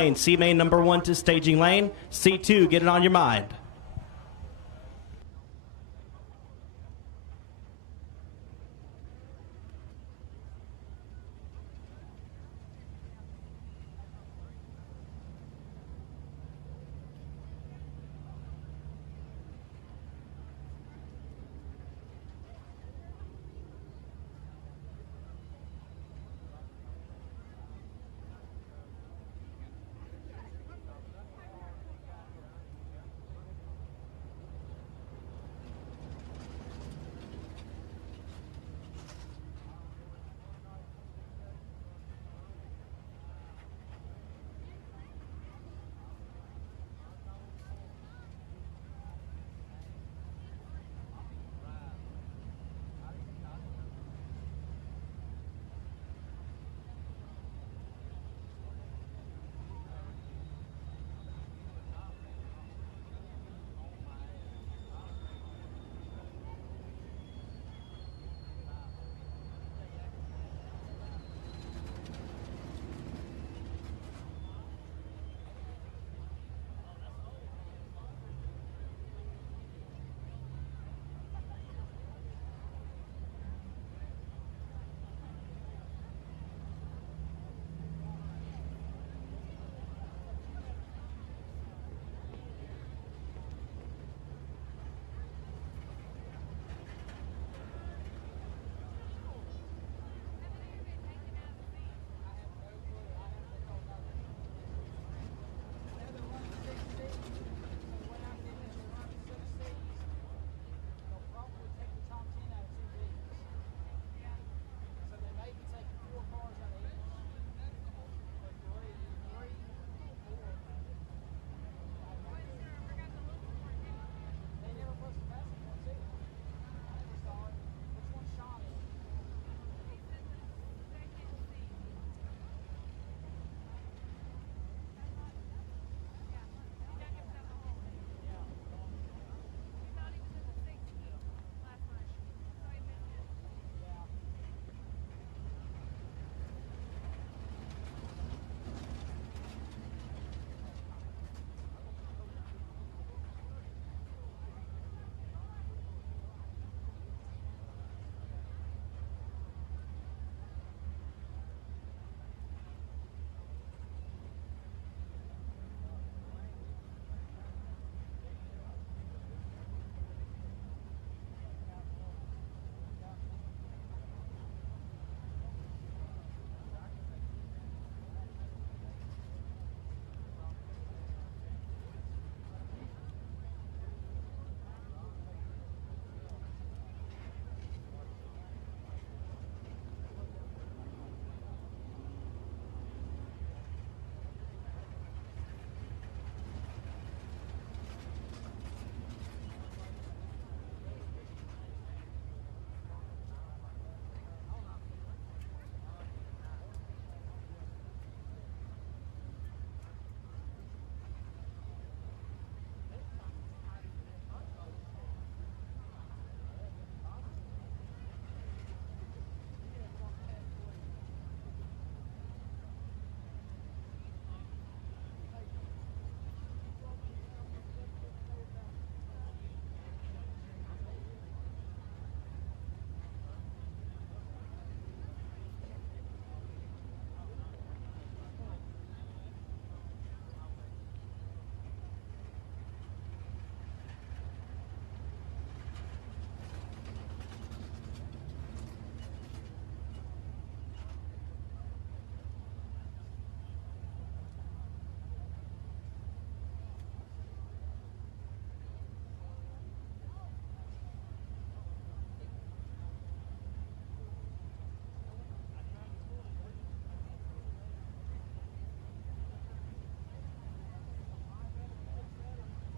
lane. C main number 1 to staging lane. C2, get it on your mind.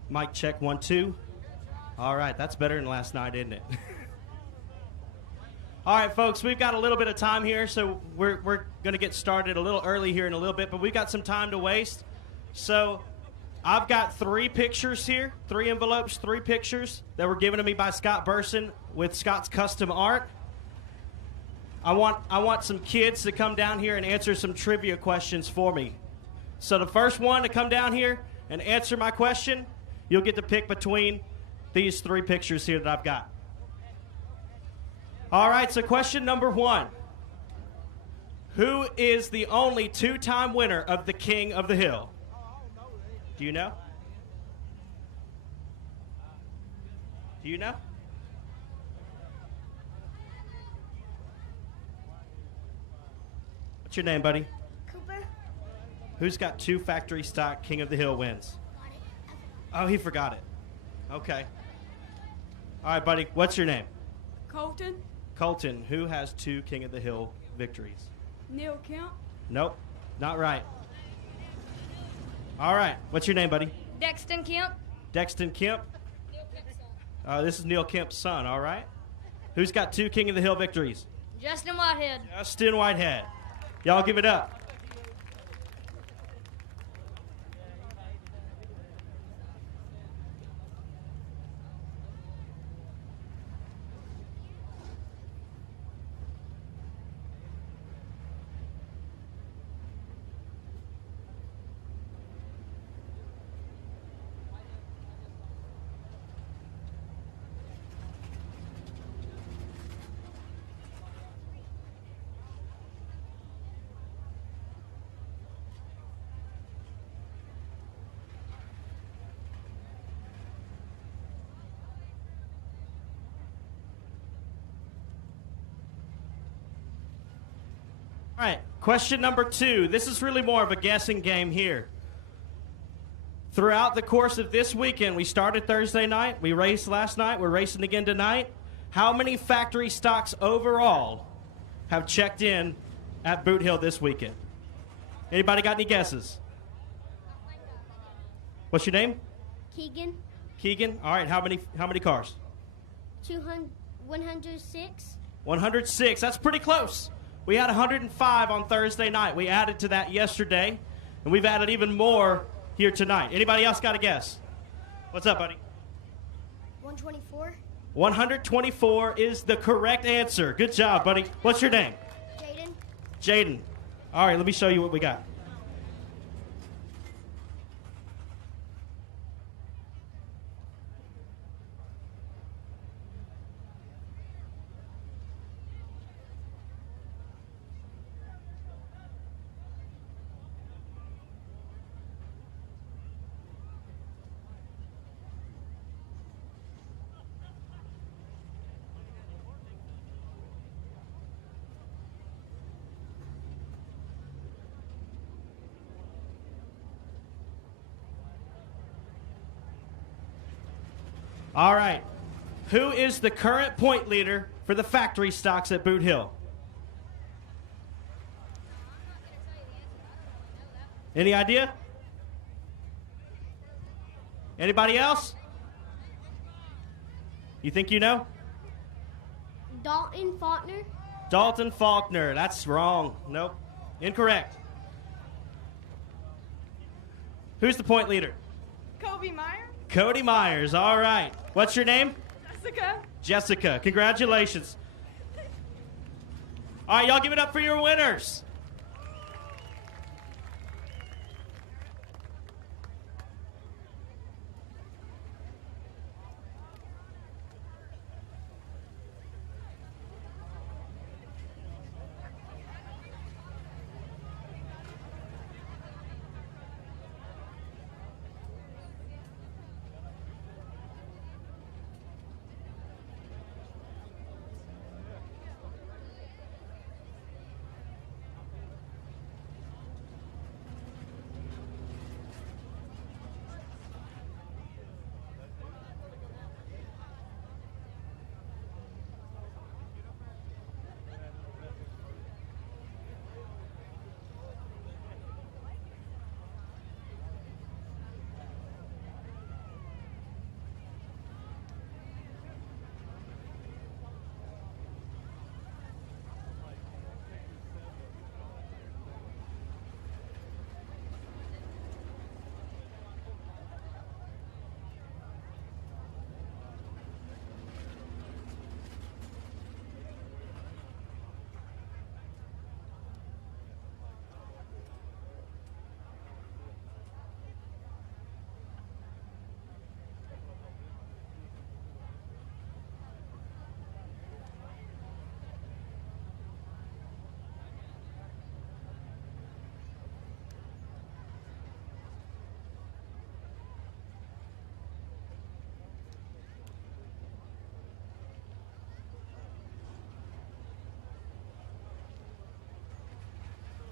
Mic check 1 2. All right, that's better than last night, isn't it? All right, folks, we've got a little bit of time here, so we're going to get started a little early here in a little bit, but we've got some time to waste. So I've got 3 pictures here, 3 envelopes, 3 pictures that were given to me by Scott Burson with Scott's Custom Art. I want some kids to come down here and answer some trivia questions for me. So the first one to come down here and answer my question, you'll get to pick between these three pictures here that I've got. All right, so question number one. Who is the only two-time winner of the King of the Hill? Do you know? Do you know? What's your name, buddy? Cooper. Who's got 2 factory stock King of the Hill wins? Oh, he forgot it. Okay. All right, buddy. What's your name? Colton. Colton. Who has 2 King of the Hill victories? Neil Kemp. Nope. Not right. All right. What's your name, buddy? Dexton Kemp. Dexton Kemp. This is Neil Kemp's son. All right. Who's got 2 King of the Hill victories? Justin Whitehead. Justin Whitehead. Y'all give it up. All right, question number 2. This is really more of a guessing game here. Throughout the course of this weekend, we started Thursday night, we raced last night, we're racing again tonight. How many factory stocks overall have checked in at Boothill this weekend? Anybody got any guesses? What's your name? Keegan. Keegan. All right, how many cars? 106. 106. That's pretty close. We had 105 on Thursday night. We added to that yesterday, and we've added even more here tonight. Anybody else got a guess? What's up, buddy? 124. 124 is the correct answer. Good job, buddy. What's your name? Jaden. Jaden. All right, let me show you what we got. All right. Who is the current point leader for the factory stocks at Boothill? Any idea? Anybody else? You think you know? Dalton Faulkner. Dalton Faulkner. That's wrong. Nope. Incorrect. Who's the point leader? Kobe Meyer. Cody Myers. All right. What's your name? Jessica. Jessica. Congratulations. All right, y'all give it up for your winners.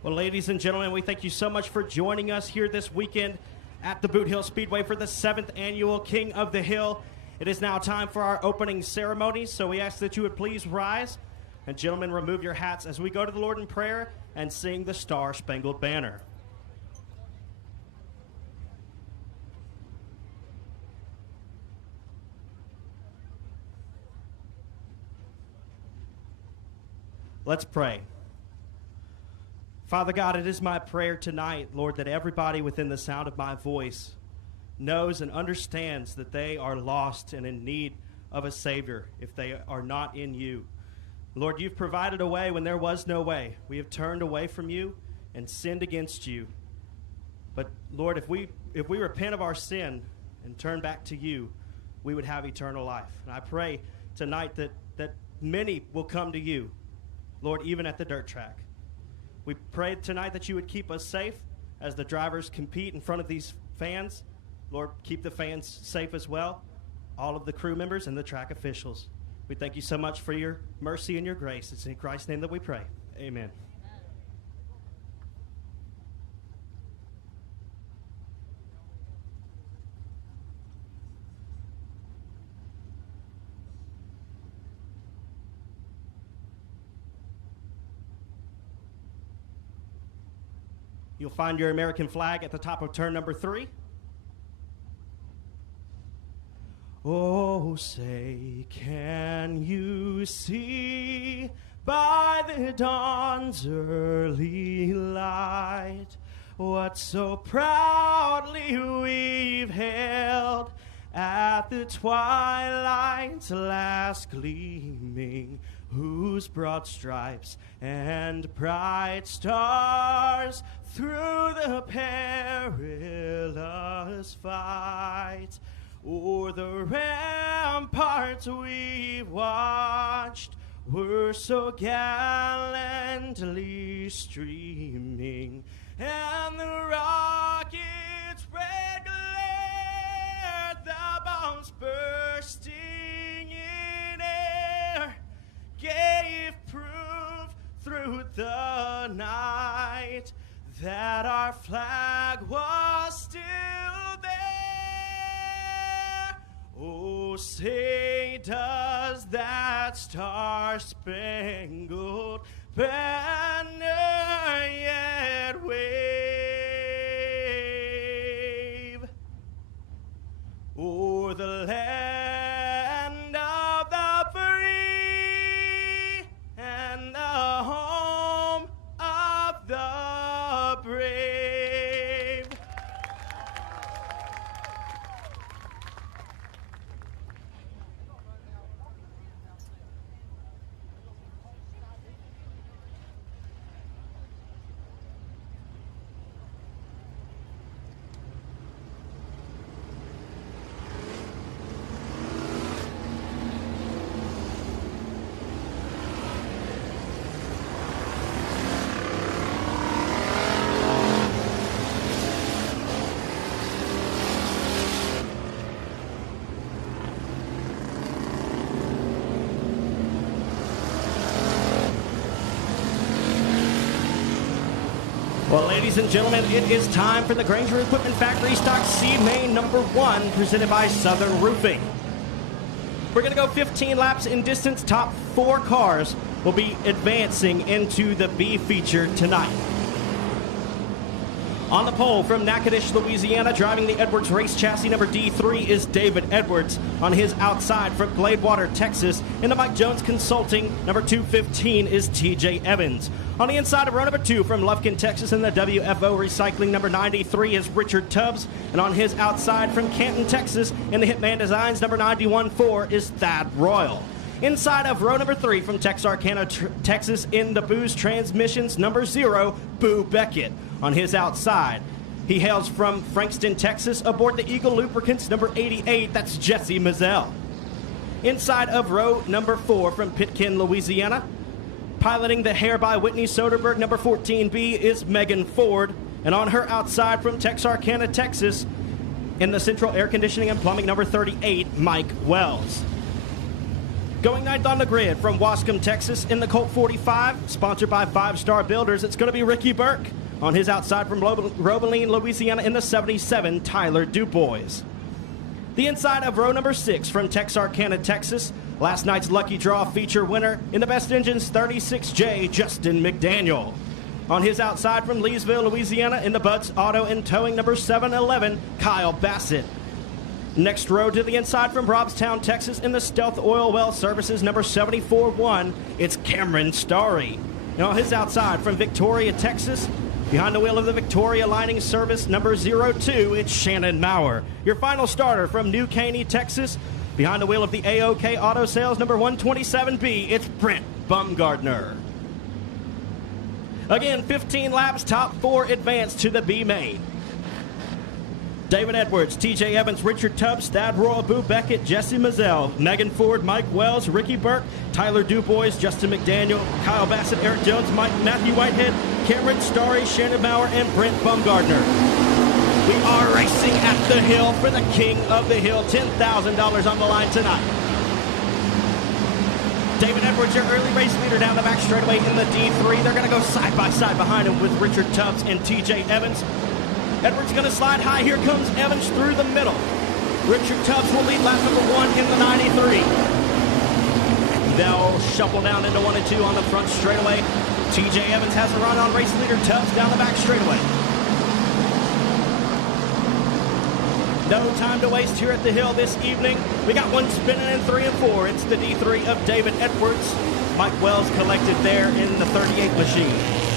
Well, ladies and gentlemen, we thank you so much for joining us here this weekend at the Boothill Speedway for the 7th annual King of the Hill. It is now time for our opening ceremonies, so we ask that you would please rise. And gentlemen, remove your hats as we go to the Lord in prayer and sing the Star-Spangled Banner. Let's pray. Father God, it is my prayer tonight, Lord, that everybody within the sound of my voice knows and understands that they are lost and in need of a Savior if they are not in you. Lord, you've provided a way when there was no way. We have turned away from you and sinned against you. But Lord, if we repent of our sin and turn back to you, we would have eternal life. And I pray tonight that many will come to you, Lord, even at the dirt track. We pray tonight that you would keep us safe as the drivers compete in front of these fans. Lord, keep the fans safe as well, all of the crew members and the track officials. We thank you so much for your mercy and your grace. It's in Christ's name that we pray. Amen. You'll find your American flag at the top of turn number 3. Oh, say, can you see by the dawn's early light what so proudly we've hailed at the twilight's last gleaming, whose broad stripes and bright stars through the perilous fight o'er the ramparts we've watched were so gallantly streaming, and the rocket's red glare, the bombs bursting in air, gave proof through the night that our flag was still there. Oh, say, does that star-spangled banner yet wave o'er the land of the free and the home of the brave? Well, ladies and gentlemen, it is time for the Granger Equipment Factory Stock C Main number 1, presented by Southern Roofing. We're going to go 15 laps in distance. Top 4 cars will be advancing into the B feature tonight. On the pole from Natchitoches, Louisiana, driving the Edwards race chassis number D3 is David Edwards. On his outside from Gladewater, Texas, in the Mike Jones Consulting, number 215 is TJ Evans. On the inside of row number 2 from Lufkin, Texas, in the WFO Recycling, number 93 is Richard Tubbs. And on his outside from Canton, Texas, in the Hitman Designs, number 91-4 is Thad Royal. Inside of row number 3 from Texarkana, Texas, in the Booz Transmissions, number 0, Boo Beckett. On his outside, he hails from Frankston, Texas, aboard the Eagle Lubricants, number 88, that's Jesse Mazzell. Inside of row number 4 from Pitkin, Louisiana, piloting the Hair by Whitney Soderberg, number 14B, is Megan Ford. And on her outside from Texarkana, Texas, in the Central Air Conditioning and Plumbing, number 38, Mike Wells. Going ninth on the grid from Wascom, Texas in the Colt 45, sponsored by 5 Star Builders, it's going to be Ricky Burke. On his outside from Robeline, Louisiana in the 77, Tyler Dubois. The inside of row number 6 from Texarkana, Texas, last night's Lucky Draw feature winner in the Best Engines 36J, Justin McDaniel. On his outside from Leesville, Louisiana in the Butts Auto and Towing number 711, Kyle Bassett. Next row to the inside from Robstown, Texas in the Stealth Oil Well Services number 74-1, it's Cameron Starry. And on his outside from Victoria, Texas, behind the wheel of the Victoria Lining Service number 02, it's Shannon Maurer. Your final starter from New Caney, Texas, behind the wheel of the AOK Auto Sales number 127B, it's Brent Bumgardner. Again, 15 laps, top 4 advance to the B main. David Edwards, TJ Evans, Richard Tubbs, Thad Royal, Boo Beckett, Jesse Mazzell, Megan Ford, Mike Wells, Ricky Burke, Tyler Dubois, Justin McDaniel, Kyle Bassett, Eric Jones, Matthew Whitehead, Cameron Starry, Shannon Bauer, and Brent Bumgardner. We are racing at the hill for the King of the Hill. $10,000 on the line tonight. David Edwards, your early race leader down the back straightaway in the D3. They're going to go side by side behind him with Richard Tubbs and TJ Evans. Edwards going to slide high. Here comes Evans through the middle. Richard Tubbs will lead lap number 1 in the 93. They'll shuffle down into 1 and 2 on the front straightaway. TJ Evans has a run on race leader Tubbs down the back straightaway. No time to waste here at the hill this evening. We got one spinning in 3 and 4. It's the D3 of David Edwards. Mike Wells collected there in the 38 machine.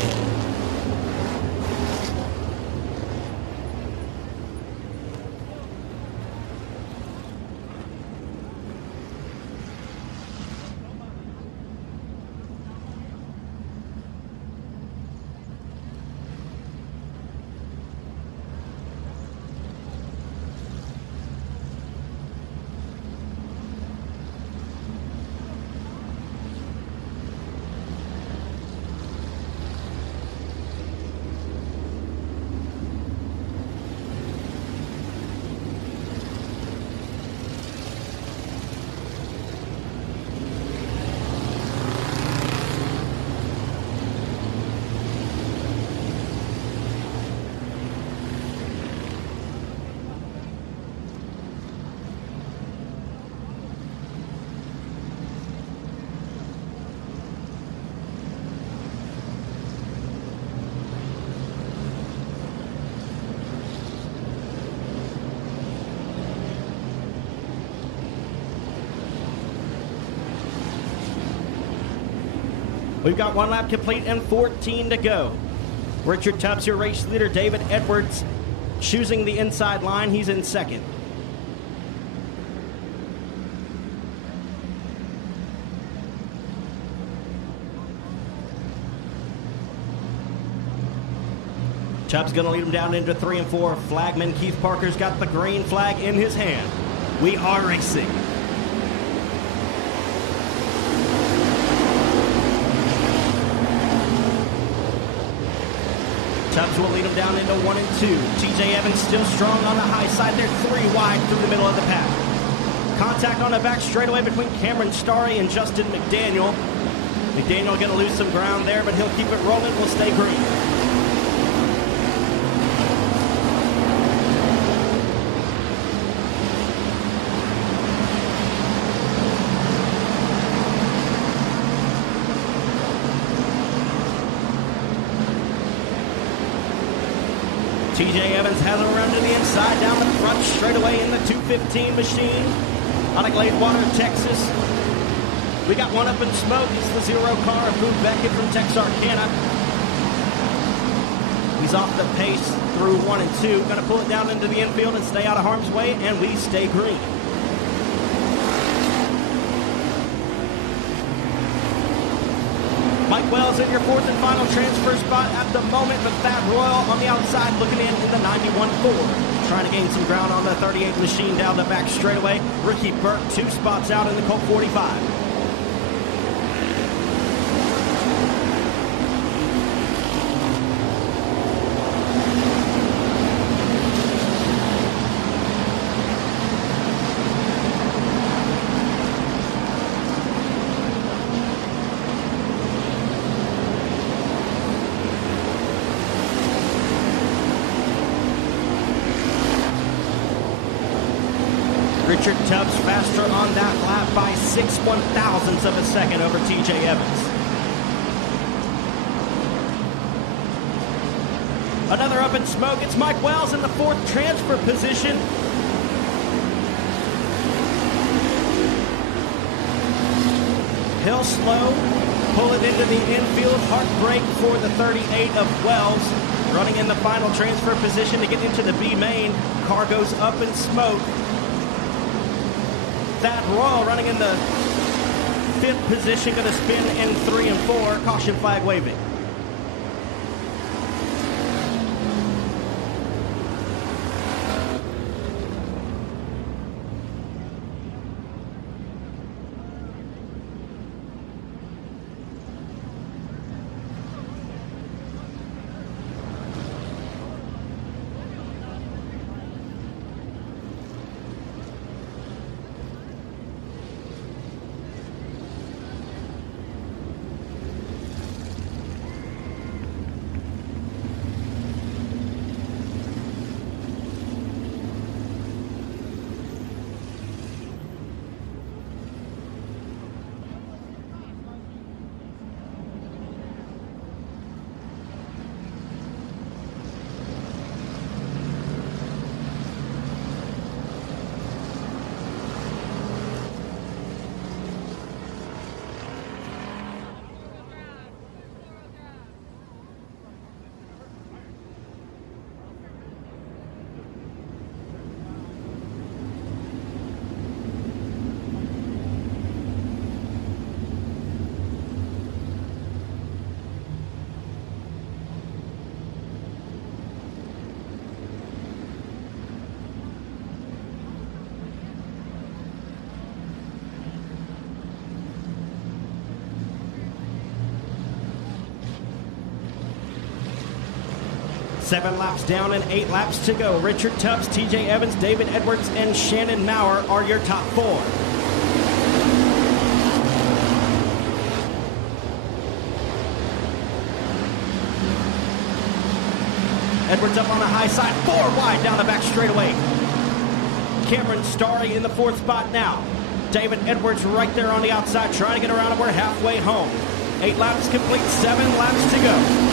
We've got 1 lap complete and 14 to go. Richard Tubbs, your race leader. David Edwards choosing the inside line. He's in second. Tubbs going to lead him down into 3 and 4. Flagman Keith Parker's got the green flag in his hand. We are racing. Tubbs will lead him down into 1 and 2. TJ Evans still strong on the high side. They're 3 wide through the middle of the pack. Contact on the back straightaway between Cameron Starry and Justin McDaniel. McDaniel going to lose some ground there, but he'll keep it rolling. Will stay green. TJ Evans has a run to the inside down the front straightaway in the 215 machine out of Gladewater, Texas. We got one up in smoke. It's the 0 car of Boo Beckett from Texarkana. He's off the pace through 1 and 2. Going to pull it down into the infield and stay out of harm's way, and we stay green. Mike Wells in your 4th and final transfer spot at the moment, but Thad Royal on the outside looking in the 91-4. Trying to gain some ground on the 38 machine down the back straightaway. Ricky Burke 2 spots out in the Colt 45. Richard Tubbs faster on that lap by 6/1000ths of a second over TJ Evans. Another up in smoke. It's Mike Wells in the 4th transfer position. He'll slow, pull it into the infield. Heartbreak for the 38 of Wells. Running in the final transfer position to get into the B main. Car goes up in smoke. Thad Royal running in the 5th position, going to spin in 3 and 4. Caution flag waving. Seven laps down and 8 laps to go. Richard Tubbs, TJ Evans, David Edwards, and Shannon Maurer are your top 4. Edwards up on the high side, 4 wide down the back straightaway. Cameron Starry in the 4th spot now. David Edwards right there on the outside, trying to get around him. We're halfway home. 8 laps complete, 7 laps to go.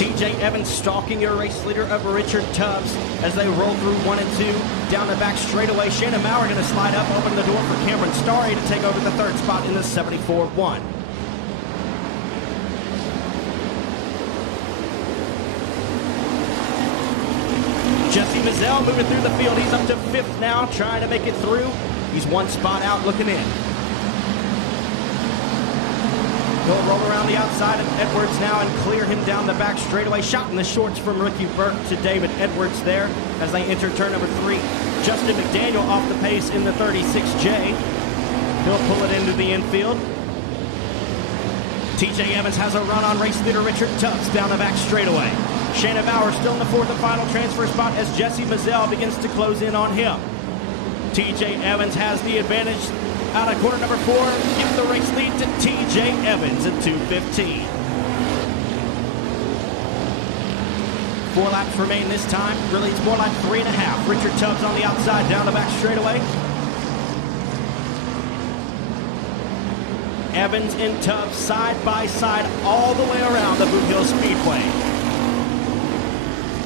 TJ Evans stalking your race leader of Richard Tubbs as they roll through 1 and 2 down the back straightaway. Shannon Maurer going to slide up, open the door for Cameron Starry to take over the 3rd spot in the 74-1. Jesse Mazzell moving through the field. He's up to 5th now, trying to make it through. He's 1 spot out, looking in. He'll roll around the outside of Edwards now and clear him down the back straightaway. Shot in the shorts from Ricky Burke to David Edwards there as they enter turn number 3. Justin McDaniel off the pace in the 36J. He'll pull it into the infield. TJ Evans has a run on race leader Richard Tubbs down the back straightaway. Shannon Maurer still in the 4th and final transfer spot as Jesse Mazzell begins to close in on him. TJ Evans has the advantage out of corner number 4. Give the race lead to TJ Evans at 2:15. 4 laps remain this time. Really, it's more like 3.5. Richard Tubbs on the outside down the back straightaway. Evans and Tubbs side by side all the way around the Boothill Speedway.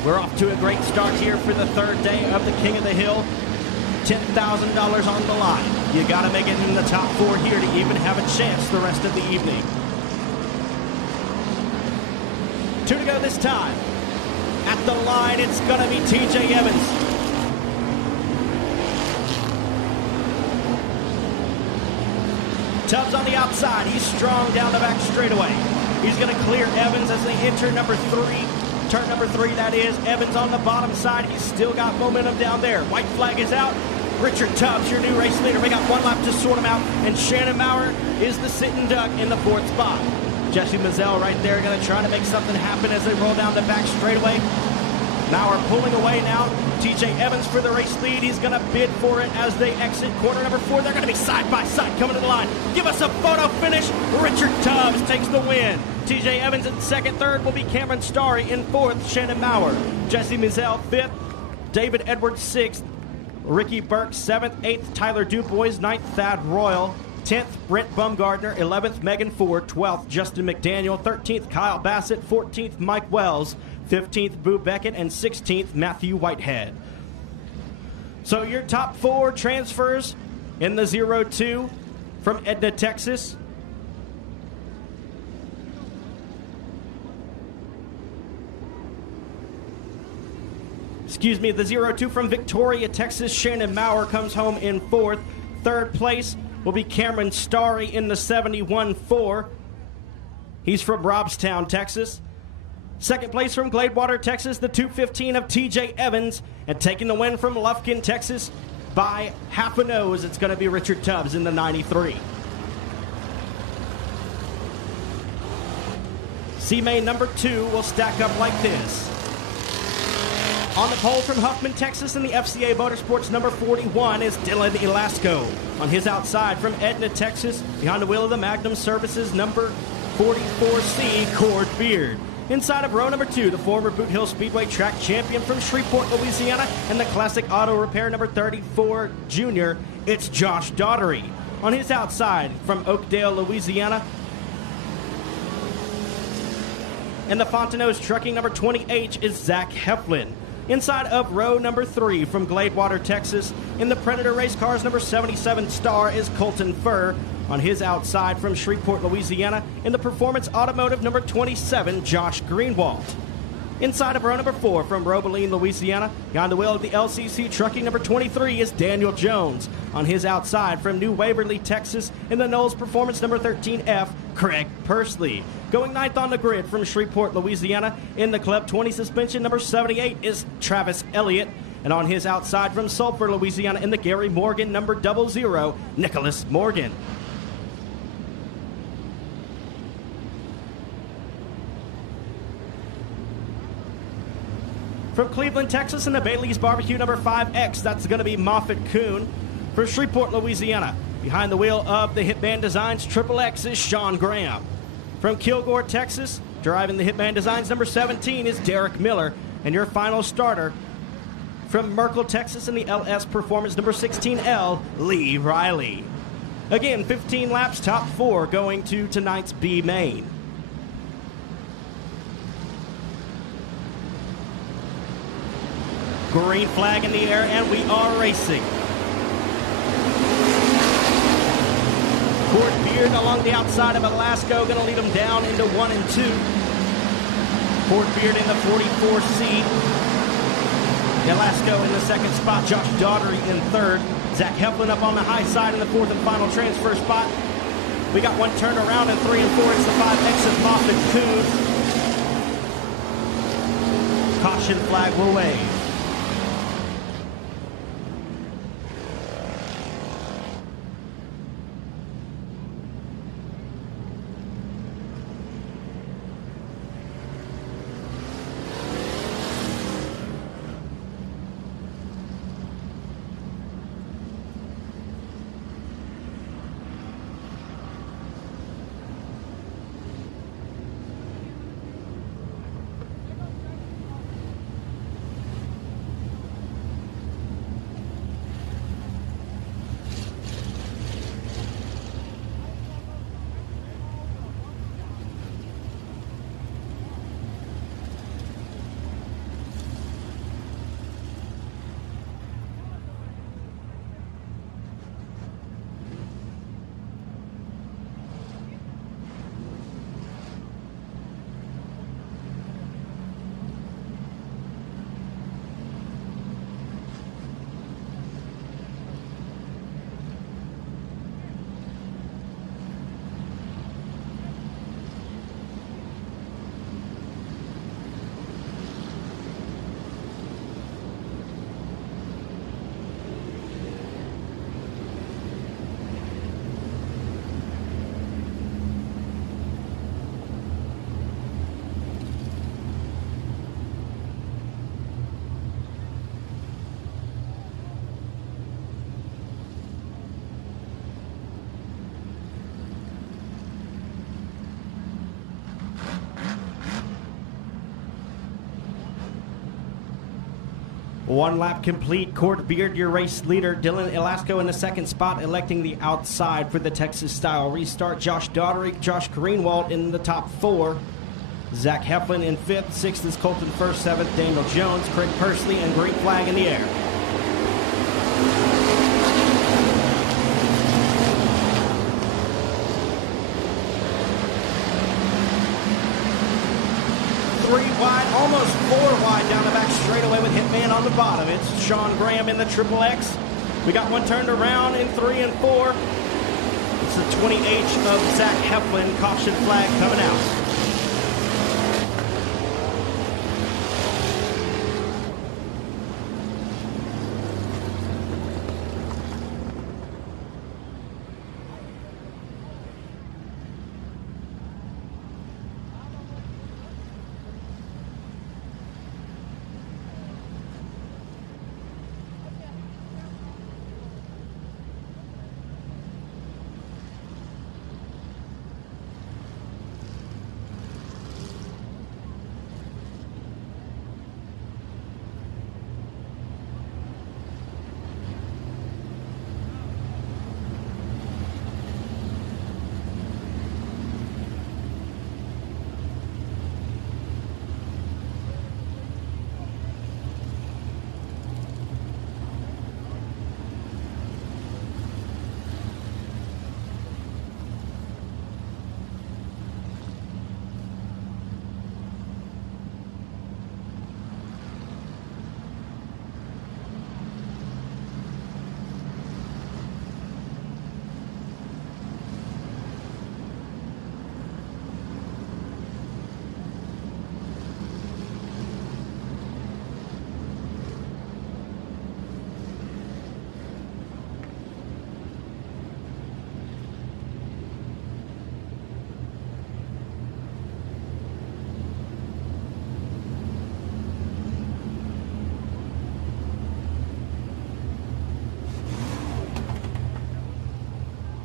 We're off to a great start here for the 3rd day of the King of the Hill. $10,000 on the line. You got to make it in the top 4 here to even have a chance the rest of the evening. 2 to go this time. At the line, it's going to be TJ Evans. Tubbs on the outside. He's strong down the back straightaway. He's going to clear Evans as they enter number 3. Turn number 3, that is. Evans on the bottom side. He's still got momentum down there. White flag is out. Richard Tubbs, your new race leader. We got 1 lap to sort him out. And Shannon Maurer is the sitting duck in the 4th spot. Jesse Mazzell right there going to try to make something happen as they roll down the back straightaway. Maurer pulling away now. TJ Evans for the race lead. He's going to bid for it as they exit corner number 4. They're going to be side by side coming to the line. Give us a photo finish. Richard Tubbs takes the win. TJ Evans in 2nd, 3rd will be Cameron Starry in 4th, Shannon Maurer. Jesse Mazzell 5th, David Edwards 6th, Ricky Burke, 7th. 8th, Tyler Dubois. 9th, Thad Royal. 10th, Brent Bumgardner. 11th, Megan Ford. 12th, Justin McDaniel. 13th, Kyle Bassett. 14th, Mike Wells. 15th, Boo Beckett. And 16th, Matthew Whitehead. So your top 4 transfers in the 0-2 from Edna, Texas. Excuse me, the 0-2 from Victoria, Texas. Shannon Maurer comes home in 4th. 3rd place will be Cameron Starry in the 71-4. He's from Robstown, Texas. 2nd place from Gladewater, Texas, the 215 of TJ Evans. And taking the win from Lufkin, Texas by half a nose, it's going to be Richard Tubbs in the 93. C-Main number 2 will stack up like this. On the pole from Huffman, Texas, in the FCA Motorsports number 41 is Dylan Elasco. On his outside from Edna, Texas, behind the wheel of the Magnum Services number 44C, Cord Beard. Inside of row number 2, the former Boothill Speedway track champion from Shreveport, Louisiana, and the classic auto repair number 34 junior, it's Josh Daughtery. On his outside from Oakdale, Louisiana, and the Fontenot's trucking number 20H is Zach Heflin. Inside of row number 3 from Gladewater, Texas, in the Predator Race Cars number 77 Star is Colton Furr. On his outside from Shreveport, Louisiana, in the Performance Automotive number 27, Josh Greenwald. Inside of row number 4 from Robeline, Louisiana, behind the wheel of the LCC trucking number 23 is Daniel Jones. On his outside from New Waverly, Texas, in the Knowles Performance number 13F, Craig Pursley. Going 9th on the grid from Shreveport, Louisiana, in the Club 20 suspension number 78 is Travis Elliott. And on his outside from Sulphur, Louisiana, in the Gary Morgan number 00, Nicholas Morgan. From Cleveland, Texas, in the Bailey's Barbecue number 5X, that's going to be Moffett Kuhn. From Shreveport, Louisiana, behind the wheel of the Hitman Designs Triple X is Sean Graham. From Kilgore, Texas, driving the Hitman Designs number 17 is Derek Miller. And your final starter from Merkel, Texas, in the LS Performance number 16L, Lee Riley. Again, 15 laps, top 4 going to tonight's B main. Green flag in the air, and we are racing. Cord Beard along the outside of Elasco, going to lead them down into 1 and 2. Cord Beard in the 44C. Elasco in the 2nd spot. Josh Daughtery in 3rd. Zach Heflin up on the high side in the 4th and final transfer spot. We got one turned around in 3 and 4. It's the 5X of Moffett Kuhn. Caution flag will wave. 1 lap complete. Court Beard, your race leader. Dylan Elasco in the second spot, electing the outside for the Texas style restart. Josh Daughtery, Josh Greenwood in the top 4. Zach Heflin in 5th. 6th is Colton First. 7th, Daniel Jones, Craig Persley, and green flag in the air. Wide, almost 4 wide down the back straightaway with Hitman on the bottom. It's Sean Graham in the Triple X. We got one turned around in 3 and 4. It's the 20H of Zach Heflin. Caution flag coming out.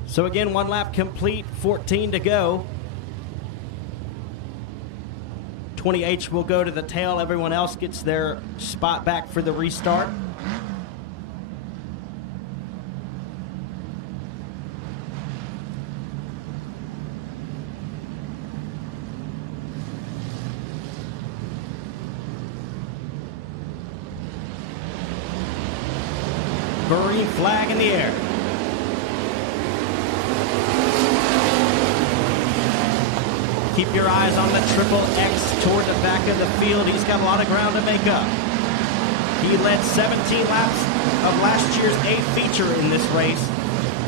So again, 1 lap complete, 14 to go. 20H will go to the tail. Everyone else gets their spot back for the restart. Green flag in the air. Keep your eyes on the Triple X toward the back of the field. He's got a lot of ground to make up. He led 17 laps of last year's A feature in this race.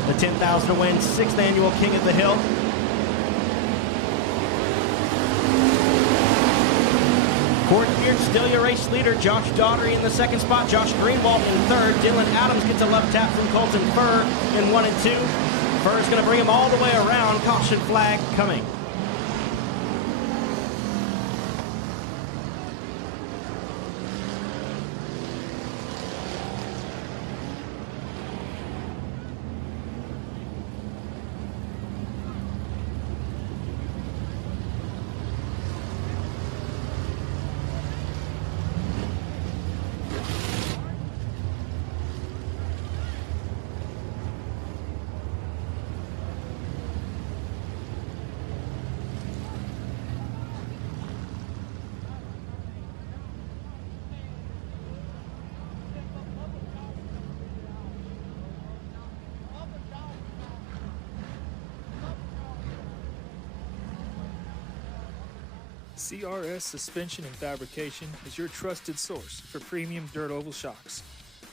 The 10,000 to win, 6th annual King of the Hill. Court Beard, still your race leader. Josh Daughtery in the 2nd spot. Josh Greenwald in 3rd. Dylan Adams gets a love tap from Colton Furr in 1 and 2. Furr's going to bring him all the way around. Caution flag coming. CRS Suspension and Fabrication is your trusted source for premium dirt oval shocks.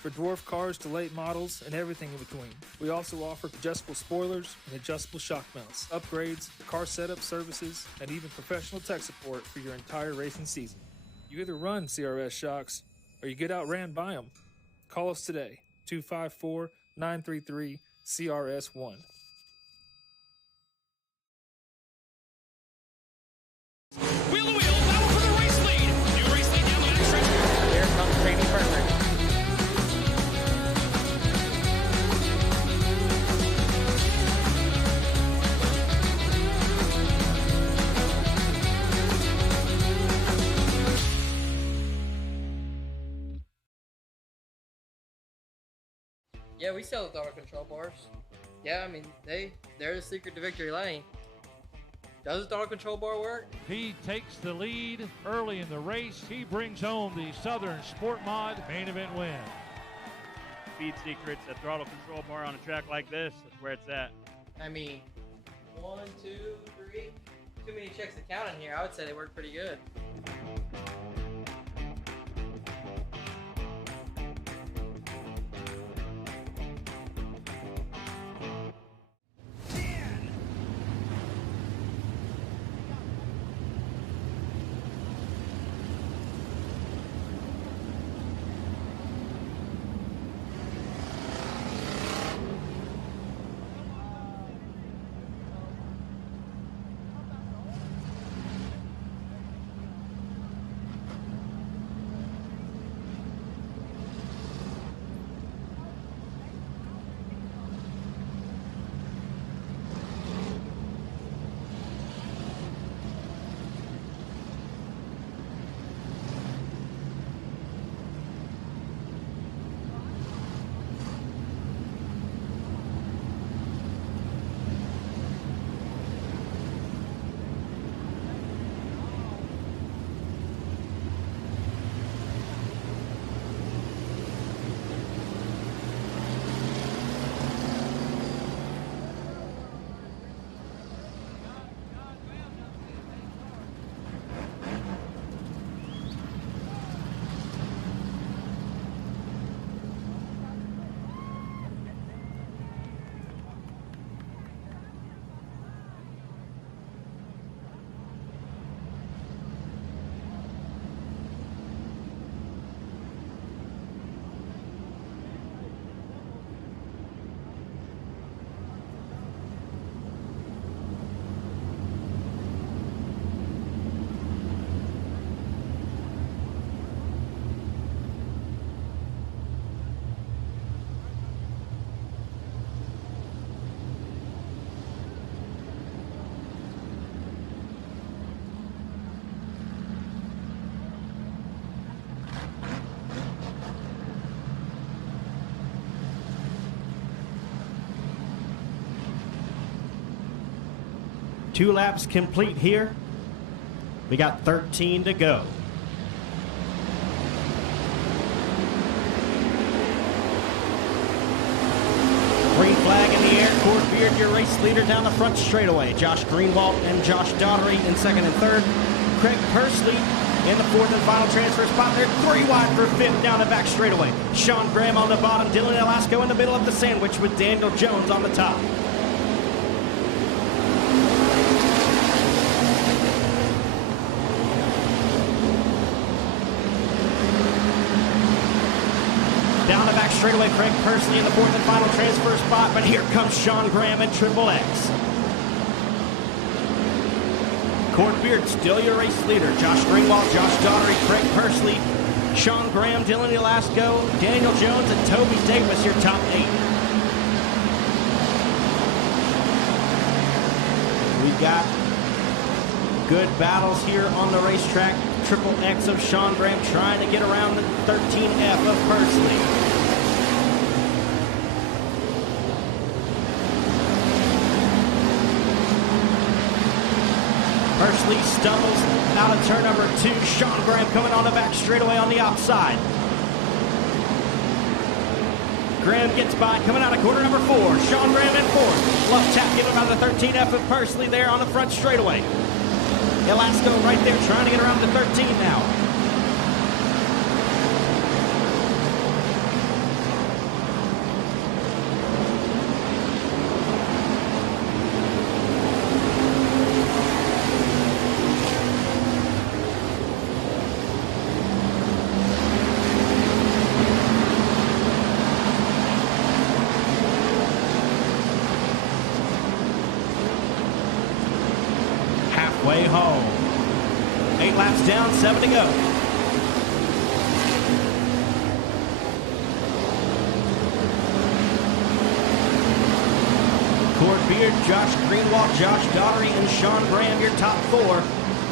For dwarf cars to late models and everything in between. We also offer adjustable spoilers and adjustable shock mounts, upgrades, car setup services, and even professional tech support for your entire racing season. You either run CRS shocks or you get outran by them. Call us today, 254-933-CRS1. Wheel to wheel, battle for the race lead. New race lead down the backstretch. Here comes training partner. Yeah, we sell the throttle control bars. Yeah, I mean, they're the secret to victory lane. Does the throttle control bar work? He takes the lead early in the race. He brings home the Southern Sport Mod main event win. Speed secrets, a throttle control bar on a track like this, that's where it's at. I mean, 1, 2, 3. Too many checks to count in here. I would say they work pretty good. Two laps complete here. We got 13 to go. Green flag in the air. Cord Beard, your race leader down the front straightaway. Josh Greenwald and Josh Daughtery in second and third. Craig Pursley in the fourth and final transfer spot. They're 3 wide for fifth down the back straightaway. Sean Graham on the bottom. Dylan Elasco in the middle of the sandwich with Daniel Jones on the top. Down the back straightaway, Craig Pursley in the fourth and final transfer spot, but here comes Sean Graham in Triple X. Cord Beard, still your race leader. Josh Greenwald, Josh Daughtery, Craig Pursley, Sean Graham, Dylan Elasco, Daniel Jones, and Toby Davis, your top 8. We've got good battles here on the racetrack. Triple X of Sean Graham trying to get around the 13F of Pursley. Pursley stumbles out of turn number 2. Sean Graham coming on the back straightaway on the outside. Graham gets by, coming out of corner number 4. Sean Graham in 4th. Love tap given by the 13F of Pursley there on the front straightaway. Elasco right there trying to get around to 13 now. Halfway home. 8 laps down, 7 to go. Cord Beard, Josh Greenwald, Josh Daughtery, and Sean Graham, your top 4.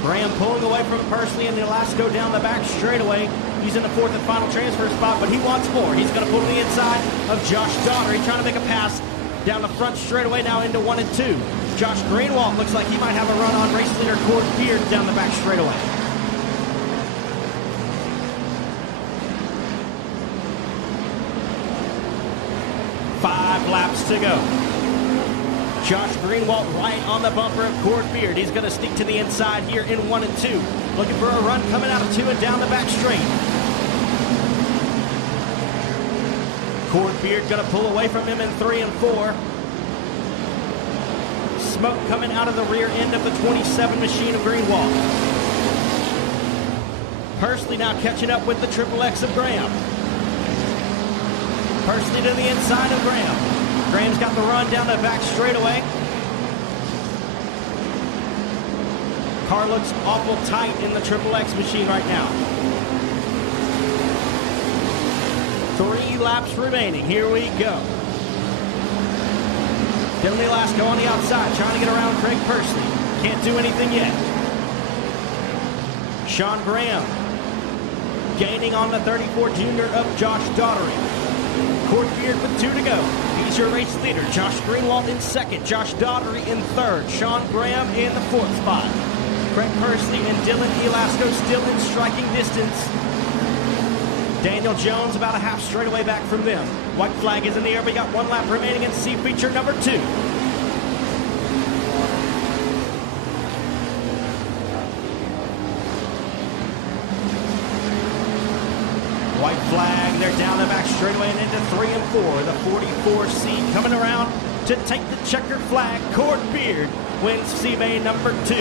Graham pulling away from Pursley and Elasco down the back straightaway. He's in the fourth and final transfer spot, but he wants more. He's going to pull to the inside of Josh Daugherty, trying to make a pass down the front straightaway now into 1 and 2. Josh Greenwald looks like he might have a run on race leader Cord Beard down the back straightaway. Five laps to go. Josh Greenwald right on the bumper of Cord Beard. He's going to sneak to the inside here in 1 and 2. Looking for a run coming out of 2 and down the back straight. Cord Beard going to pull away from him in 3 and 4. Smoke coming out of the rear end of the 27 machine of Greenwald. Pursley now catching up with the Triple X of Graham. Pursley to the inside of Graham. Graham's got the run down the back straightaway. Car looks awful tight in the Triple X machine right now. 3 laps remaining. Here we go. Dylan Elasco on the outside, trying to get around Craig Pursley. Can't do anything yet. Sean Graham gaining on the 34 junior of Josh Daugherty. Cord Beard with 2 to go. He's your race leader. Josh Greenwald in second. Josh Daugherty in third. Sean Graham in the 4th spot. Craig Pursley and Dylan Elasco still in striking distance. Daniel Jones about a half straightaway back from them. White flag is in the air. We got 1 lap remaining in C feature number 2. White flag, they're down the back straightaway and into 3 and 4. The 44C coming around to take the checkered flag. Cord Beard wins C-Main number 2.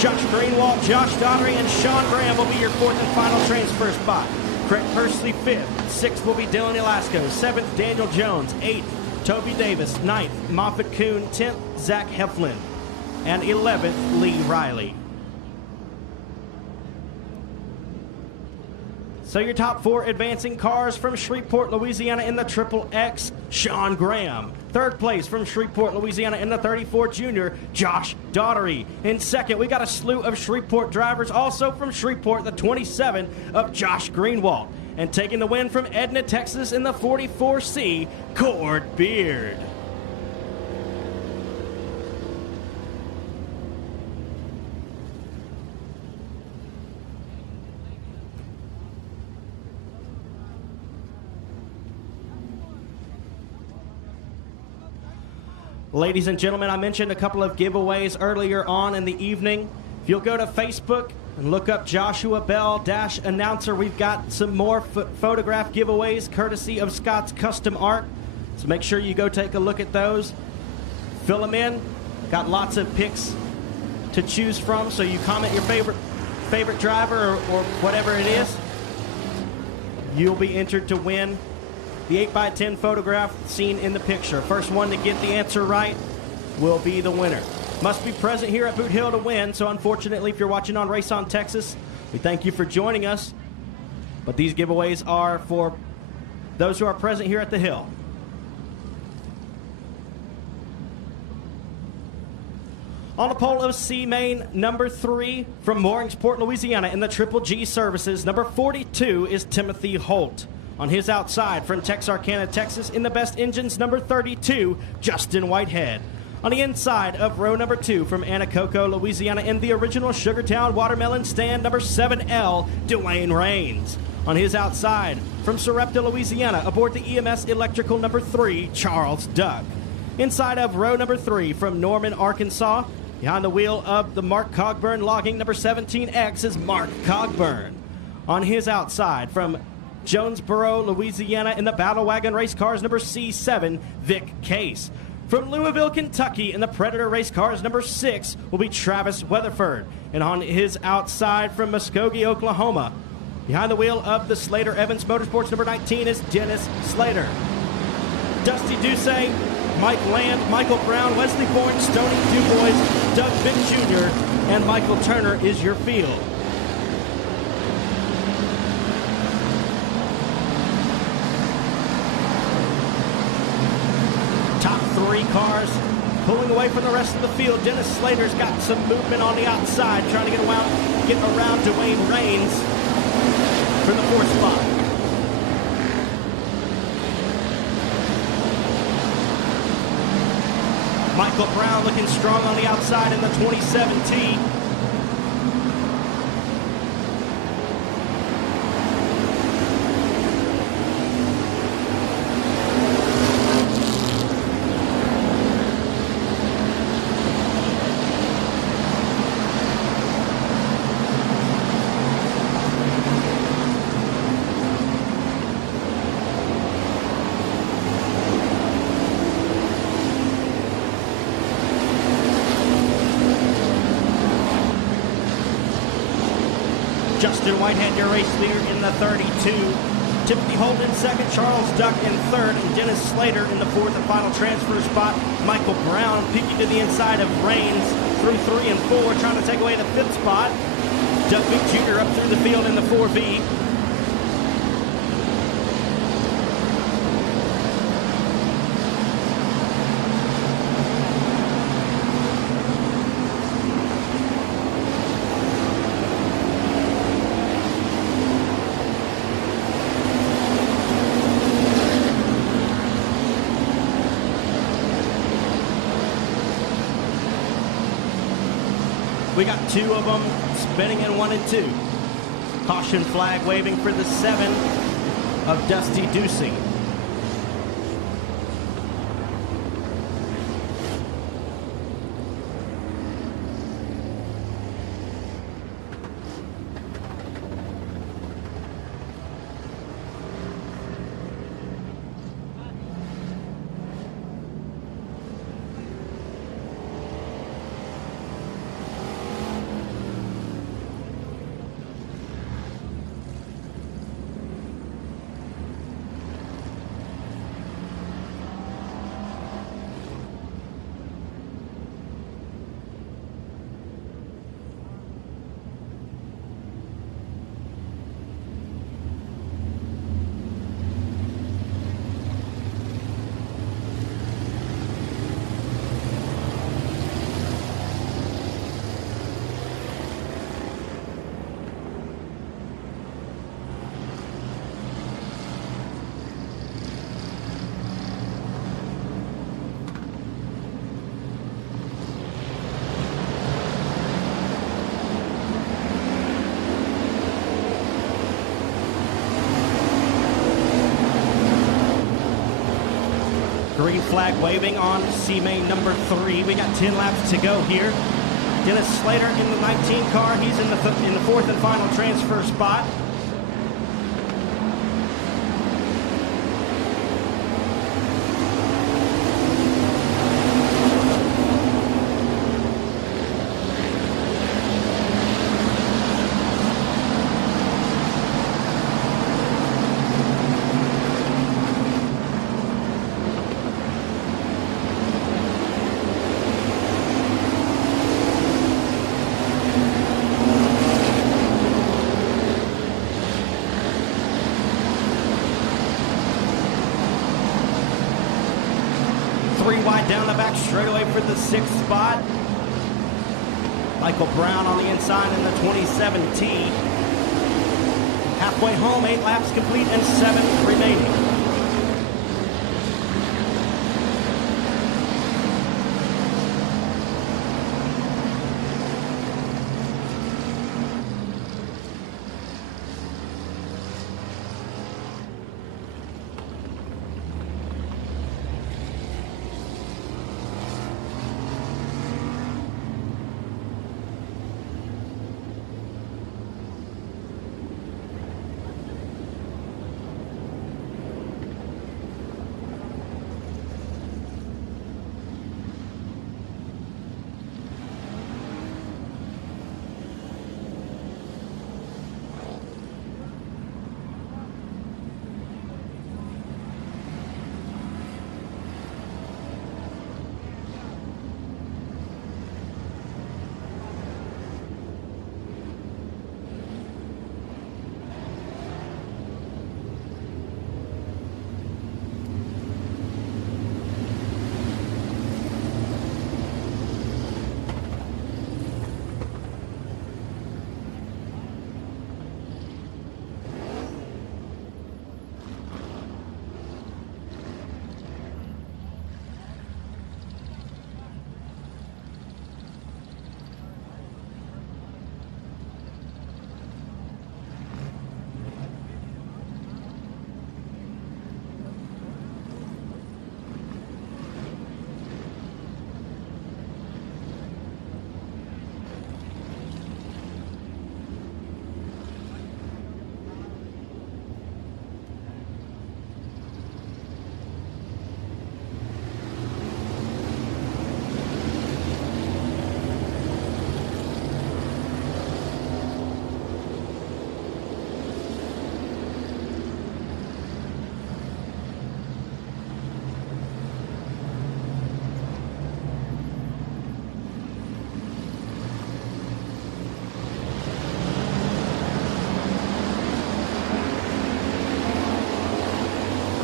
Josh Greenwald, Josh Daugherty, and Sean Graham will be your 4th and final transfer spot. Craig Pursley 5th. 6th will be Dylan Elasco. 7th, Daniel Jones. 8th, Toby Davis. 9th, Moffitt Kuhn. 10th, Zach Heflin. And 11th, Lee Riley. So your top 4 advancing cars from Shreveport, Louisiana in the Triple X, Sean Graham. 3rd place from Shreveport, Louisiana in the 34 Junior, Josh Daugherty. In 2nd, we got a slew of Shreveport drivers, also from Shreveport, the 27 of Josh Greenwald. And taking the win from Edna, Texas in the 44C, Cord Beard. Ladies and gentlemen, I mentioned a couple of giveaways earlier on in the evening. If you'll go to Facebook and look up Joshua Bell Announcer, we've got some more photograph giveaways courtesy of Scott's Custom Art. So make sure you go take a look at those. Fill them in. Got lots of pics to choose from. So you comment your favorite driver or whatever it is. You'll be entered to win the 8x10 photograph seen in the picture. First one to get the answer right will be the winner. Must be present here at Boot Hill to win, so unfortunately if you're watching on Race On Texas, we thank you for joining us. But these giveaways are for those who are present here at the Hill. On the pole of C-Main number 3 from Mooringsport, Louisiana in the Triple G services, number 42 is Timothy Holt. On his outside from Texarkana, Texas in the Best Engines number 32, Justin Whitehead. On the inside of row number 2 from Anacoco, Louisiana in the original Sugartown Watermelon stand number 7L, Dwayne Raines. On his outside from Sarepta, Louisiana aboard the EMS Electrical number 3, Charles Duck. Inside of row number 3 from Norman, Arkansas, behind the wheel of the Mark Cogburn Logging number 17X is Mark Cogburn. On his outside from Jonesboro, Louisiana in the Battle Wagon Race Cars number C7, Vic Case. From Louisville, Kentucky in the Predator Race Cars number 6 will be Travis Weatherford. And on his outside from Muskogee, Oklahoma, behind the wheel of the Slater Evans Motorsports number 19 is Dennis Slater. Dusty Ducey, Mike Land, Michael Brown, Wesley Bourne, Stoney DuBois, Doug Vick Jr., and Michael Turner is your field. Top 3 cars pulling away from the rest of the field. Dennis Slater's got some movement on the outside, trying to get around Dwayne Raines. for the 4th spot. Michael Brown looking strong on the outside in the 27T. Justin Whitehead, your race leader in the 32. Timothy Holt in second, Charles Duck in third, and Dennis Slater in the 4th and final transfer spot. Michael Brown peeking to the inside of Rains through 3 and 4, trying to take away the 5th spot. Doug Meek Jr. up through the field in the 4V. We got 2 of them spinning in 1 and 2. Caution flag waving for the 7 of Dusty Ducey. Green flag waving on C-Main number 3. We got 10 laps to go here. Dennis Slater in the 19 car. He's in the 4th and final transfer spot. Down the back straightaway for the 6th spot. Michael Brown on the inside in the 27T. Halfway home, 8 laps complete and 7 remaining.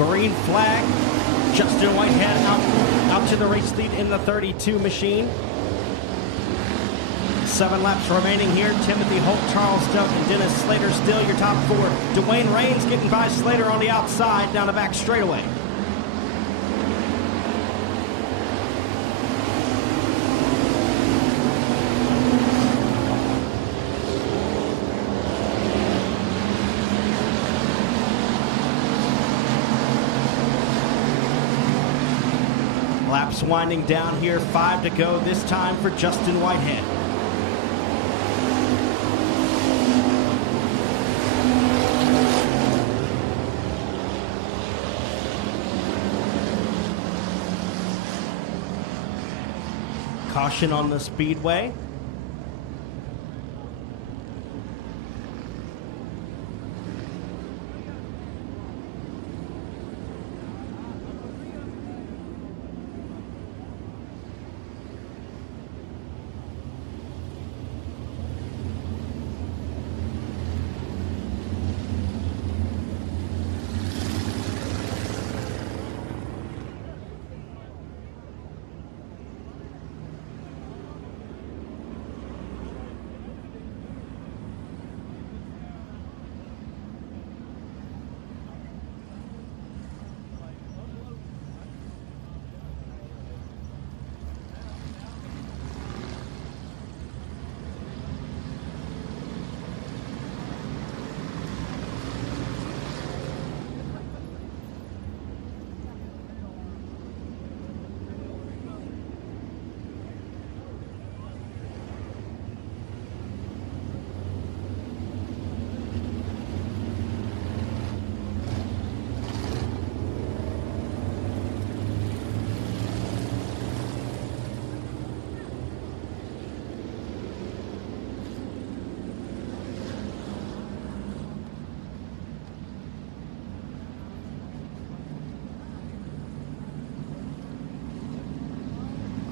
Green flag. Justin Whitehead out to the race lead in the 32 machine. 7 laps remaining here. Timothy Holt, Charles Duck, and Dennis Slater still your top 4. Dwayne Raines getting by Slater on the outside down the back straightaway. Laps winding down here, 5 to go this time for Justin Whitehead. Caution on the speedway.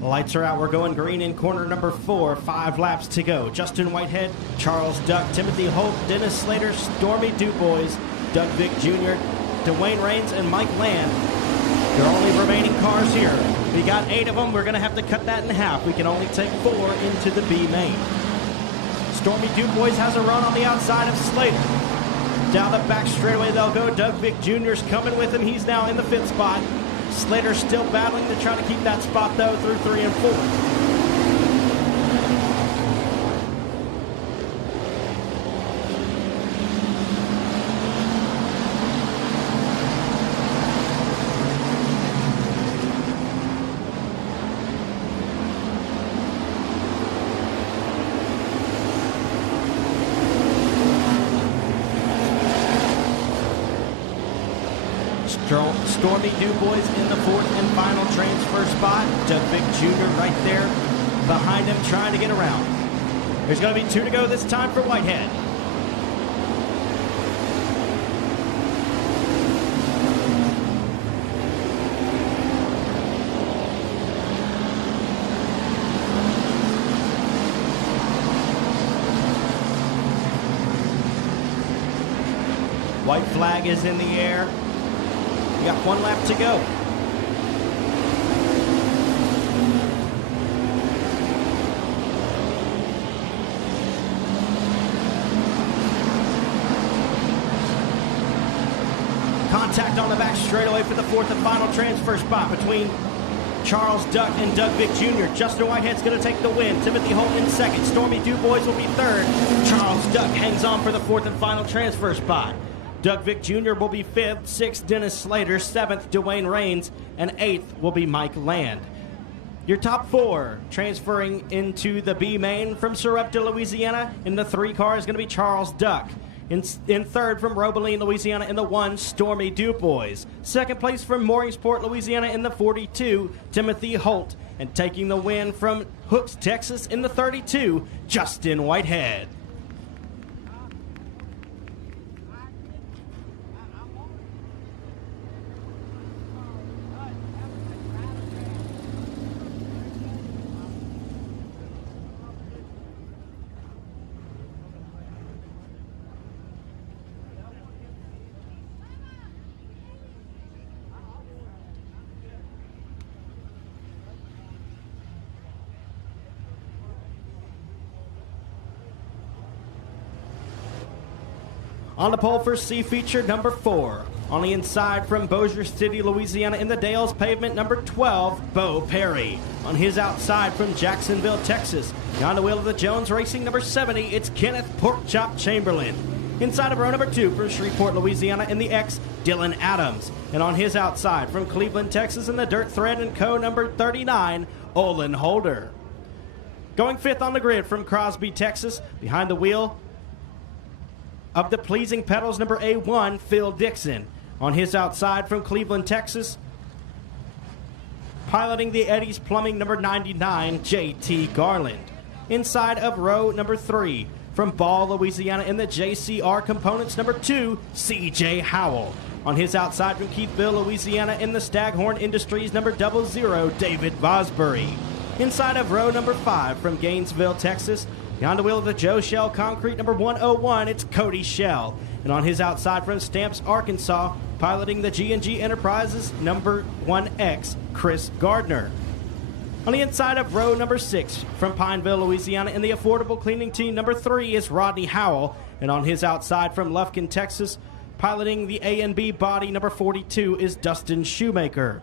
Lights are out. We're going green in corner number 4. 5 laps to go. Justin Whitehead, Charles Duck, Timothy Holt, Dennis Slater, Stormy Dubois, Doug Vick Jr., Dwayne Raines, and Mike Land. They're only remaining cars here. We got 8 of them. We're going to have to cut that in half. We can only take 4 into the B main. Stormy Dubois has a run on the outside of Slater. Down the back straightaway they'll go. Doug Vick Jr.'s coming with him. He's now in the 5th spot. Slater still battling to try to keep that spot, though, through 3 and 4. Stormy Dubois in the 4th and final transfer spot. Doug Vick Jr. right there behind him trying to get around. There's going to be 2 to go this time for Whitehead. White flag is in the air. We got 1 lap to go. Contact on the back straightaway for the 4th and final transfer spot between Charles Duck and Doug Vick Jr. Justin Whitehead's going to take the win. Timothy Holt in 2nd. Stormy Dubois will be 3rd. Charles Duck hangs on for the 4th and final transfer spot. Doug Vick Jr. will be 5th, 6th Dennis Slater, 7th Dwayne Raines, and 8th will be Mike Land. Your top 4 transferring into the B main from Sarepta, Louisiana. In the 3 car is going to be Charles Duck. In 3rd from Robeline, Louisiana, in the 1, Stormy Dubois. 2nd place from Morringsport, Louisiana, in the 42, Timothy Holt. And taking the win from Hooks, Texas, in the 32, Justin Whitehead. On the pole for C feature number 4. On the inside from Bossier City, Louisiana in the Dales pavement, number 12, Bo Perry. On his outside from Jacksonville, Texas. Behind the wheel of the Jones Racing, number 70, it's Kenneth Porkchop Chamberlain. Inside of row number 2 from Shreveport, Louisiana in the X, Dylan Adams. And on his outside from Cleveland, Texas in the Dirt Thread and Co. number 39, Olin Holder. Going 5th on the grid from Crosby, Texas. Behind the wheel of the Pleasing Pedals, number A1, Phil Dixon. On his outside from Cleveland, Texas, piloting the Eddie's Plumbing, number 99, J.T. Garland. Inside of row number 3, from Ball, Louisiana in the JCR Components, number 2, C.J. Howell. On his outside from Keithville, Louisiana in the Staghorn Industries, number 00, David Vosbury. Inside of row number 5, from Gainesville, Texas, behind the wheel of the Joe Shell Concrete, number 101, it's Cody Shell. And on his outside from Stamps, Arkansas, piloting the G&G Enterprises, number 1X, Chris Gardner. On the inside of row number 6, from Pineville, Louisiana, in the Affordable Cleaning Team, number 3 is Rodney Howell. And on his outside from Lufkin, Texas, piloting the A&B body, number 42, is Dustin Shoemaker.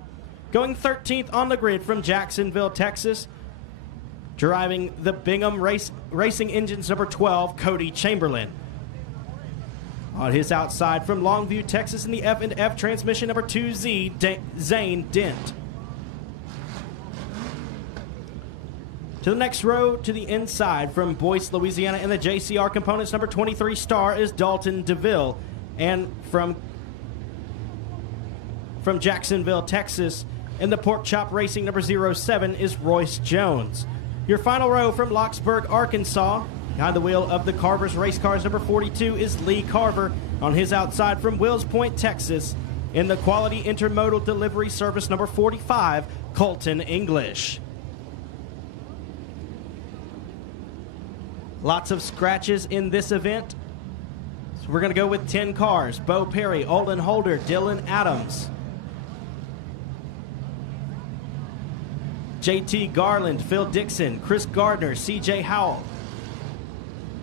Going 13th on the grid from Jacksonville, Texas, driving the Bingham Racing Engines, number 12, Cody Chamberlain. On his outside from Longview, Texas in the F&F transmission, number 2Z, Zane Dent. To the next row, to the inside from Boyce, Louisiana in the JCR Components, number 23, Star, is Dalton DeVille. And from Jacksonville, Texas, in the Pork Chop Racing, number 07, is Royce Jones. Your final row from Locksburg, Arkansas, behind the wheel of the Carver's Race Cars, number 42, is Lee Carver. On his outside from Wills Point, Texas, in the Quality Intermodal Delivery Service, number 45, Colton English. Lots of scratches in this event. So we're going to go with 10 cars. Bo Perry, Olin Holder, Dylan Adams, J.T. Garland, Phil Dixon, Chris Gardner, C.J. Howell,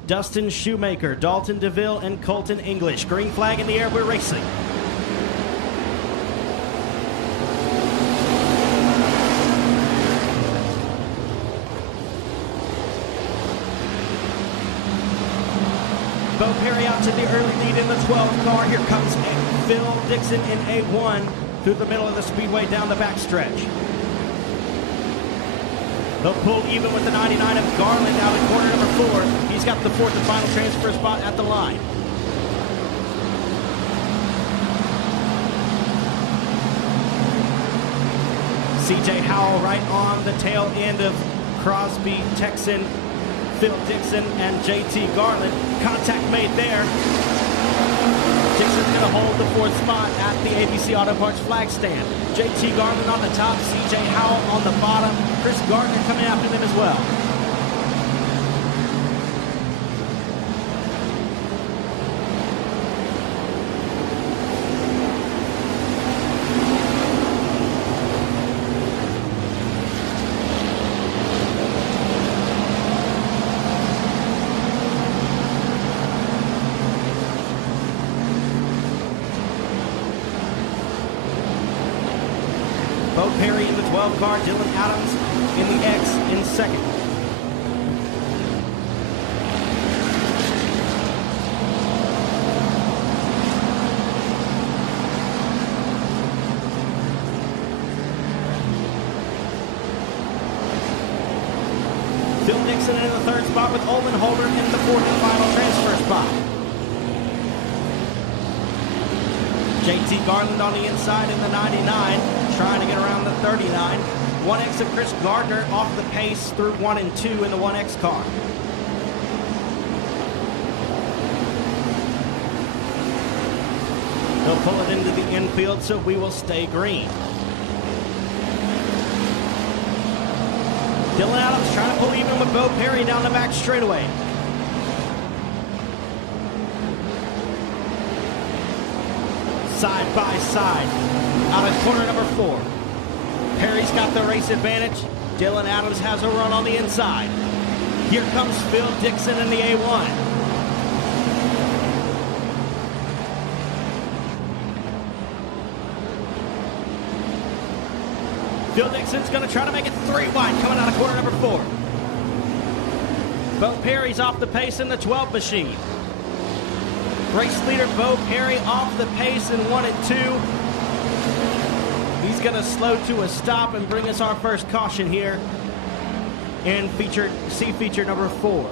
Dustin Shoemaker, Dalton DeVille, and Colton English. Green flag in the air, we're racing. Bo Perry out to the early lead in the 12 car. Here comes Phil Dixon in A1 through the middle of the speedway down the backstretch. They'll pull even with the 99 of Garland out in corner number 4. He's got the 4th and final transfer spot at the line. C.J. Howell right on the tail end of Crosby, Texan, Phil Dixon, and J.T. Garland. Contact made there. Dixon's going to hold the 4th spot at the ABC Auto Parts flag stand. J.T. Garland on the top, C.J. Howell on the bottom, Chris Gardner coming after them as well. Bo Perry in the 12 car, Dylan Adams in the X in second. Phil Dixon in the 3rd spot with Olin Holder in the 4th and final transfer spot. J.T. Garland on the inside in the 99, trying to get around the 39. 1X of Chris Gardner off the pace through 1 and 2 in the 1X car. They'll pull it into the infield, so we will stay green. Dylan Adams trying to pull even with Bo Perry down the back straightaway. Side by side, out of corner number 4. Perry's got the race advantage. Dylan Adams has a run on the inside. Here comes Phil Dixon in the A1. Phil Dixon's going to try to make it 3 wide coming out of corner number 4. Bo Perry's off the pace in the 12 machine. Race leader Bo Perry off the pace in 1 and 2. He's going to slow to a stop and bring us our first caution here in feature number 4.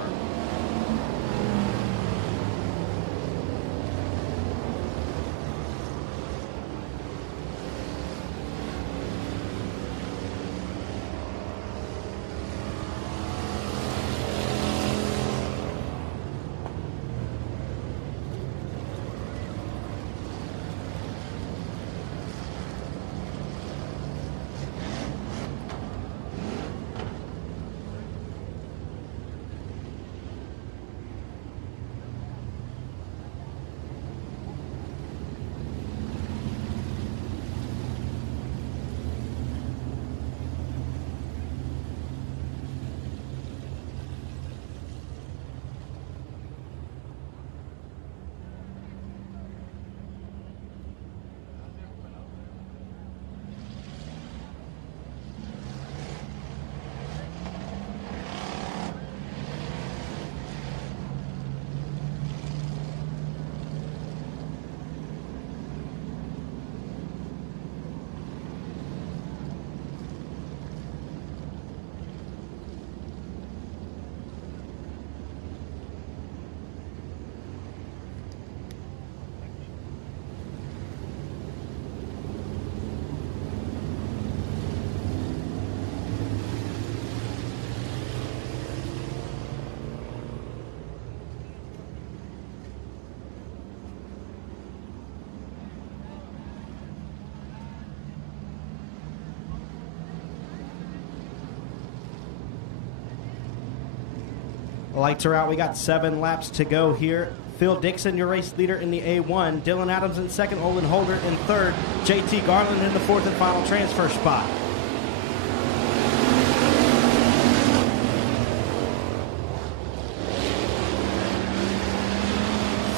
Lights are out. We got 7 laps to go here. Phil Dixon, your race leader in the A1. Dylan Adams in second. Olin Holder in third. JT Garland in the 4th and final transfer spot.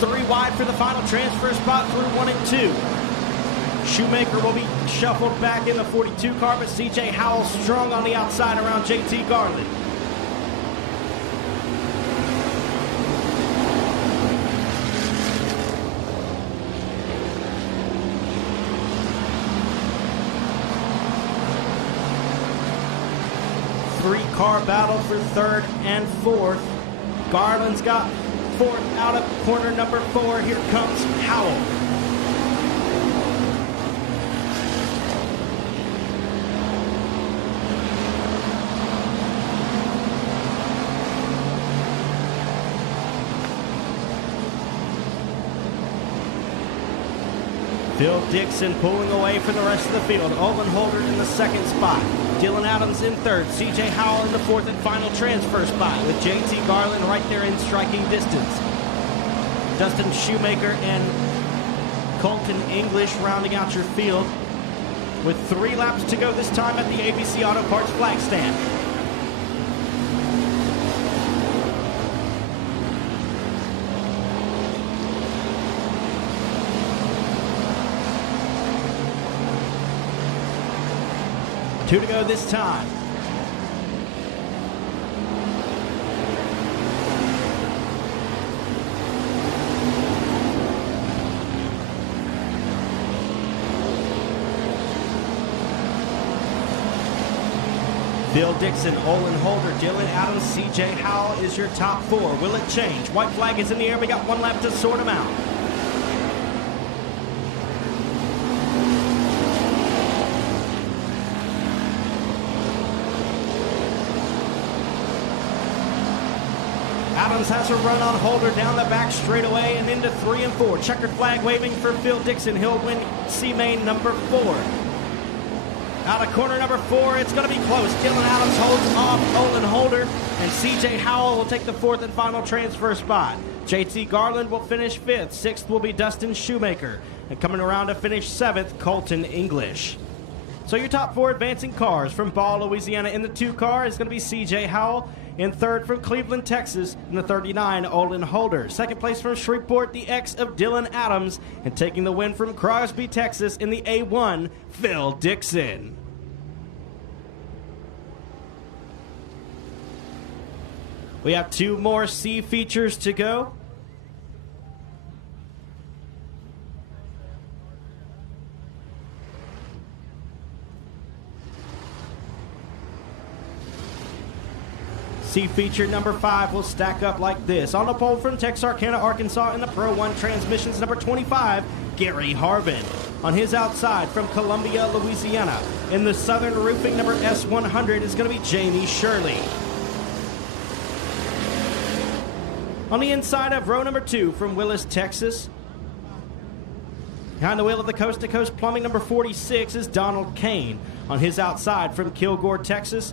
Three wide for the final transfer spot through 1 and 2. Shoemaker will be shuffled back in the 42 car, but CJ Howell strong on the outside around JT Garland. Three-car battle for 3rd and 4th. Garland's got 4th out of corner number 4. Here comes Howell. Phil Dixon pulling away from the rest of the field. Olin Holder in the 2nd spot. Dylan Adams in 3rd. CJ Howell in the 4th and final transfer spot with JT Garland right there in striking distance. Dustin Shoemaker and Colton English rounding out your field with 3 laps to go this time at the ABC Auto Parts flag stand. Two to go this time. Phil Dixon, Olin Holder, Dylan Adams, CJ Howell is your top 4. Will it change? White flag is in the air. We got 1 lap to sort them out. Adams has a run on Holder down the back straightaway and into 3 and 4. Checkered flag waving for Phil Dixon. He'll win C-Main number 4. Out of corner number 4, it's going to be close. Dylan Adams holds off Olin Holder, and CJ Howell will take the 4th and final transfer spot. JT Garland will finish 5th. 6th will be Dustin Shoemaker. And coming around to finish 7th, Colton English. So your top 4 advancing cars from Ball, Louisiana in the 2 car is going to be CJ Howell. In 3rd from Cleveland, Texas, in the 39, Olin Holder. 2nd place from Shreveport, the ex of Dylan Adams. And taking the win from Crosby, Texas, in the A1, Phil Dixon. We have 2 more C features to go. C feature number 5 will stack up like this. On the pole from Texarkana, Arkansas in the Pro 1 Transmissions, number 25, Gary Harvin. On his outside from Columbia, Louisiana, in the Southern Roofing number S100 is going to be Jamie Shirley. On the inside of row number 2 from Willis, Texas, behind the wheel of the Coast to Coast Plumbing number 46 is Donald Kane. On his outside from Kilgore, Texas,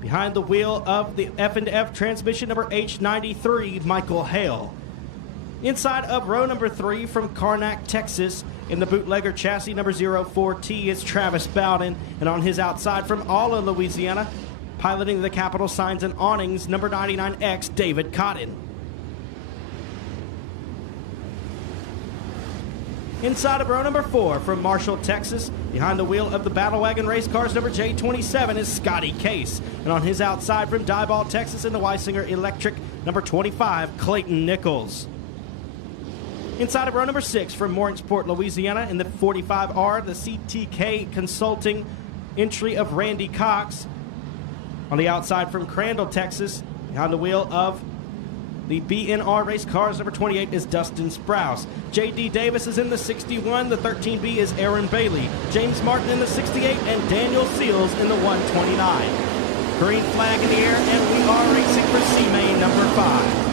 behind the wheel of the F&F transmission number H93, Michael Hale. Inside of row number 3 from Karnak, Texas, in the bootlegger chassis number 04T is Travis Bowden. And on his outside from Alla, Louisiana, piloting the Capitol Signs and Awnings number 99X, David Cotton. Inside of row number 4 from Marshall, Texas, behind the wheel of the Battle Wagon Race Cars number J27 is Scotty Case. And on his outside from Diboll, Texas in the Weisinger Electric number 25, Clayton Nichols. Inside of row number 6 from Morrisport, Louisiana in the 45R, the CTK Consulting entry of Randy Cox. On the outside from Crandall, Texas, behind the wheel of the BNR Race Cars number 28 is Dustin Sprouse. J.D. Davis is in the 61. The 13B is Aaron Bailey. James Martin in the 68 and Daniel Seals in the 129. Green flag in the air, and we are racing for C-Main number 5.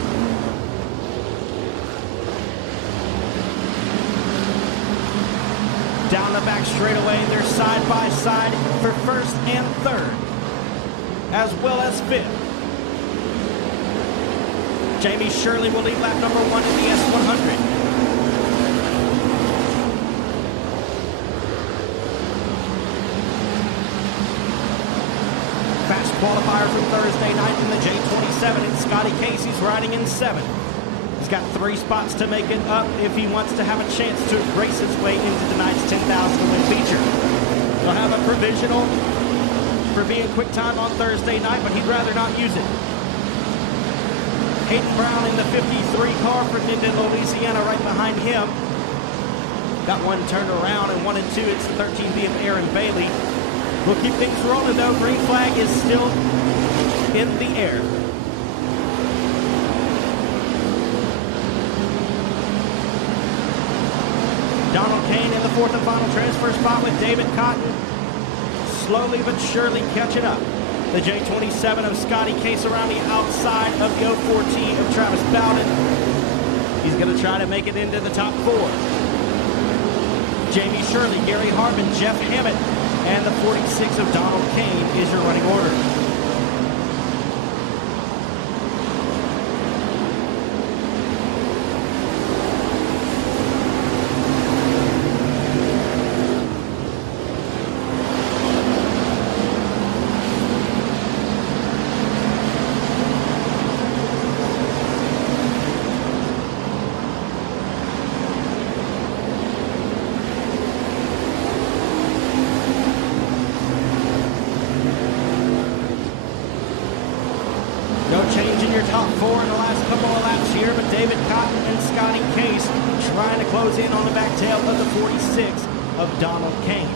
Down the back straightaway, they're side by side for first and third, as well as fifth. Jamie Shirley will lead lap number 1 in the S100. Fast qualifier from Thursday night in the J27, and Scotty Casey's riding in 7th. He's got 3 spots to make it up if he wants to have a chance to race his way into tonight's 10,000 to win feature. He'll have a provisional for being quick time on Thursday night, but he'd rather not use it. Hayden Brown in the 53 car from Minden, Louisiana, right behind him. Got one turned around, and 1 and 2, it's the 13B of Aaron Bailey. We'll keep things rolling, though. Green flag is still in the air. Donald Kane in the 4th and final transfer spot with David Cotton. Slowly but surely catching up. The J27 of Scotty Case around the outside of the 04T of Travis Bowden. He's going to try to make it into the top 4. Jamie Shirley, Gary Harvin, Jeff Hammett, and the 46 of Donald Kane is your running order. No change in your top 4 in the last couple of laps here, but David Cotton and Scotty Case trying to close in on the back tail of the 46 of Donald Kane.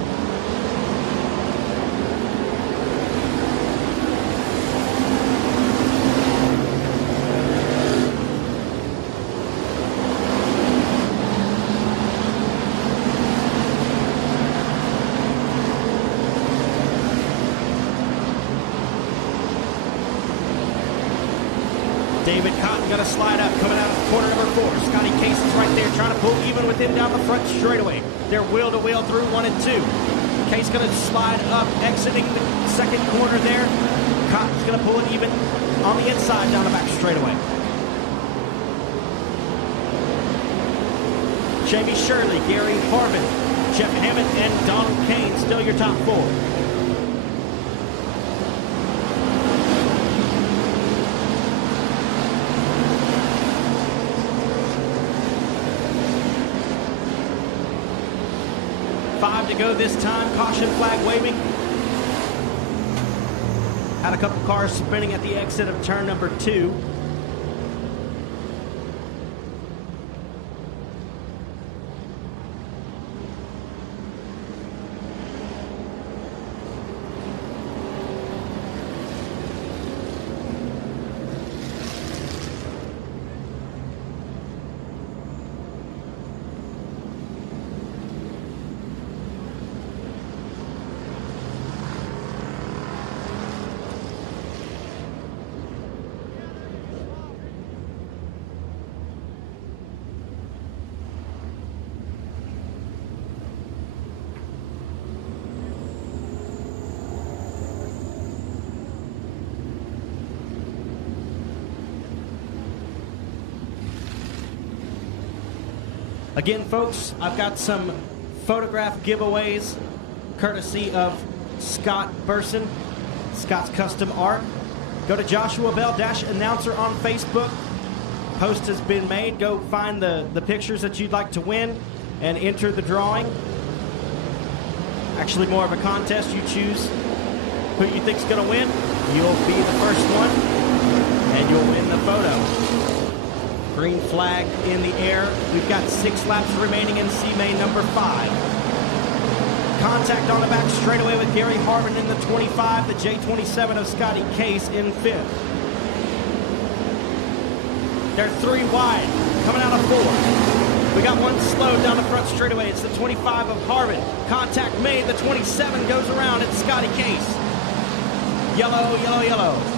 David Cotton going to slide up, coming out of corner number 4. Scotty Case is right there, trying to pull even with him down the front straightaway. They're wheel to wheel through 1 and 2. Case going to slide up, exiting the 2nd corner there. Cotton's going to pull it even on the inside down the back straightaway. Jamie Shirley, Gary Harvin, Jeff Hammett, and Donald Kane still your top 4. To go this time, caution flag waving. Had a couple cars spinning at the exit of turn number 2. Again, folks, I've got some photograph giveaways courtesy of Scott Burson, Scott's Custom Art. Go to Joshua Bell Announcer on Facebook. Post has been made. Go find the pictures that you'd like to win and enter the drawing. Actually, more of a contest. You choose who you think's going to win. You'll be the first one, and you'll win the photo. Green flag in the air. We've got 6 laps remaining in C main number 5. Contact on the back straightaway with Gary Harmon in the 25, the J27 of Scotty Case in 5th. They're 3 wide, coming out of 4. We got one slowed down the front straightaway. It's the 25 of Harmon. Contact made. The 27 goes around. It's Scotty Case. Yellow, yellow, yellow.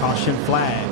Caution flag.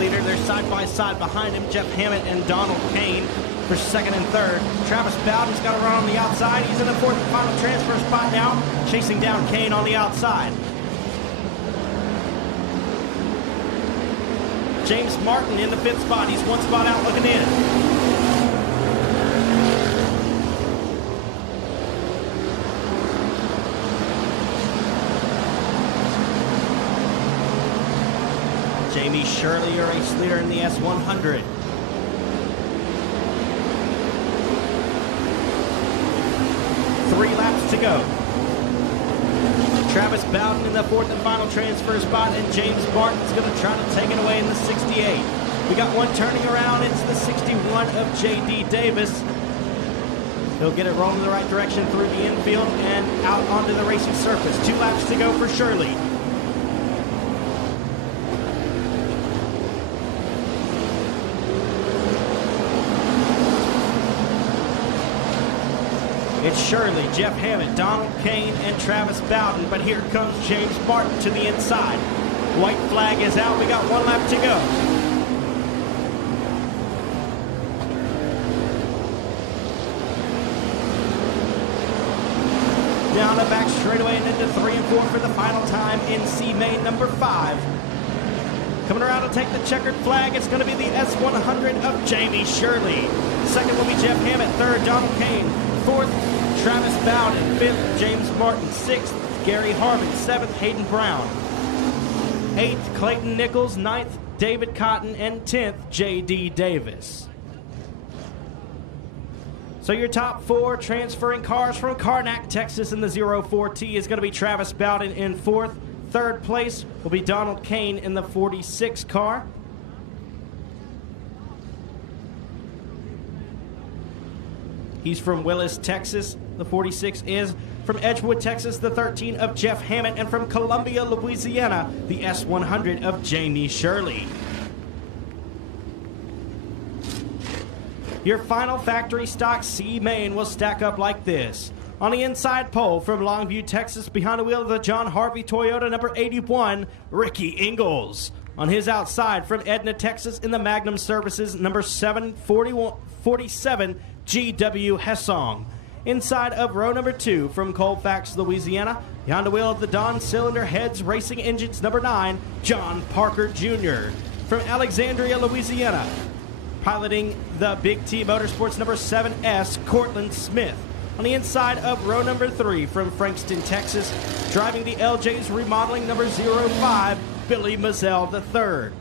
Leader. They're side by side behind him, Jeff Hammett and Donald Kane for second and third. Travis Bowden's got to run on the outside. He's in the fourth and final transfer spot now, chasing down Kane on the outside. James Martin in the fifth spot. He's one spot out looking in. Jamie Shirley, your race leader in the S100. Three laps to go. Travis Bowden in the fourth and final transfer spot, and James Martin's going to try to take it away in the 68. We got one turning around. It's the 61 of J.D. Davis. He'll get it rolling in the right direction through the infield and out onto the racing surface. 2 laps to go for Shirley. It's Shirley, Jeff Hammett, Donald Kane, and Travis Bowden. But here comes James Martin to the inside. White flag is out. We got 1 lap to go. Down the back straightaway and into 3 and 4 for the final time in C main number 5. Coming around to take the checkered flag, it's going to be the S100 of Jamie Shirley. Second will be Jeff Hammett. Third, Donald Kane. Fourth, Travis Bowden. Fifth, James Martin. Sixth, Gary Harmon. Seventh, Hayden Brown. Eighth, Clayton Nichols. Ninth, David Cotton. And 10th, J.D. Davis. So your top 4 transferring cars from Karnak, Texas in the 04T is going to be Travis Bowden in 4th. Third place will be Donald Kane in the 46 car. He's from Willis, Texas. The 46 is from Edgewood, Texas, the 13 of Jeff Hammett, and from Columbia, Louisiana, the S100 of Jamie Shirley. Your final factory stock C main will stack up like this. On the inside pole from Longview, Texas, behind the wheel of the John Harvey Toyota number 81, Ricky Ingalls. On his outside from Edna, Texas, in the Magnum Services number 747, G.W. Hessong. Inside of row number 2 from Colfax, Louisiana, behind the wheel of the Don Cylinder Heads Racing Engines number 9, John Parker Jr. From Alexandria, Louisiana, piloting the Big T Motorsports number 7S, Cortland Smith. On the inside of row number 3 from Frankston, Texas, driving the LJ's remodeling number 05, Billy Mazzell III.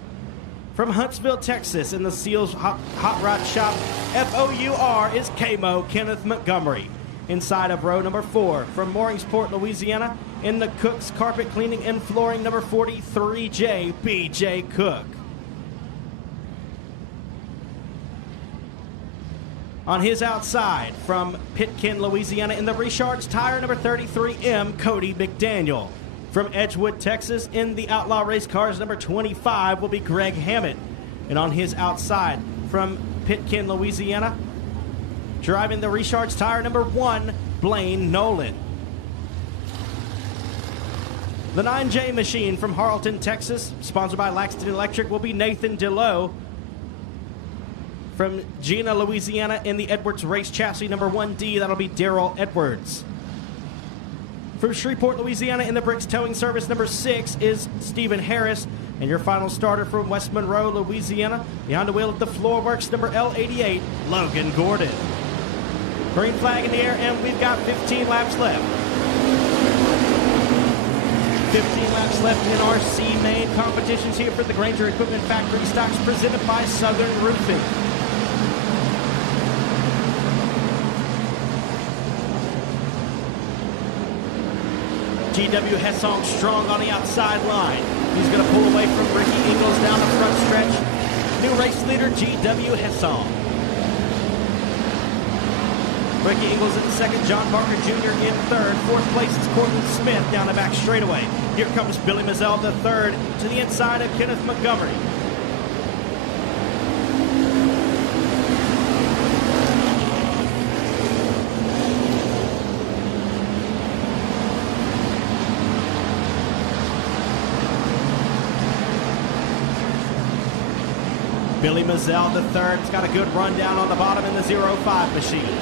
From Huntsville, Texas, in the Seals Hot Rod Shop, FOUR is KMO Kenneth Montgomery. Inside of row number 4 from Mooringsport, Louisiana, in the Cook's Carpet Cleaning and Flooring number 43J, BJ Cook. On his outside, from Pitkin, Louisiana, in the Richards Tire number 33M, Cody McDaniel. From Edgewood, Texas, in the Outlaw Race Cars number 25 will be Greg Hammett. And on his outside, from Pitkin, Louisiana, driving the Richards Tire number 1, Blaine Nolan. The 9J machine from Harleton, Texas, sponsored by Laxton Electric, will be Nathan DeLoe. From Gina, Louisiana, in the Edwards Race Chassis number 1D, that'll be Daryl Edwards. From Shreveport, Louisiana, in the Bricks Towing Service number 6 is Stephen Harris. And your final starter from West Monroe, Louisiana, behind the wheel of the Floorworks number L88, Logan Gordon. Green flag in the air, and we've got 15 laps left. 15 laps left in our C main competitions here for the Granger Equipment Factory Stocks presented by Southern Roofing. G.W. Hessong strong on the outside line. He's going to pull away from Ricky Ingalls down the front stretch. New race leader, G.W. Hessong. Ricky Ingalls in second, John Parker Jr. in third. Fourth place is Cortland Smith down the back straightaway. Here comes Billy Mazzell the third to the inside of Kenneth Montgomery. Billy Mazzell the third has got a good run down on the bottom in the 05 machine.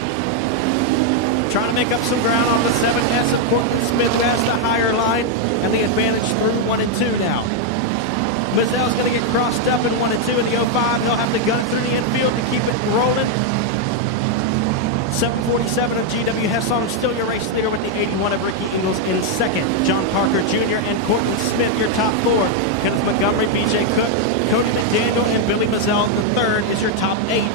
Trying to make up some ground on the 7S of Cortland Smith, who has the higher line and the advantage through 1 and 2 now. Mazzell's going to get crossed up in 1 and 2 in the 05. They'll have to gun through the infield to keep it rolling. 747 of G.W. Hessong, still your race leader with the 81 of Ricky Ingalls in second. John Parker Jr. and Cortland Smith, your top 4. Kenneth Montgomery, B.J. Cook, Cody McDaniel, and Billy Mazzell the third is your top 8.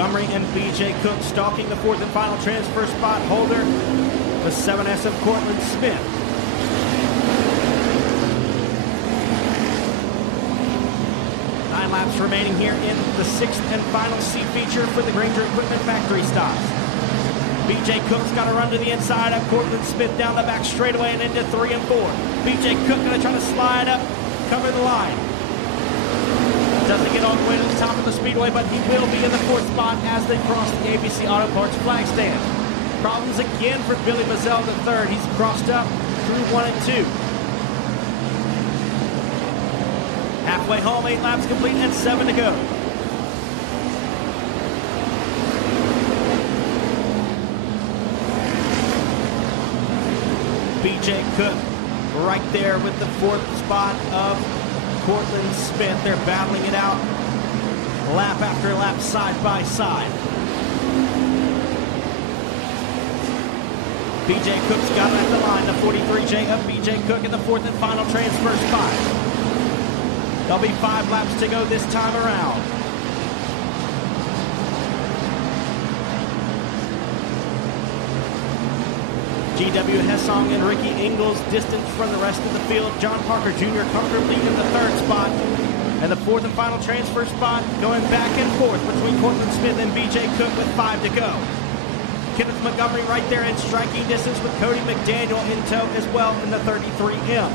Montgomery and B.J. Cook stalking the fourth and final transfer spot holder, the 7S of Cortland Smith. Nine laps remaining here in the sixth and final C feature for the Granger Equipment Factory stocks. B.J. Cook's got to run to the inside of Cortland Smith down the back straightaway and into 3 and 4. B.J. Cook going to try to slide up, cover the line. Doesn't get all the way to the top of the speedway, but he will be in the fourth spot as they cross the ABC Auto Parts flag stand. Problems again for Billy Mazzell III. He's crossed up through 1 and 2. Halfway home, 8 laps complete and 7 to go. B.J. Cook right there with the fourth spot of Cortland Smith. They're battling it out lap after lap, side by side. B.J. Cook's got it at the line. The 43J of B.J. Cook in the fourth and final transfer spot. There'll be 5 laps to go this time around. G.W. Hessong and Ricky Ingles distance from the rest of the field. John Parker Jr. comfortably in the third spot. And the fourth and final transfer spot going back and forth between Cortland Smith and B.J. Cook with 5 to go. Kenneth Montgomery right there in striking distance with Cody McDaniel in tow as well in the 33M.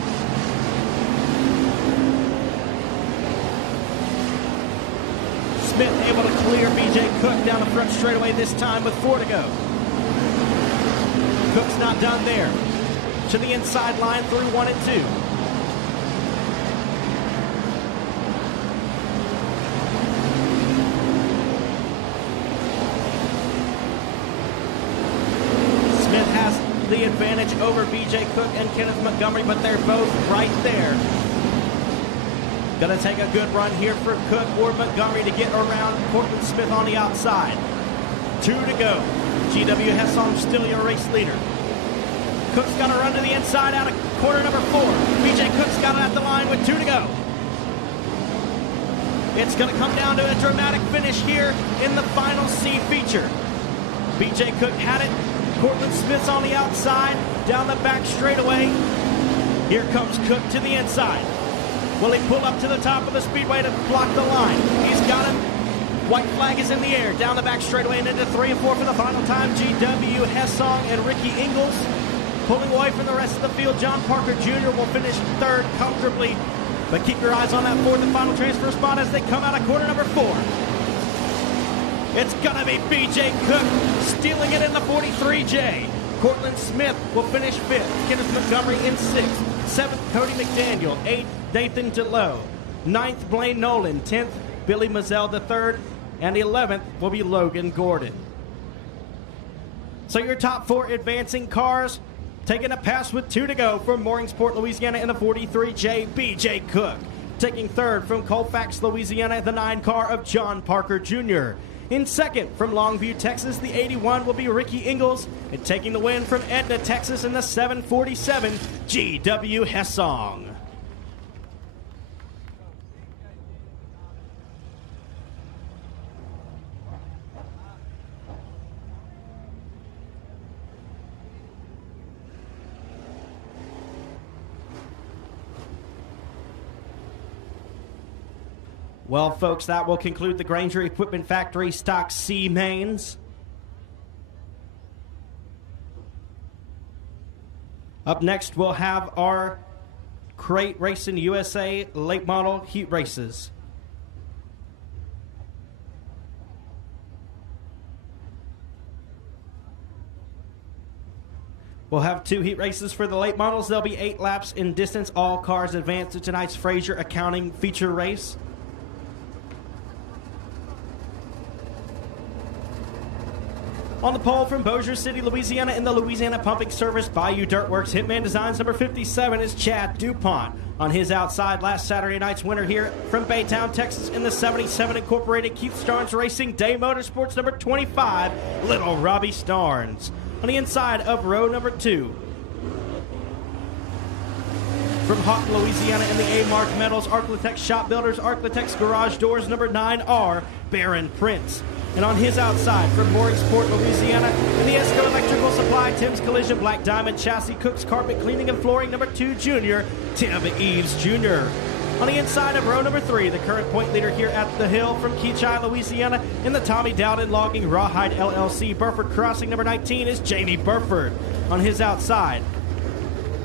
Smith able to clear B.J. Cook down the front straightaway this time with 4 to go. Cook's not done there. To the inside line through 1 and 2. Smith has the advantage over B.J. Cook and Kenneth Montgomery, but they're both right there. Gonna take a good run here for Cook or Montgomery to get around Cortland Smith on the outside. 2 to go. G.W. Hessong still your race leader. Cook's got to run to the inside out of corner number 4. B.J. Cook's got it at the line with 2 to go. It's going to come down to a dramatic finish here in the final C feature. B.J. Cook had it. Cortland Smith's on the outside, down the back straightaway. Here comes Cook to the inside. Will he pull up to the top of the speedway to block the line? He's got him. White flag is in the air, down the back straightaway and into 3 and 4 for the final time. G.W. Hessong and Ricky Ingles pulling away from the rest of the field. John Parker Jr. will finish third comfortably, but keep your eyes on that fourth and final transfer spot as they come out of corner number 4. It's gonna be B.J. Cook stealing it in the 43J. Cortland Smith will finish 5th. Kenneth Montgomery in 6th. 7th, Cody McDaniel. 8th, Nathan DeLoe. 9th, Blaine Nolan. 10th, Billy Mazzell III. And 11th will be Logan Gordon. So your top 4 advancing cars taking a pass with 2 to go from Mooringsport, Louisiana in the 43J, B.J. Cook. Taking 3rd from Colfax, Louisiana, the 9 car of John Parker Jr. In 2nd from Longview, Texas, the 81 will be Ricky Ingles. And taking the win from Edna, Texas in the 747, G.W. Hessong. Well, folks, that will conclude the Granger Equipment Factory Stock C mains. Up next, we'll have our Crate Racing USA late model heat races. We'll have 2 heat races for the late models. There'll be 8 laps in distance. All cars advance to tonight's Fraser Accounting feature race. On the pole from Bossier City, Louisiana, in the Louisiana Pumping Service Bayou Dirtworks Hitman Designs number 57 is Chad DuPont. On his outside, last Saturday night's winner here from Baytown, Texas, in the 77 Incorporated Keith Starnes Racing Day Motorsports number 25, Little Robbie Starnes. On the inside of row number 2, from Houghton, Louisiana, in the A-Mark Metals Arclitex Shop Builders Arclitex Garage Doors number 9R, Baron Prince. And on his outside, from Mooringsport, Louisiana, in the Esco Electrical Supply, Tim's Collision, Black Diamond Chassis, Cook's Carpet Cleaning and Flooring, number 2 junior, Tim Eves Jr. On the inside of row number 3, the current point leader here at the Hill from Keachai, Louisiana, in the Tommy Dowden Logging Rawhide LLC, Burford Crossing, number 19 is Jamie Burford. On his outside,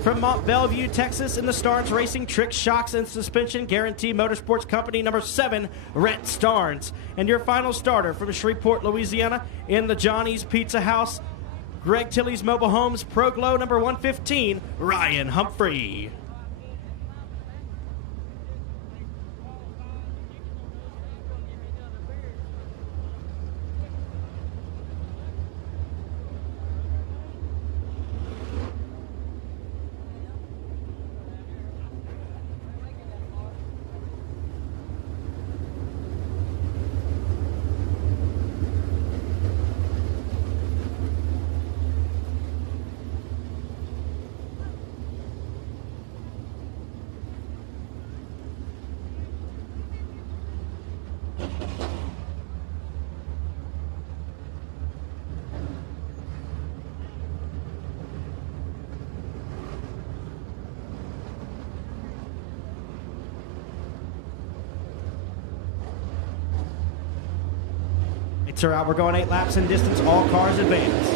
from Mont Bellevue, Texas, in the Starnes Racing, Tricks, Shocks, and Suspension Guarantee Motorsports Company, number 7, Rhett Starnes. And your final starter from Shreveport, Louisiana, in the Johnny's Pizza House, Greg Tilley's Mobile Homes, Pro Glow, number 115, Ryan Humphrey. Lights are out. We're going 8 laps in distance. All cars advance.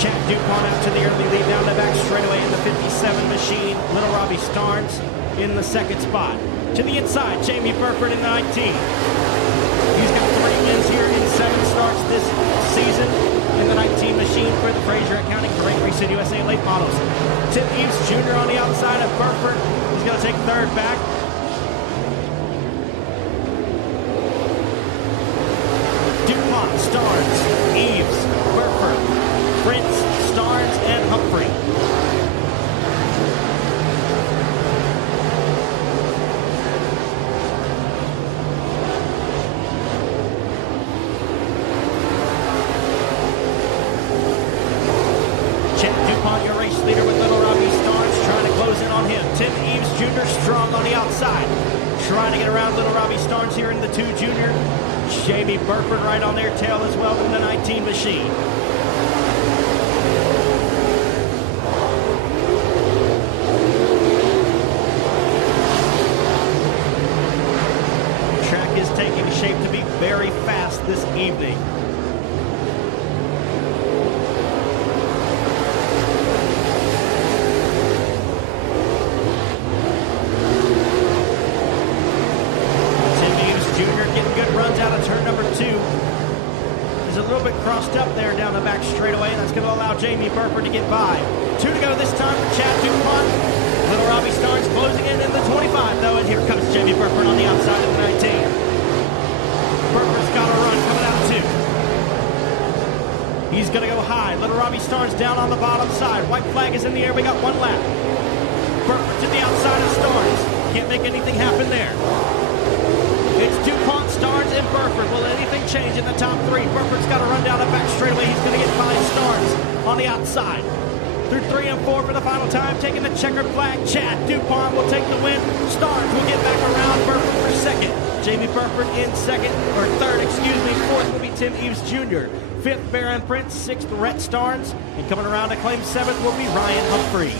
Chad DuPont out to the early lead down the back straightaway in the 57 machine. Little Robbie Starnes in the second spot. To the inside, Jamie Burford in the 19. He's got 3 wins here in 7 starts this season in the 19 machine for the Fraser Accounting Great Racing USA late models. Tim Eves Jr. on the outside of Burford. He's going to take third back. DuPont, Starnes, Eves, Burford, Prince, Starnes, and Humphrey. Your race leader with Little Robbie Starnes trying to close in on him. Tim Eves Jr. strong on the outside. Trying to get around Little Robbie Starnes here in the 2 junior. Jamie Burford right on their tail as well in the 19 machine. The track is taking shape to be very fast this evening. Is a little bit crossed up there down the back straightaway. That's going to allow Jamie Burford to get by. 2 to go this time for Chad DuPont. Little Robbie Starnes closing in the 25 though, and here comes Jamie Burford on the outside of the 19. Burford's got a run coming out 2. He's going to go high. Little Robbie Starnes down on the bottom side. White flag is in the air. We got 1 lap. Burford to the outside of Starnes. Can't make anything happen there. It's DuPont, Starnes, and Burford. Will anything change in the top 3? Burford's got to run down the back straightaway. He's going to get by Starnes on the outside. Through 3 and 4 for the final time. Taking the checkered flag. Chad DuPont will take the win. Starnes will get back around Burford for second. Jamie Burford in second, or third, excuse me. Fourth will be Tim Eves Jr. Fifth, Baron Prince. Sixth, Rhett Starnes. And coming around to claim seventh will be Ryan Humphrey.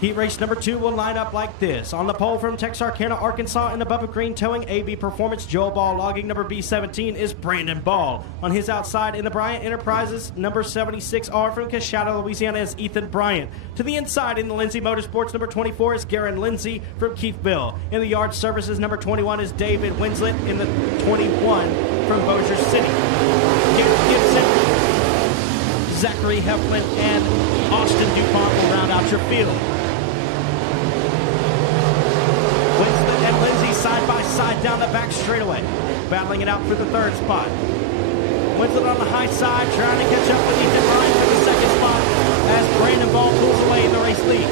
Heat race number 2 will line up like this. On the pole from Texarkana, Arkansas, in the Bubba Green Towing AB Performance, Joe Ball logging number B17 is Brandon Ball. On his outside in the Bryant Enterprises, number 76R from Coshada, Louisiana is Ethan Bryant. To the inside in the Lindsay Motorsports, number 24 is Garen Lindsay from Keithville. In the Yard Services, number 21 is David Winslet. In the 21 from Bossier City, Garrett Gibson, Zachary Heflin, and Austin DuPont will round out your field. Winslet and Lindsay side by side down the back straightaway, battling it out for the third spot. Winslet on the high side, trying to catch up with Ethan Bryant for the second spot as Brandon Ball pulls away in the race lead.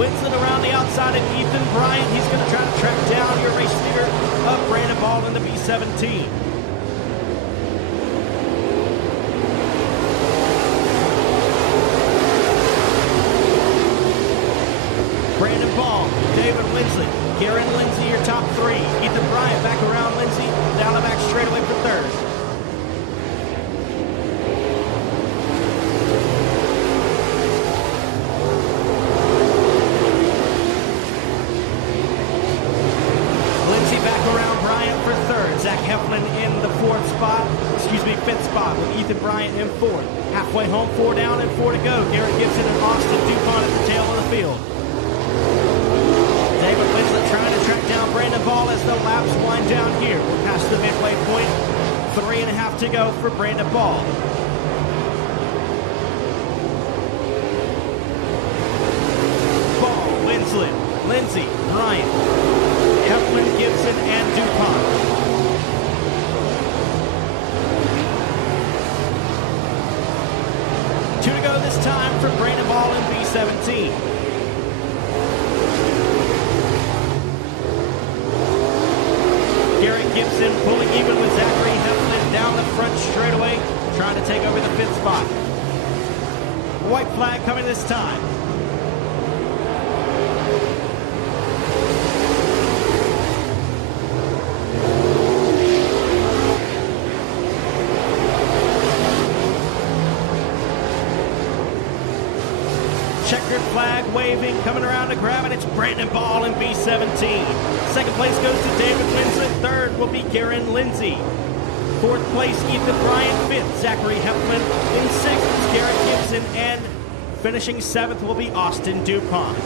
Winslet around the outside of Ethan Bryant. He's going to try to track down your race leader of Brandon Ball in the B17. Brandon Ball, David Winslet, Garen Lindsay, your top three. Ethan Bryant back around Lindsay, down the back straightaway for third. Lindsay back around Bryant for third. Zach Heflin in the fifth spot with Ethan Bryant in fourth. Halfway home, 4 down and 4 to go. Garrett Gibson and Austin DuPont at the tail of the field. David Winslet trying to track down Brandon Ball as the laps wind down here. We're past the midway point. 3.5 to go for Brandon Ball. Ball, Winslet, Lindsay, Bryant, Heflin, Gibson, and DuPont. Two to go this time for Brandon Ball in B17. Garrett Gibson pulling even with Zachary Heflin down the front straightaway, trying to take over the fifth spot. White flag coming this time. Checkered flag waving, coming around to grab it. It's Brandon Ball in B17. Second place goes to David Winslet. Third will be Garen Lindsay. Fourth place, Ethan Bryant. Fifth, Zachary Heflin. In sixth is Garrett Gibson. And finishing seventh will be Austin DuPont.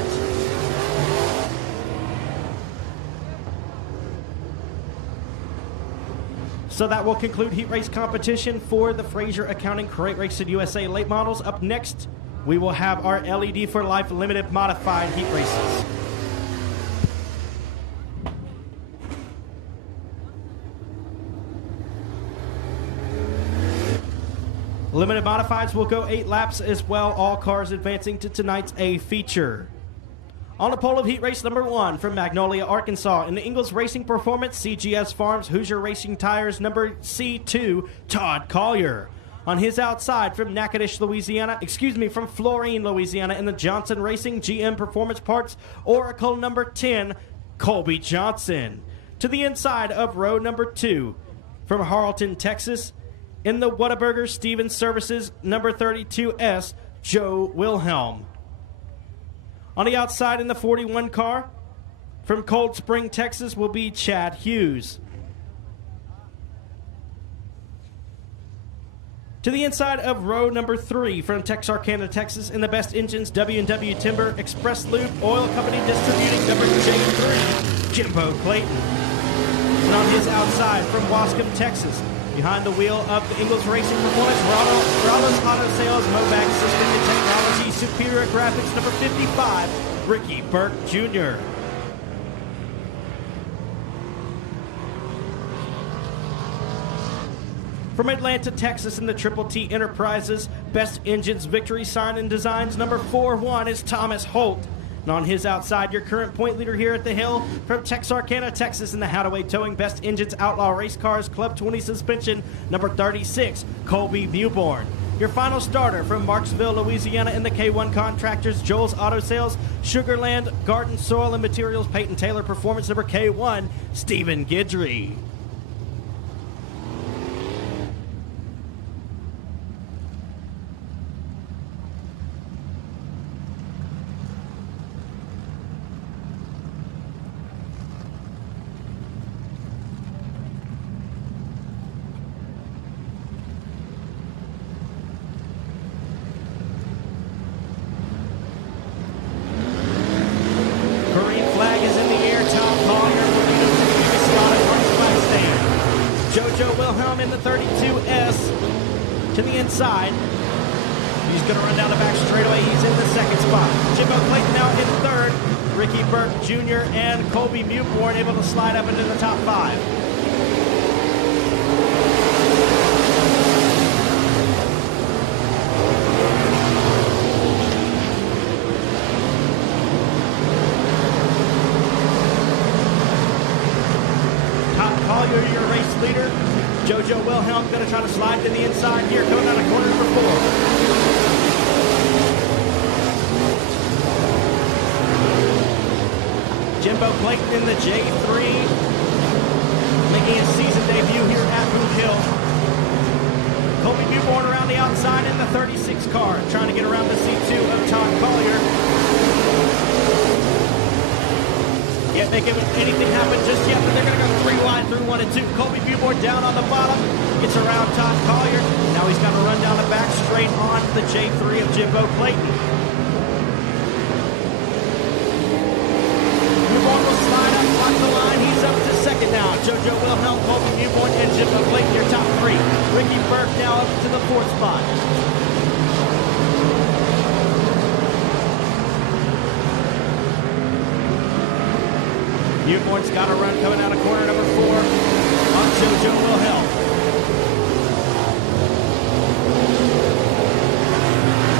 So that will conclude heat race competition for the Fraser Accounting Crate Racing USA late models. Up next, we will have our LED for Life limited modified heat races. Limited modifieds will go 8 laps as well, all cars advancing to tonight's A feature. On the pole of heat race number 1 from Magnolia, Arkansas, in the Ingles Racing Performance, CGS Farms, Hoosier Racing Tires, number C2, Todd Collier. On his outside from from Florine, Louisiana, in the Johnson Racing GM Performance Parts, Oracle number 10, Colby Johnson. To the inside of row number 2 from Harleton, Texas, in the Whataburger Stevens Services, number 32S, Joe Wilhelm. On the outside in the 41 car from Cold Spring, Texas, will be Chad Hughes. To the inside of row number 3 from Texarkana, Texas, in the Best Engines W&W Timber Express Lube Oil Company Distributing, number J3, Jimbo Clayton. And on his outside from Wascom, Texas, behind the wheel of the Ingles Racing Performance, Rallo's Auto Sales, Movac System and Technology, Superior Graphics, number 55, Ricky Burke Jr. From Atlanta, Texas, in the Triple T Enterprises, Best Engines Victory Sign and Designs, number 41 is Thomas Holt. And on his outside, your current point leader here at the Hill, from Texarkana, Texas, in the Hadaway Towing Best Engines Outlaw Race Cars Club 20 Suspension, number 36, Colby Mewborn. Your final starter from Marksville, Louisiana, in the K1 Contractors, Joel's Auto Sales, Sugarland, Garden Soil and Materials, Peyton Taylor Performance, number K1, Stephen Guidry. inside. He's going to run down the back straightaway. He's in the second spot. Jimbo Clayton now in third. Ricky Burke Jr. and Colby Mewborn able to slide up into the top 5. Collier, your race leader. JoJo Wilhelm going to try to slide to the inside here, coming out of corner number 4. Jimbo Clayton in the J3, making his season debut here at Boothill. Colby Mewborn around the outside in the 36 car, trying to get around the C2 of Todd Collier. Can't make anything happen just yet, but they're going to go 3 wide through 1 and 2. Colby Mewborn down on the bottom, gets around Todd Collier. Now he's got to run down the back straight on the J3 of Jimbo Clayton. Mewborn will slide up, block the line. He's up to second now. JoJo Wilhelm, Colby Mewborn, and Jimbo Clayton, your top 3. Ricky Burke now up to the 4th spot. Mewborn's got a run coming out of corner number 4 on JoJo Wilhelm.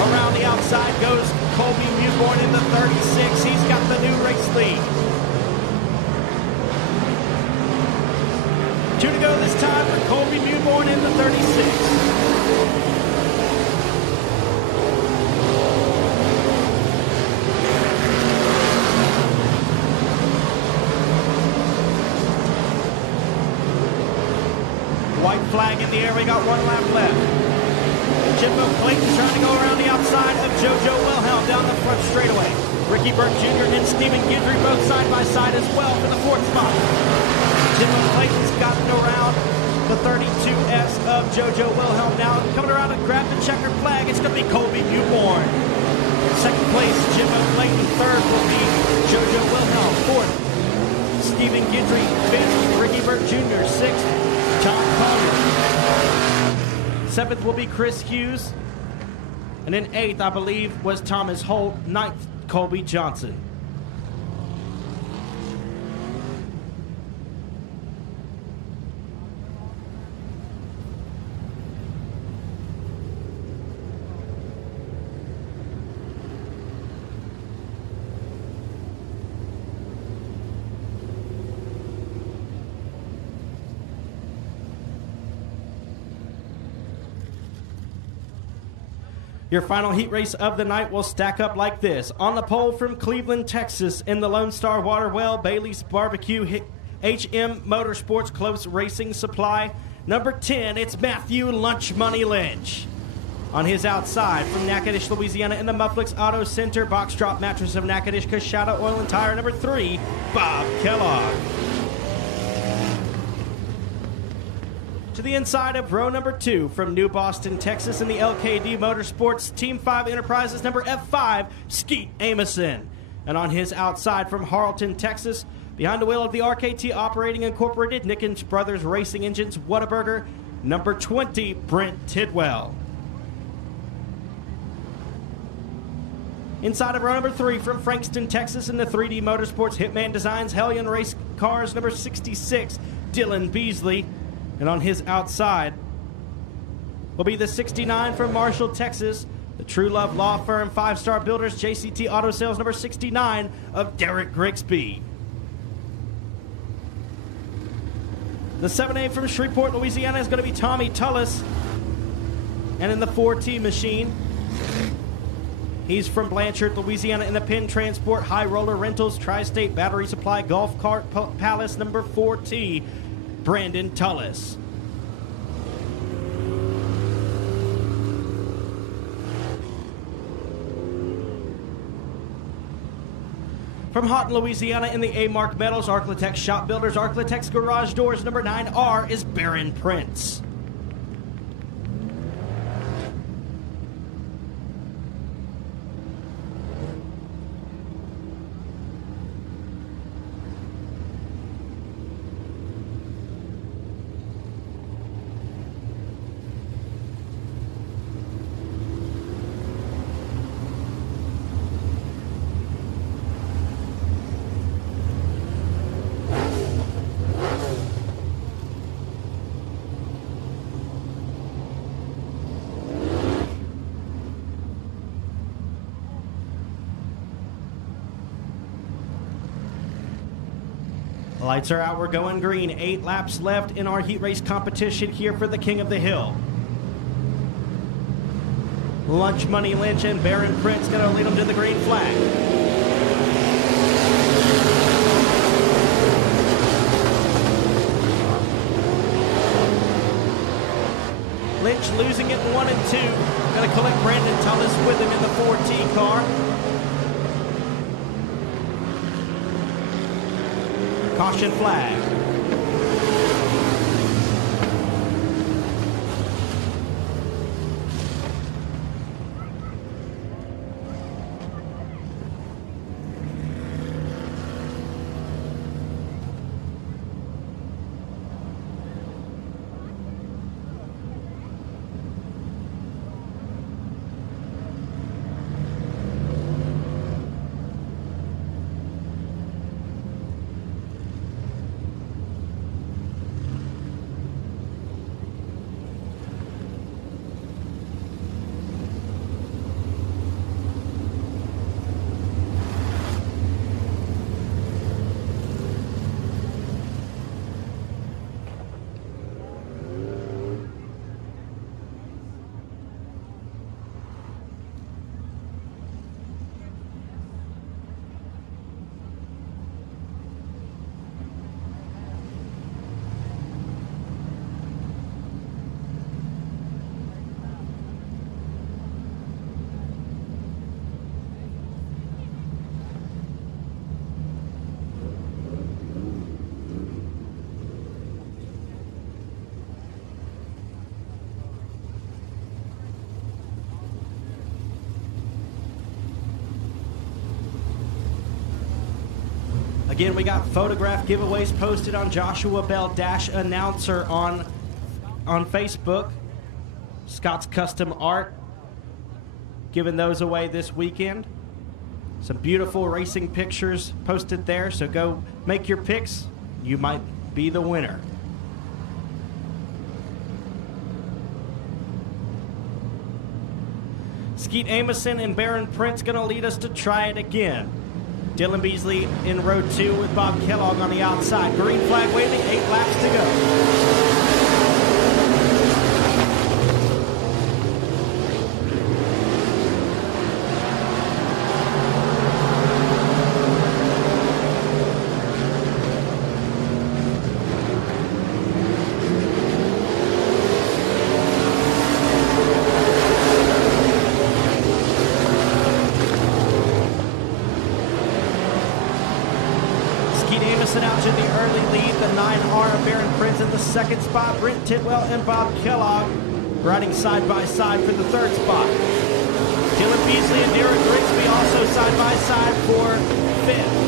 Around the outside goes Colby Mewborn in the 36. He's got the new race lead. 2 to go this time for Colby Mewborn in the 36. White flag in the air. We got 1 lap left. Jimbo Clayton trying to go around the outside of JoJo Wilhelm down the front straightaway. Ricky Burke Jr. and Stephen Guidry both side by side as well for the 4th spot. Jimbo Clayton's gotten around the 32S of JoJo Wilhelm now. Coming around and grab the checkered flag. It's going to be Colby Mewborn. Second place, Jimbo Clayton. Third will be JoJo Wilhelm. 4th, Stephen Guidry. 5th, Ricky Burke Jr. 6th, Tom Collier. 7th will be Chris Hughes. And then 8th, I believe, was Thomas Holt. 9th, Colby Johnson. Your final heat race of the night will stack up like this. On the pole from Cleveland, Texas, in the Lone Star Water Well, Bailey's Barbecue, HM Motorsports Close Racing Supply. Number 10, it's Matthew Lunch Money Lynch. On his outside, from Natchitoches, Louisiana, in the Mufflix Auto Center, Box Drop Mattress of Natchitoches, Kashada Oil and Tire. Number 3, Bob Kellogg. To the inside of row number 2 from New Boston, Texas in the LKD Motorsports Team 5 Enterprises, number F5, Skeet Amison. And on his outside from Harleton, Texas, behind the wheel of the RKT Operating Incorporated, Nickens Brothers Racing Engines, Whataburger, number 20, Brent Tidwell. Inside of row number 3 from Frankston, Texas in the 3D Motorsports Hitman Designs Hellion Race Cars, number 66, Dylan Beasley. And on his outside will be the 69 from Marshall, Texas, the True Love Law Firm 5-Star Builders JCT Auto Sales, number 69 of Derek Grigsby. The 7A from Shreveport, Louisiana is going to be Tommy Tullis. And in the 4T machine, he's from Blanchard, Louisiana in the Penn Transport High Roller Rentals Tri-State Battery Supply Golf Cart Palace, number 4T, Brandon Tullis. From Houghton, Louisiana in the A-Mark Metals Arclitex Shop Builders Arclitex Garage Doors, number 9R is Baron Prince. Lights are out, we're going green. 8 laps left in our heat race competition here for the King of the Hill. Lunch Money Lynch and Baron Prince going to lead them to the green flag. Lynch losing it 1 and 2. Going to collect Brandon Thomas with him in the 4T car. Caution flag. Again, we got photograph giveaways posted on Joshua Bell Dash Announcer on Facebook. Scott's Custom Art giving those away this weekend. Some beautiful racing pictures posted there, so go make your picks. You might be the winner. Skeet Amison and Baron Prince going to lead us to try it again. Dylan Beasley in row 2 with Bob Kellogg on the outside. Green flag waving, 8 laps to go. Out to the early lead, the 9R Baron Prince in the 2nd spot. Brent Tidwell and Bob Kellogg riding side by side for the 3rd spot. Dylan Beasley and Derek Grigsby also side by side for 5th.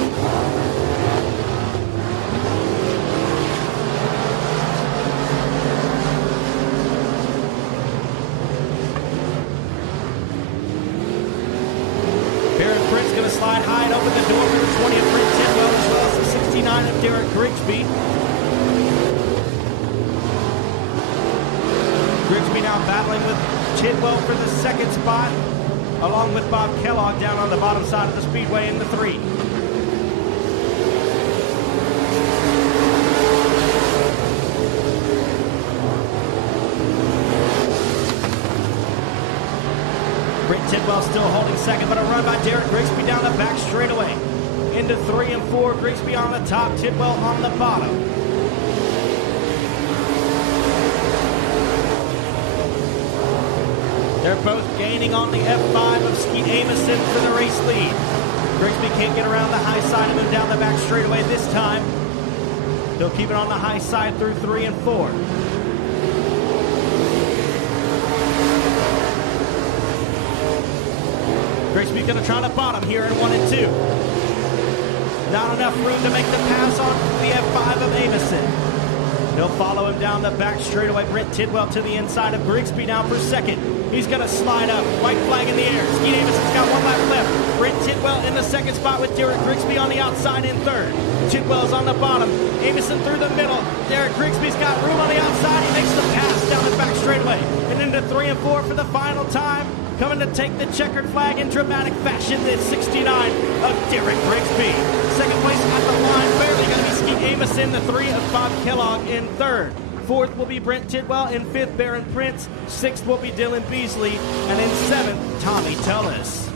Baron Prince going to slide high and open the door for the 20 of Brent Tidwell, as well as the 69 of Derek Grigsby. Grigsby now battling with Tidwell for the 2nd spot, along with Bob Kellogg down on the bottom side of the speedway in the 3. Brent Tidwell still holding 2nd, but a run by Derek Grigsby down the back straightaway. Into 3 and 4, Grigsby on the top, Tidwell on the bottom. They're both gaining on the F5 of Skeet Amison for the race lead. Grigsby can't get around the high side and move down the back straightaway this time. He'll keep it on the high side through 3 and 4. Grigsby's going to try to bottom here in 1 and 2. Not enough room to make the pass on the F5 of Amison. He'll follow him down the back straightaway. Brent Tidwell to the inside of Grigsby now for 2nd. He's going to slide up. White flag in the air. Skeet Amison's got 1 lap left. Brent Tidwell in the 2nd spot with Derek Grigsby on the outside in 3rd. Tidwell's on the bottom. Amison through the middle. Derek Grigsby's got room on the outside. He makes the pass down the back straightaway. And into 3 and 4 for the final time. Coming to take the checkered flag in dramatic fashion, the 69 of Derek Grigsby. Second place at the line, barely going to be Skeet Amison, the 3 of Bob Kellogg in third. Fourth will be Brent Tidwell. In fifth, Baron Prince. Sixth will be Dylan Beasley. And in seventh, Tommy Tullis.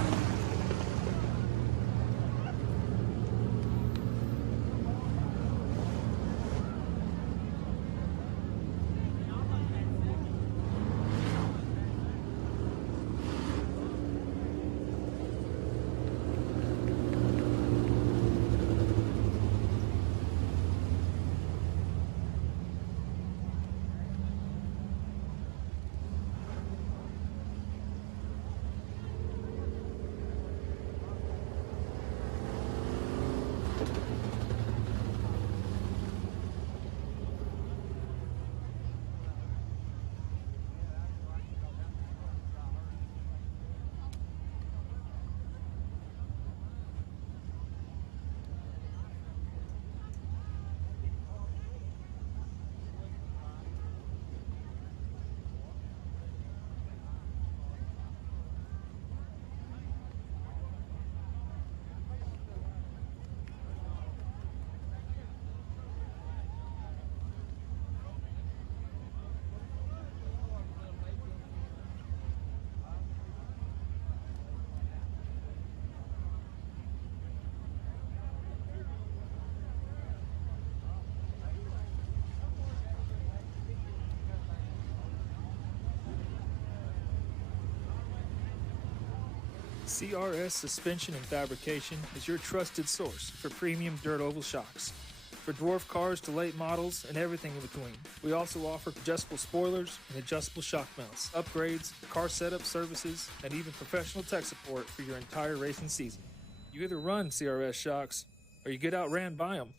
CRS Suspension and Fabrication is your trusted source for premium dirt oval shocks. For dwarf cars to late models and everything in between. We also offer adjustable spoilers and adjustable shock mounts, upgrades, car setup services, and even professional tech support for your entire racing season. You either run CRS shocks or you get outran by them.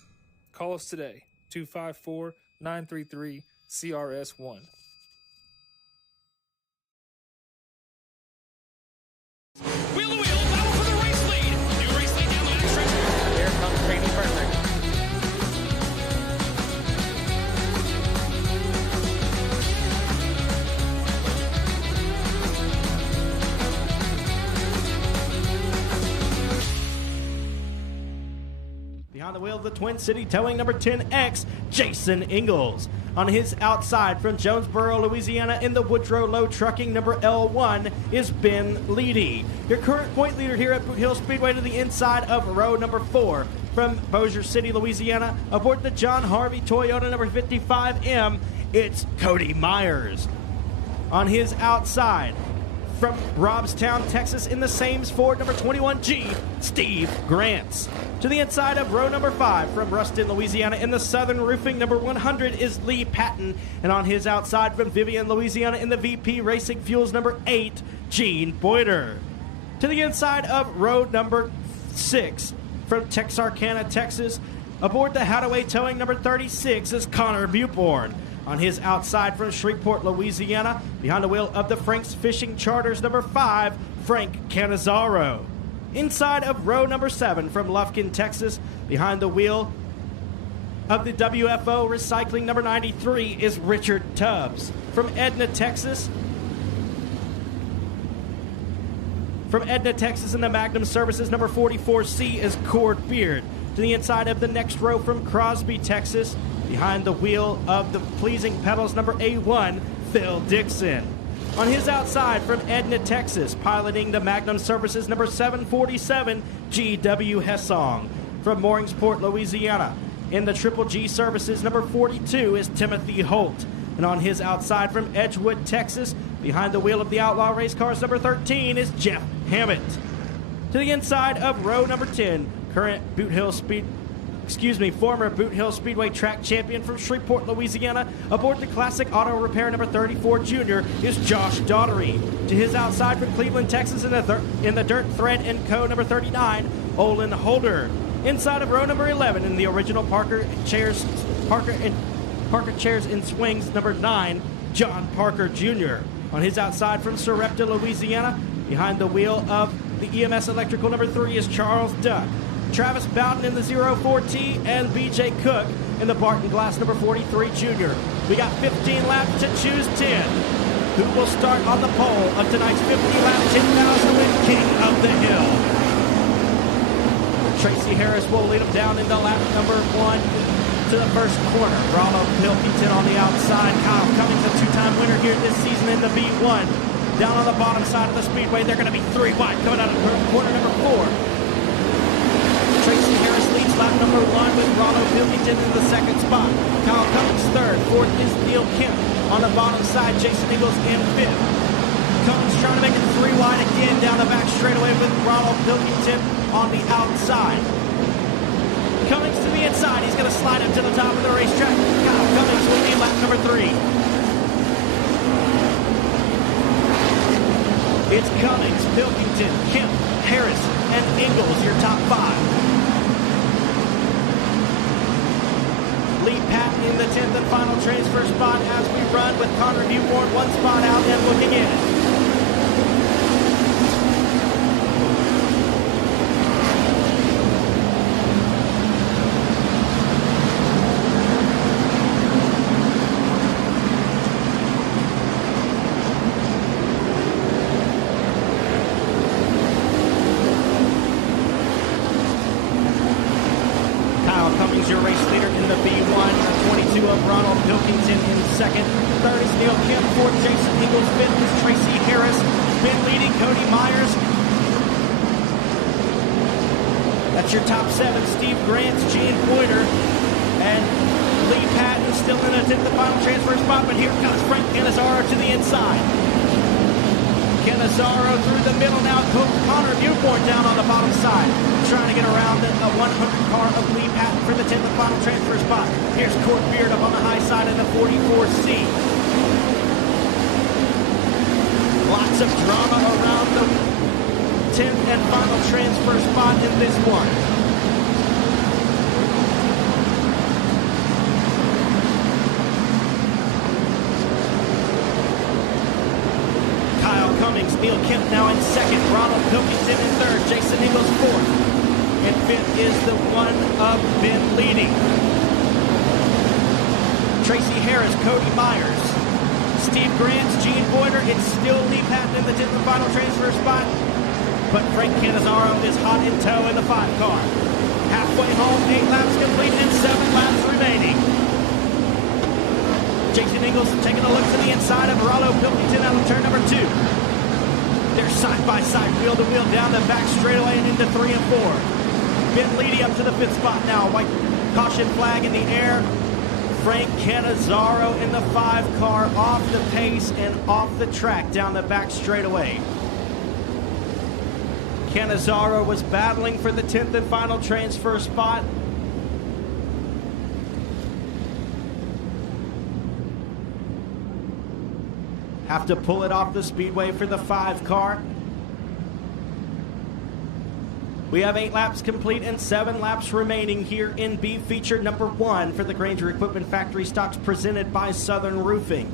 Call us today, 254-933-CRS1. Wheel to wheel, battle for the race lead. New race lead down the backstretch. Here comes Brady Frederick. Behind the wheel of the Twin City Towing number 10X, Jason Ingalls. On his outside from Jonesboro, Louisiana, in the Woodrow Low Trucking number L1 is Ben Leedy. Your current point leader here at Boothill Speedway to the inside of row number 4. From Bossier City, Louisiana, aboard the John Harvey Toyota number 55M, it's Cody Myers. On his outside, from Robstown, Texas, in the Sames Ford number 21G, Steve Grants. To the inside of row number 5, from Ruston, Louisiana, in the Southern Roofing number 100 is Lee Patton. And on his outside from Vivian, Louisiana, in the VP Racing Fuels number 8, Gene Boyder. To the inside of row number 6, from Texarkana, Texas, aboard the Hadaway Towing number 36 is Connor Buporn. On his outside from Shreveport, Louisiana, behind the wheel of the Frank's Fishing Charters number 5, Frank Canizaro. Inside of row number 7 from Lufkin, Texas, behind the wheel of the WFO Recycling number 93 is Richard Tubbs. From Edna, Texas, in the Magnum Services number 44C is Cord Beard. To the inside of the next row from Crosby, Texas, behind the wheel of the Pleasing Pedals number A1, Phil Dixon. On his outside from Edna, Texas, piloting the Magnum Services number 747, G.W. Hessong. From Mooringsport, Louisiana, in the Triple G Services number 42 is Timothy Holt. And on his outside from Edgewood, Texas, behind the wheel of the Outlaw Race Cars number 13 is Jeff Hammett. To the inside of row number 10, former Boothill Speedway track champion from Shreveport, Louisiana, aboard the Classic Auto Repair number 34 Junior is Josh Daughtery. To his outside from Cleveland, Texas, in the Dirt Thread & Co. number 39, Olin Holder. Inside of row number 11 in the original Parker Chairs and Swings number 9, John Parker Jr. On his outside from Sarepta, Louisiana, behind the wheel of the EMS Electrical number 3 is Charles Duck. Travis Bowden in the 04T and BJ Cook in the Barton Glass number 43 Junior. We got 15 laps to choose 10. who will start on the pole of tonight's 50-lap 10,000 win King of the Hill. Tracy Harris will lead him down into lap number 1 to the first corner. Ronald Pilkington on the outside. Kyle Cummings, a two-time winner here this season in the B1. Down on the bottom side of the speedway, they're going to be 3 wide coming out of corner number 4. Tracy Harris leads lap number 1 with Ronald Pilkington in the second spot. Kyle Cummings third. Fourth is Neil Kemp. On the bottom side, Jason Ingles in fifth. Cummings trying to make it 3 wide again down the back straightaway with Ronald Pilkington on the outside. Cummings to the inside. He's going to slide up to the top of the racetrack. Kyle Cummings will lead lap number 3. It's Cummings, Pilkington, Kemp, Harris, and Ingles, your top 5. Lee Patton in the 10th and final transfer spot as we run with Connor Newborn 1 spot out and looking in. Your race leader in the B1, 22 of Ronald Pilkington in second. Third is Neil Kemp. Fourth, Jason Ingles. Fifth is Tracy Harris. Been leading Cody Myers. That's your top 7. Steve Grant, Gene Boyder, and Lee Patton still in the 10th and final transfer spot, but here comes Frank Cannizzaro to the inside. Cannizzaro through the middle now. Connor Newborn down on the bottom side, trying to get around the 100 car of Lee Patton for the 10th and final transfer spot. Here's Court Beard up on the high side in the 44C. Lots of drama around the 10th and final transfer spot in this one. Neil Kemp now in second. Ronald Pilkington in third. Jason Ingles fourth. And fifth is the one of Ben leading. Tracy Harris, Cody Myers, Steve Grant, Gene Boyder. It's still Lee Patton in the 10th and final transfer spot. But Frank Cannizzaro is hot in tow in the 5 car. Halfway home, 8 laps complete and 7 laps remaining. Jason Ingles taking a look to the inside of Ronald Pilkington out of turn number 2. They're side-by-side, wheel-to-wheel down the back straightaway and into 3 and 4. Ben leading up to the 5th spot now. White caution flag in the air. Frank Cannizzaro in the 5 car off the pace and off the track down the back straightaway. Cannizzaro was battling for the 10th and final transfer spot. Have to pull it off the speedway for the 5 car. We have 8 laps complete and 7 laps remaining here in B feature number 1 for the Granger Equipment Factory Stocks presented by Southern Roofing.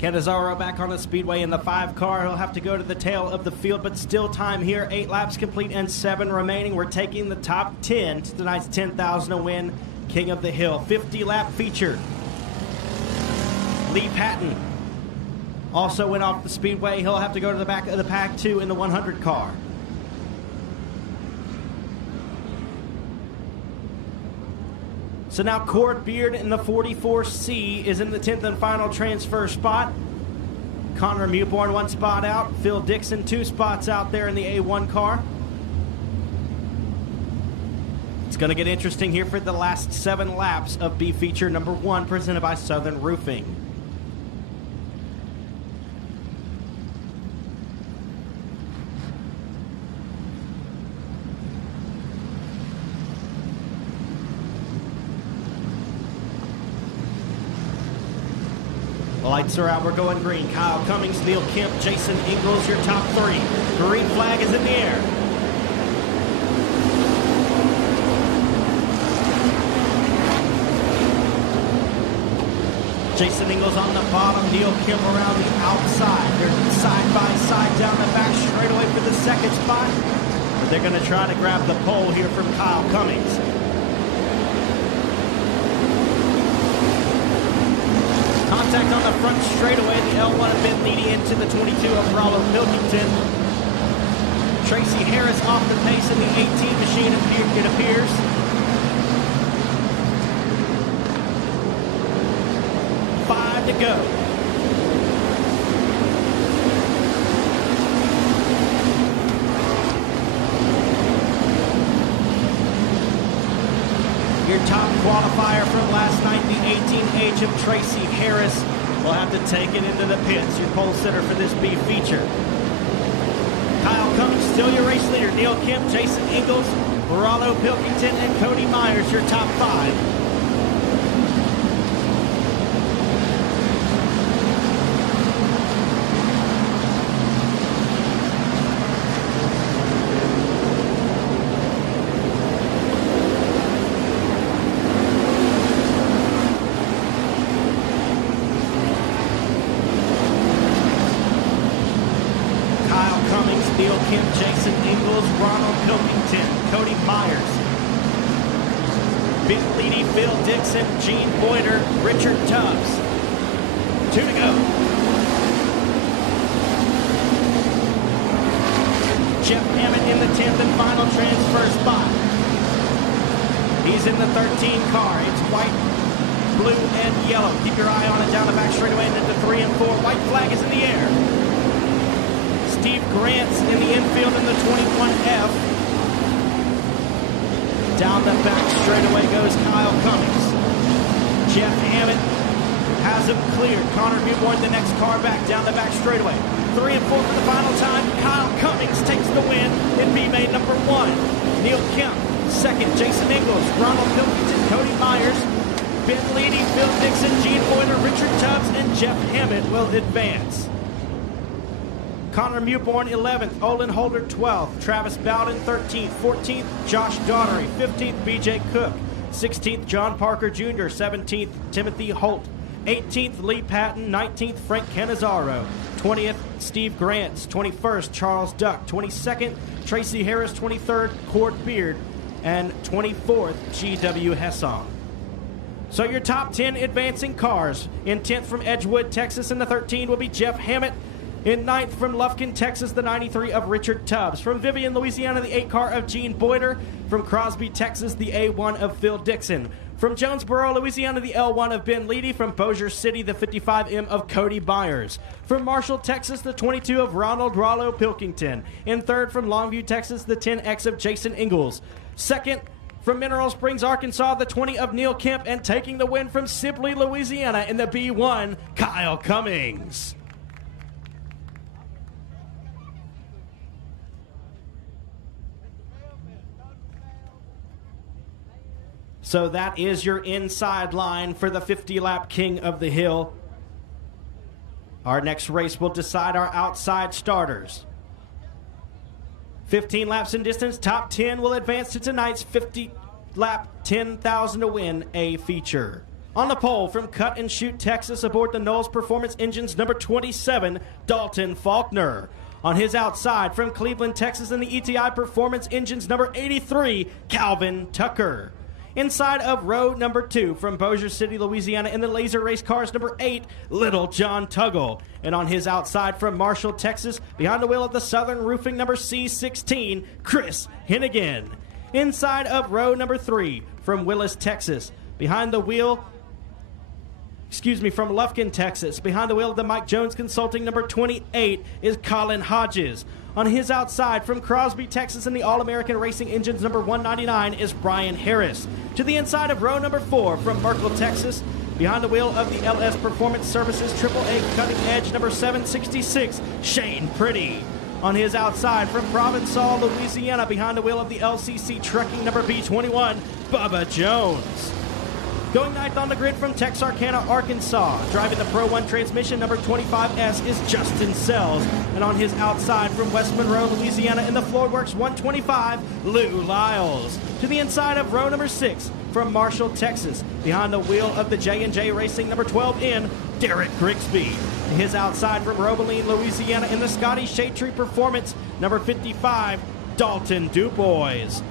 Canizaro back on the speedway in the 5 car. He'll have to go to the tail of the field, but still time here. 8 laps complete and 7 remaining. We're taking the top 10 to tonight's 10,000 to win King of the Hill 50 lap feature. Lee Patton also went off the speedway. He'll have to go to the back of the pack too in the 100 car. So now Cord Beard in the 44C is in the 10th and final transfer spot. Connor Mewborn 1 spot out. Phil Dixon 2 spots out there in the A1 car. It's going to get interesting here for the last 7 laps of B feature number 1 presented by Southern Roofing. Lights are out, we're going green. Kyle Cummings, Neil Kemp, Jason Ingalls, your top 3. Green flag is in the air. Jason Ingalls on the bottom, Neil Kemp around the outside. They're side by side down the back straightaway for the 2nd spot. But they're going to try to grab the pole here from Kyle Cummings. Contact on the front straightaway. The L1 have been leading into the 22 of Rollo Pilkington. Tracy Harris off the pace in the 18 machine, it appears. Five to go. Your top qualifier from last night, the 18H of Tracy Harris, will have to take it into the pits. Your pole sitter for this B feature. Kyle Cummings, still your race leader. Neil Kemp, Jason Ingalls, Rollo Pilkington, and Cody Myers, your top 5. Neil Kemp, Jason Ingalls, Ronald Pilkington, Cody Myers, Ben Leedy, Phil Dixon, Gene Boyder, Richard Tubbs. 2 to go. Jeff Hammett in the 10th and final transfer spot. He's in the 13 car. It's white, blue, and yellow. Keep your eye on it down the back straightaway and into 3 and 4. White flag is in the air. Steve Grant's in the infield in the 21F. Down the back straightaway goes Kyle Cummings. Jeff Hammett has him cleared. Connor Mewborn, the next car back down the back straightaway. 3 and 4 for the final time. Kyle Cummings takes the win in B-Main number 1. Neil Kemp, 2nd. Jason Ingalls, Ronald Pilkington, Cody Myers, Ben Leedy, Phil Dixon, Gene Boyder, Richard Tubbs, and Jeff Hammett will advance. Connor Mewborn 11th, Olin Holder 12th, Travis Bowden 13th, 14th Josh Daughtery, 15th BJ Cook, 16th John Parker Jr., 17th Timothy Holt, 18th Lee Patton, 19th Frank Canizaro, 20th Steve Grants, 21st Charles Duck, 22nd Tracy Harris, 23rd Cord Beard, and 24th GW Hessong. So your top 10 advancing cars. In 10th from Edgewood, Texas, in the 13 will be Jeff Hammett. In 9th from Lufkin, Texas, the 93 of Richard Tubbs. From Vivian, Louisiana, the 8 car of Gene Boyder. From Crosby, Texas, the A1 of Phil Dixon. From Jonesboro, Louisiana, the L1 of Ben Leedy. From Bossier City, the 55M of Cody Byers. From Marshall, Texas, the 22 of Ronald Rollo Pilkington. In 3rd from Longview, Texas, the 10X of Jason Ingalls. 2nd from Mineral Springs, Arkansas, the 20 of Neil Kemp. And taking the win from Sibley, Louisiana in the B1, Kyle Cummings. So that is your inside line for the 50-lap King of the Hill. Our next race will decide our outside starters. 15 laps in distance, top 10 will advance to tonight's 50-lap 10,000 to win A feature. On the pole from Cut and Shoot, Texas, aboard the Knowles Performance Engines, number 27, Dalton Faulkner. On his outside from Cleveland, Texas, in the ETI Performance Engines, number 83, Calvin Tucker. Inside of row number 2 from Bossier City, Louisiana, in the Laser Race Cars, number 8, Little John Tuggle. And on his outside from Marshall, Texas, behind the wheel of the Southern Roofing, number C16, Chris Hennigan. Inside of row number 3 from Willis, Texas, behind the wheel, from Lufkin, Texas, behind the wheel of the Mike Jones Consulting, number 28, is Colin Hodges. On his outside from Crosby, Texas, in the All-American Racing Engines, number 199, is Brian Harris. To the inside of row number 4 from Merkel, Texas, behind the wheel of the LS Performance Services AAA Cutting Edge, number 766, Shane Pretty. On his outside from Provençal, Louisiana, behind the wheel of the LCC Trucking, number B21, Bubba Jones. Going ninth on the grid from Texarkana, Arkansas, driving the Pro 1 transmission, number 25S, is Justin Sells. And on his outside from West Monroe, Louisiana, in the Floorworks 125, Lou Lyles. To the inside of row number 6 from Marshall, Texas, behind the wheel of the J&J Racing, number 12N, Derek Grigsby. And his outside from Robeline, Louisiana, in the Scotty Shade Tree Performance, number 55, Dalton Dubois.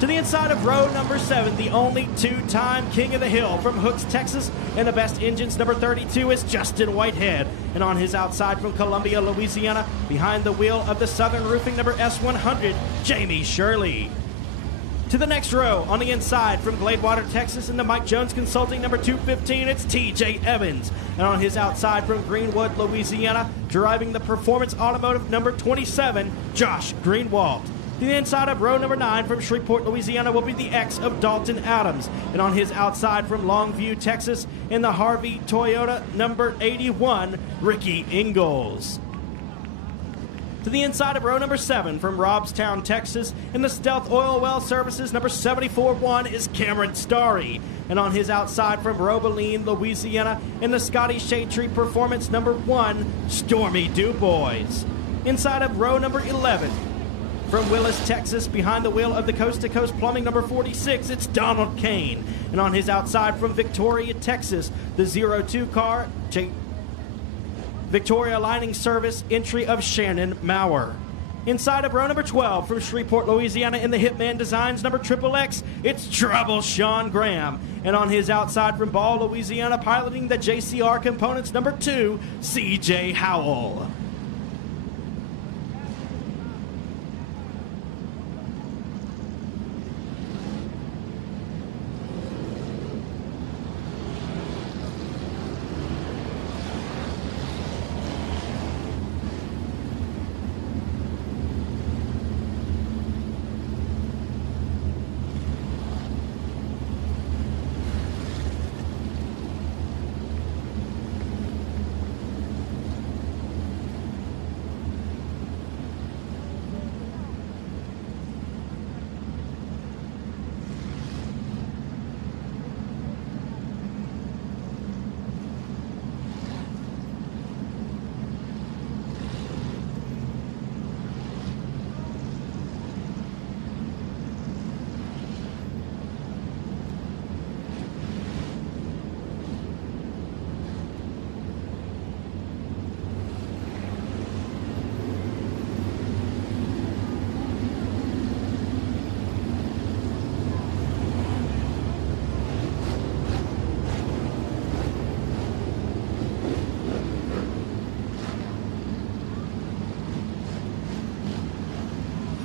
To the inside of row number 7, the only 2-time King of the Hill from Hooks, Texas, and the Best Engines, number 32, is Justin Whitehead. And on his outside from Columbia, Louisiana, behind the wheel of the Southern Roofing, number S100, Jamie Shirley. To the next row, on the inside from Gladewater, Texas, in the Mike Jones Consulting, number 215, it's TJ Evans. And on his outside from Greenwood, Louisiana, driving the Performance Automotive, number 27, Josh Greenwald. To the inside of row number 9 from Shreveport, Louisiana, will be the X of Dalton Adams. And on his outside from Longview, Texas, in the Harvey Toyota, number 81, Ricky Ingalls. To the inside of row number 7 from Robstown, Texas, in the Stealth Oil Well Services, number 74-1, is Cameron Starry. And on his outside from Robeline, Louisiana, in the Scotty Shade Tree Performance, number 1, Stormy Dubois. Inside of row number 11, from Willis, Texas, behind the wheel of the Coast to Coast Plumbing, number 46, it's Donald Kane. And on his outside from Victoria, Texas, the 02 car, Victoria Lining Service, entry of Shannon Maurer. Inside of row number 12 from Shreveport, Louisiana, in the Hitman Designs, number XXX, it's Trouble Sean Graham. And on his outside from Ball, Louisiana, piloting the JCR Components, number 2, CJ Howell.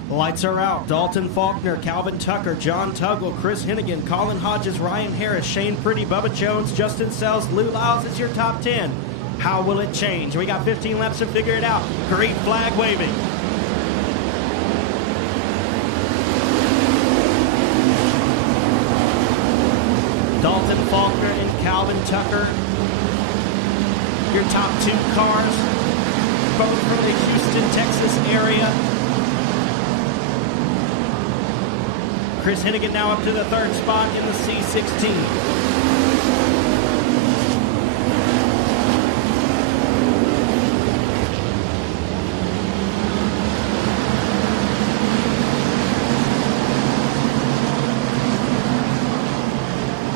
Lights are out. Dalton Faulkner, Calvin Tucker, John Tuggle, Chris Hennigan, Colin Hodges, Ryan Harris, Shane Pretty, Bubba Jones, Justin Sells, Lou Lyles is your top 10. How will it change? We got 15 laps to figure it out. Green flag waving. Dalton Faulkner and Calvin Tucker, your top 2 cars, both from the Houston, Texas area. Chris Hennigan now up to the 3rd spot in the C16.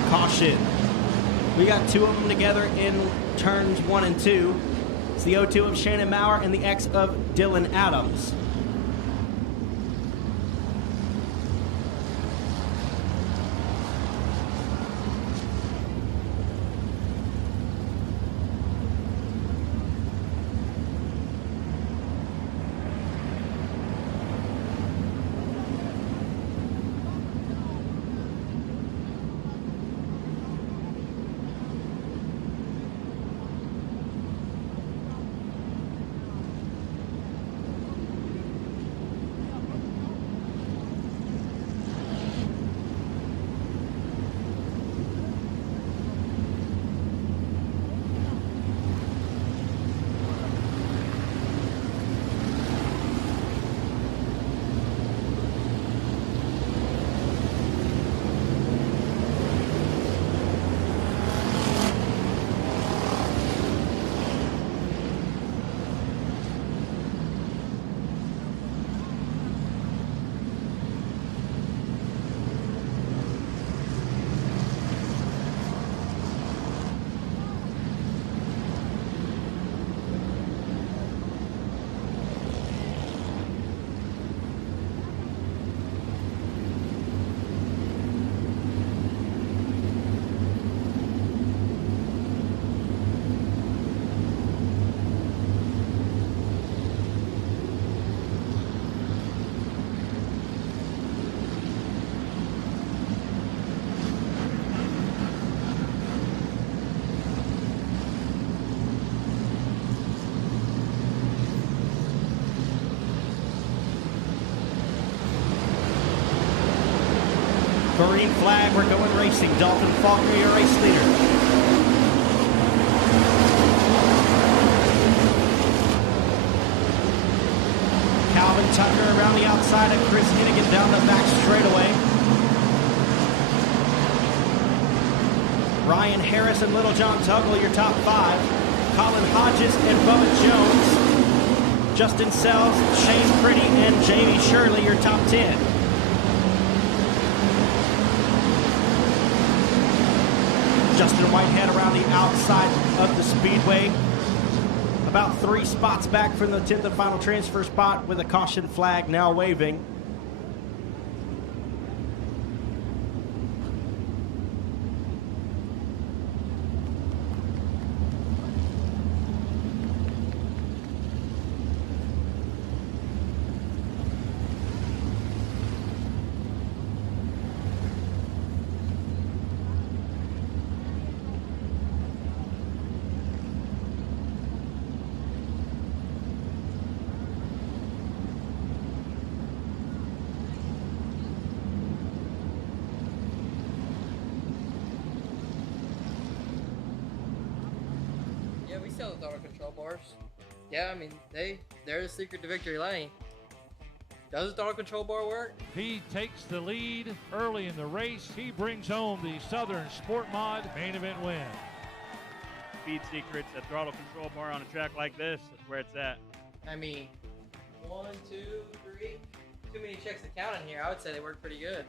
Caution. got two of them together in turns 1 and 2. It's the 02 of Shannon Maurer and the X of Dylan Adams. Green flag, we're going racing. Dalton Faulkner, your race leader. Calvin Tucker around the outside of Chris Hennigan down the back straightaway. Ryan Harris and Little John Tuggle, your top 5. Colin Hodges and Bubba Jones. Justin Sells, Shane Pretty, and Jamie Shirley, your top 10. Justin Whitehead around the outside of the speedway. About 3 spots back from the 10th and final transfer spot with a caution flag now waving. Yeah, we sell the auto control bars. Yeah, I mean, they're the secret to victory lane. Does the auto control bar work? He takes the lead early in the race. He brings home the Southern Sport Mod main event win. Speed secrets, a throttle control bar on a track like this is where it's at. I mean, 1, 2, 3. Too many checks to count in here. I would say they work pretty good.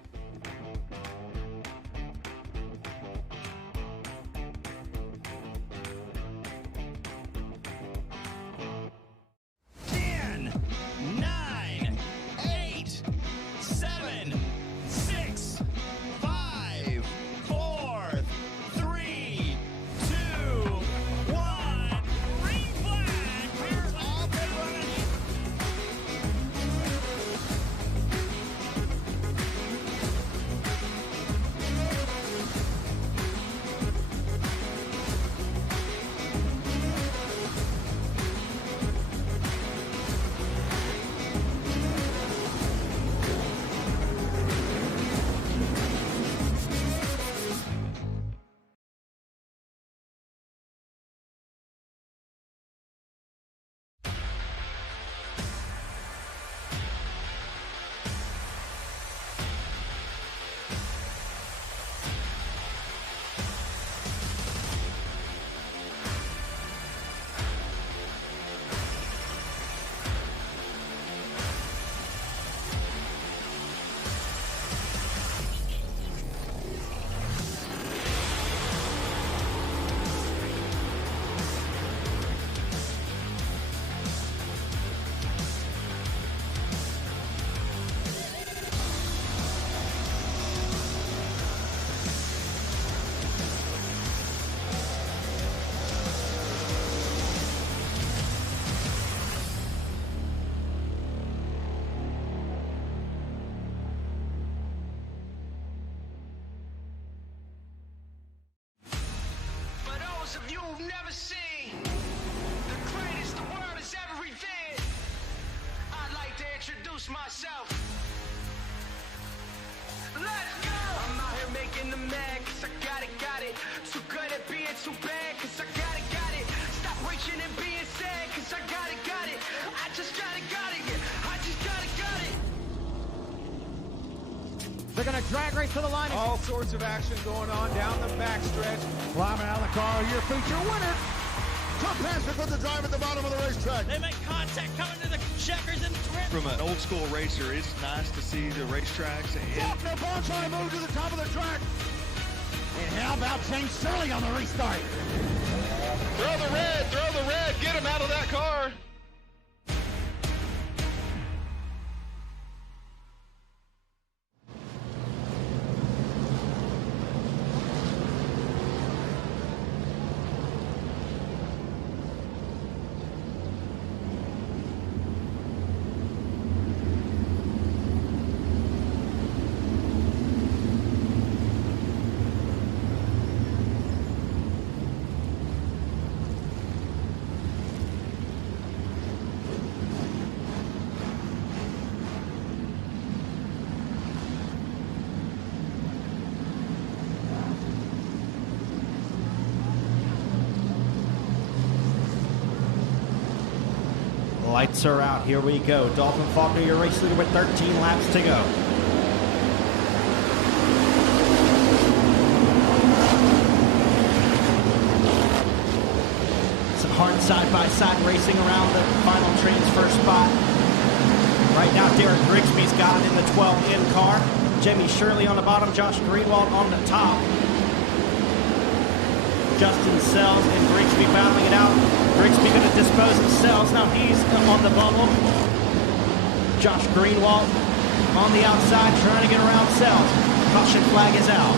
They're going to drag race to the line. All sorts of action going on down the backstretch. Climbing out of the car, your feature winner. Fantastic with the drive at the bottom of the racetrack. They make contact coming to the checkers and the trip. From an old school racer, it's nice to see the racetracks. Faulkner Ball trying to move to the top of the track. And how about James Shirley on the restart? Throw the red, get him out of that car. Lights are out. Here we go. Dolphin Faulkner, your race leader with 13 laps to go. Some hard side-by-side racing around the final transfer spot. Right now, Derek Grigsby's got it in the 12-in car. Jamie Shirley on the bottom, Josh Greenwood on the top. Justin Sells and Grigsby battling it out. Grigsby going to dispose of Sells. Now he's on the bubble. Josh Greenwald on the outside trying to get around Sells. Caution flag is out.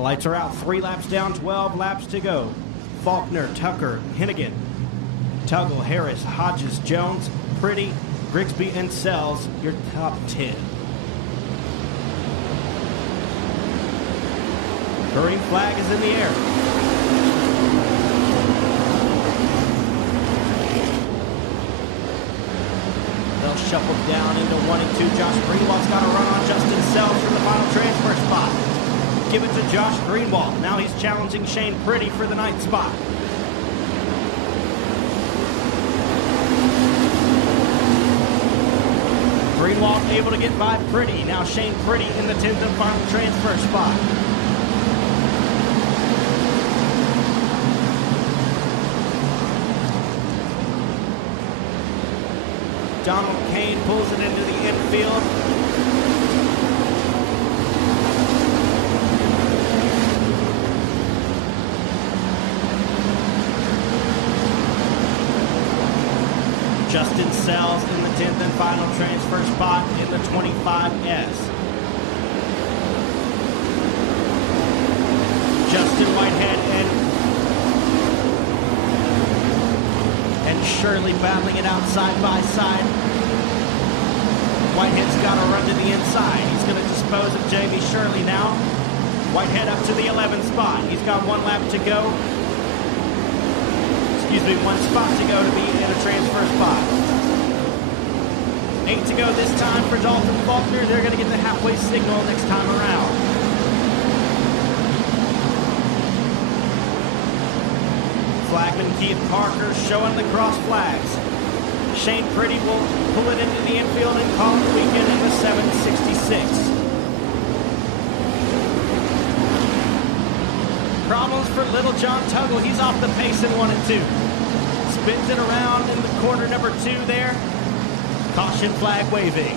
The lights are out. 3 laps down, 12 laps to go. Faulkner, Tucker, Hennigan, Tuggle, Harris, Hodges, Jones, Pretty, Grigsby, and Sells, your top 10. Green flag is in the air. They'll shuffle down into 1 and 2. Josh Greenwald's got a run on Justin Sells for the final transfer spot. Give it to Josh Greenwald. Now he's challenging Shane Pretty for the 9th spot. Greenwald able to get by Pretty. Now Shane Pretty in the 10th and final transfer spot. Donald Kane pulls it into the infield. Justin Sells in the 10th and final transfer spot in the 25S. Justin Whitehead and Shirley battling it out side by side. Whitehead's got to run to the inside. He's going to dispose of Jamie Shirley now. Whitehead up to the 11th spot. He's got 1 lap to go. 1 spot to go to be in a transfer spot. 8 to go this time for Dalton Faulkner. They're going to get the halfway signal next time around. Flagman Keith Parker showing the cross flags. Shane Pretty will pull it into the infield and call it the weekend in the 766. Problems for Little John Tuggle. He's off the pace in 1 and 2. Spins it around in the corner number 2 there. Caution flag waving.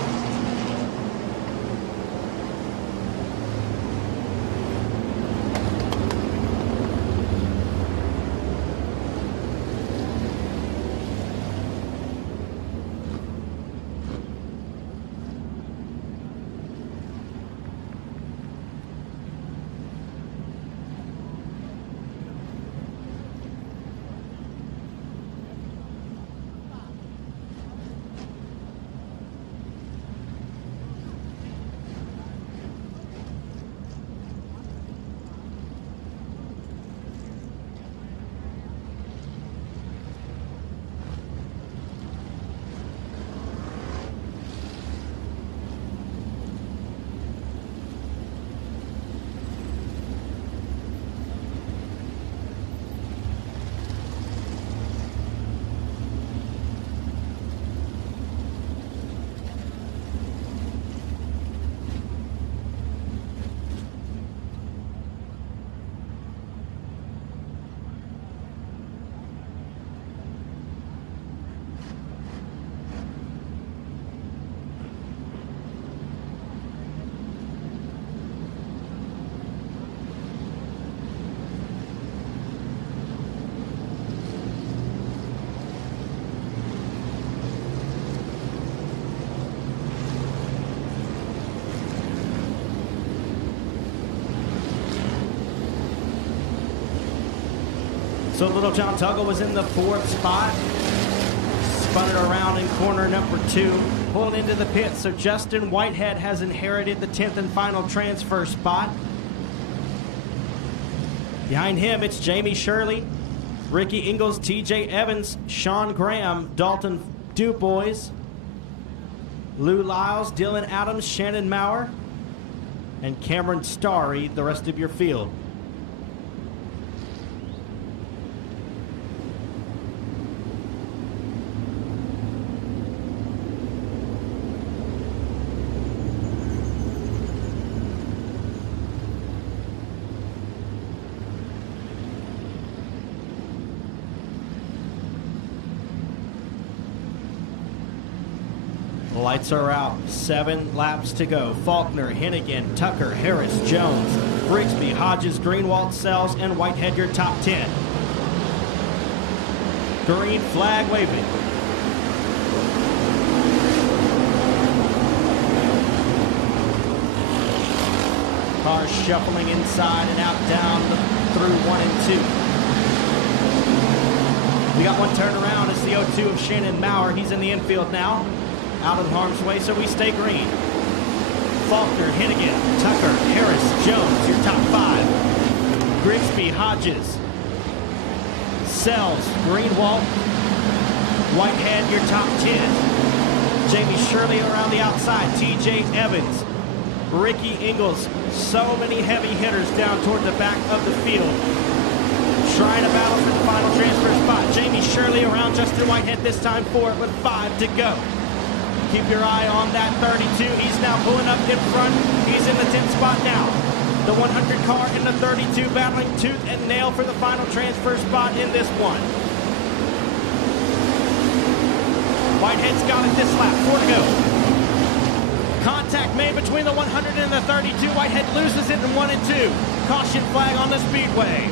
So Little John Tuggle was in the 4th spot. Spun it around in corner number 2. Pulled into the pit. So Justin Whitehead has inherited the 10th and final transfer spot. Behind him, it's Jamie Shirley, Ricky Ingalls, TJ Evans, Sean Graham, Dalton Dubois, Lou Lyles, Dylan Adams, Shannon Maurer, and Cameron Starry, the rest of your field. Lights are out. 7 laps to go. Faulkner, Hennigan, Tucker, Harris, Jones, Grigsby, Hodges, Greenwald, Sells, and Whitehead your top 10. Green flag waving. cars shuffling inside and out down through 1 and 2. We got one turnaround. It's the 0-2 of Shannon Maurer. He's in the infield now, out of harm's way, so we stay green. Faulkner, Hennigan, Tucker, Harris, Jones, your top 5. Grigsby, Hodges, Sells, Greenwald, Whitehead, your top 10. Jamie Shirley around the outside. TJ Evans, Ricky Ingles. So many heavy hitters down toward the back of the field, trying to battle for the final transfer spot. Jamie Shirley around Justin Whitehead this time for it with 5 to go. Keep your eye on that 32. He's now pulling up in front. He's in the 10th spot now. The 100 car in the 32 battling tooth and nail for the final transfer spot in this one. Whitehead's got it this lap. 4 to go. Contact made between the 100 and the 32. Whitehead loses it in 1 and 2. Caution flag on the speedway.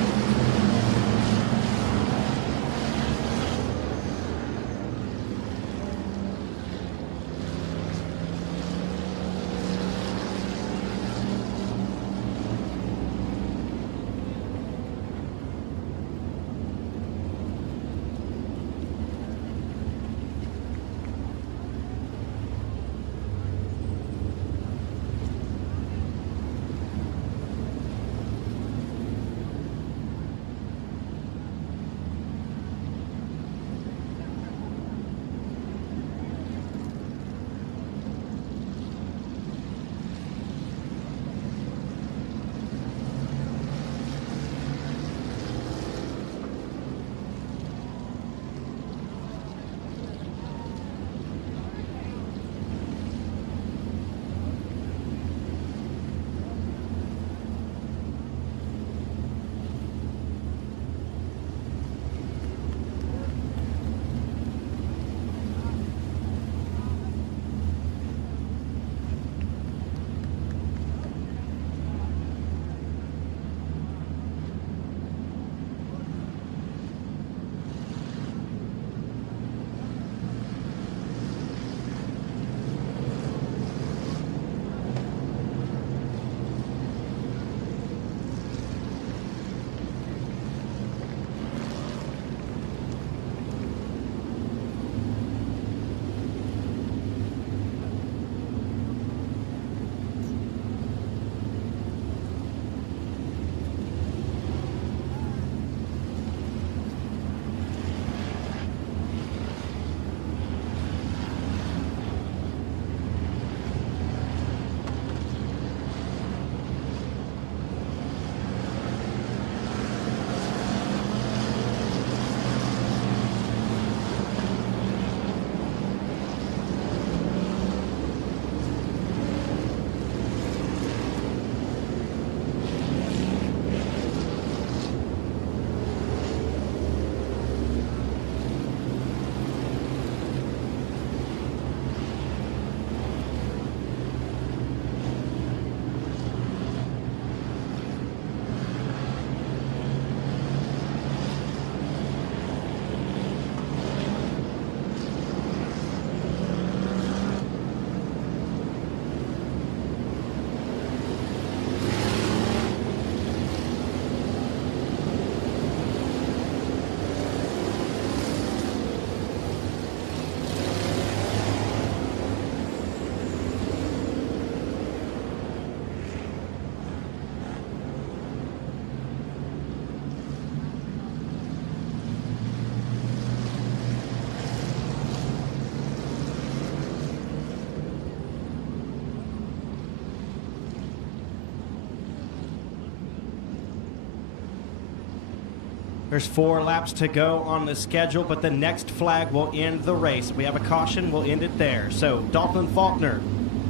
There's 4 laps to go on the schedule, but the next flag will end the race. We have a caution, we'll end it there. So Dalton Faulkner,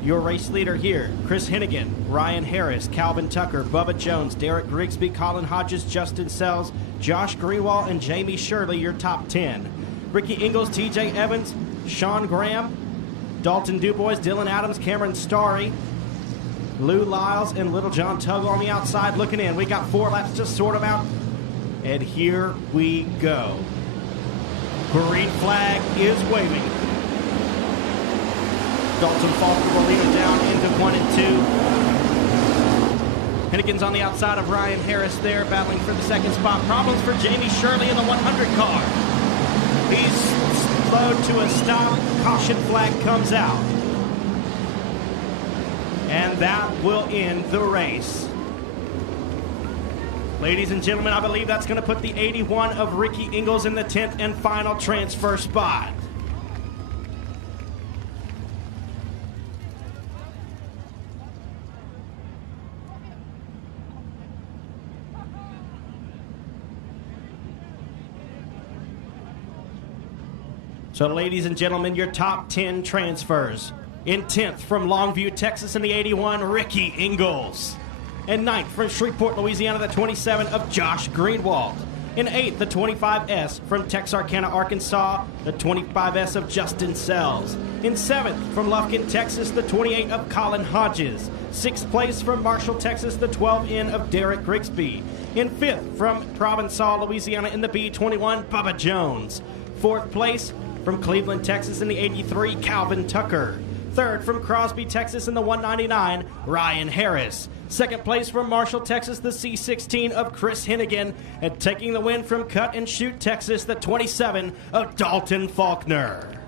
your race leader here. Chris Hennigan, Ryan Harris, Calvin Tucker, Bubba Jones, Derek Grigsby, Colin Hodges, Justin Sells, Josh Greenwald, and Jamie Shirley, your top 10. Ricky Ingles, TJ Evans, Sean Graham, Dalton Dubois, Dylan Adams, Cameron Starry, Lou Lyles, and Little John Tuggle on the outside looking in. We got 4 laps to sort them out. And here we go. Green flag is waving. Dalton Faulkner will lead him down into 1 and Hennigan's on the outside of Ryan Harris there, battling for the second spot. Problems for Jamie Shirley in the 100 car. He's slowed to a stop. Caution flag comes out. And that will end the race. Ladies and gentlemen, I believe that's going to put the 81 of Ricky Ingalls in the 10th and final transfer spot. So, ladies and gentlemen, your top 10 transfers. In 10th from Longview, Texas in the 81, Ricky Ingalls. In 9th from Shreveport, Louisiana, the 27 of Josh Greenwood. In 8th, the 25S from Texarkana, Arkansas, the 25S of Justin Sells. In 7th from Lufkin, Texas, the 28 of Colin Hodges. 6th place from Marshall, Texas, the 12N of Derek Grigsby. In 5th from Provençal, Louisiana, in the B21, Bubba Jones. 4th place from Cleveland, Texas in the 83, Calvin Tucker. 3rd from Crosby, Texas in the 199, Ryan Harris. 2nd place from Marshall, Texas, the C16 of Chris Hennigan. And taking the win from Cut and Shoot, Texas, the 27 of Dalton Faulkner.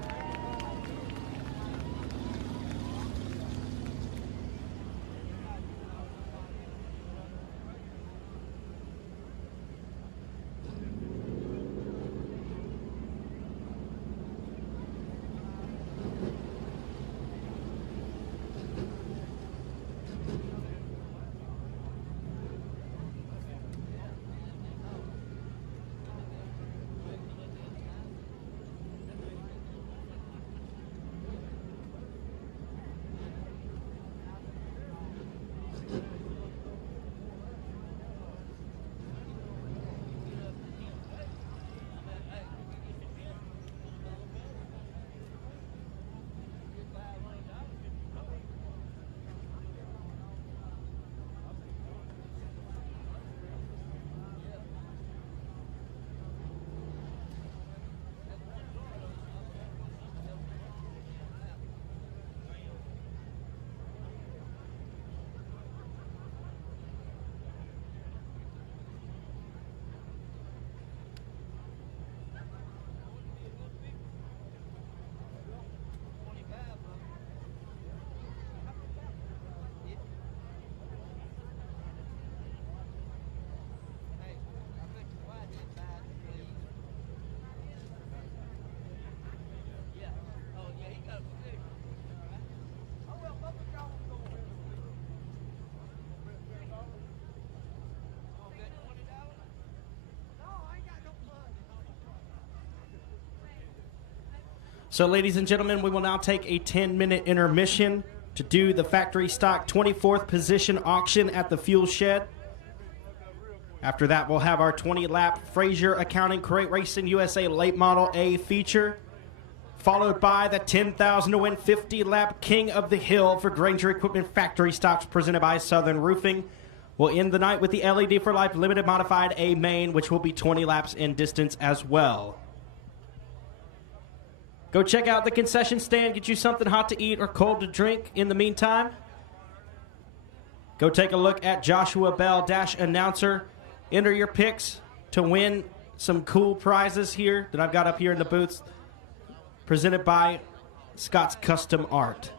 So, ladies and gentlemen, we will now take a 10-minute intermission to do the factory stock 24th position auction at the fuel shed. After that, we'll have our 20-lap Frazier Accounting Crate Racing USA Late Model A feature, followed by the 10,000 to win 50-lap King of the Hill for Granger Equipment Factory Stocks presented by Southern Roofing. We'll end the night with the LED for Life Limited Modified A main, which will be 20 laps in distance as well. Go check out the concession stand, get you something hot to eat or cold to drink in the meantime. Go take a look at Joshua Bell Announcer. Enter your picks to win some cool prizes here that I've got up here in the booths, presented by Scott's Custom Art.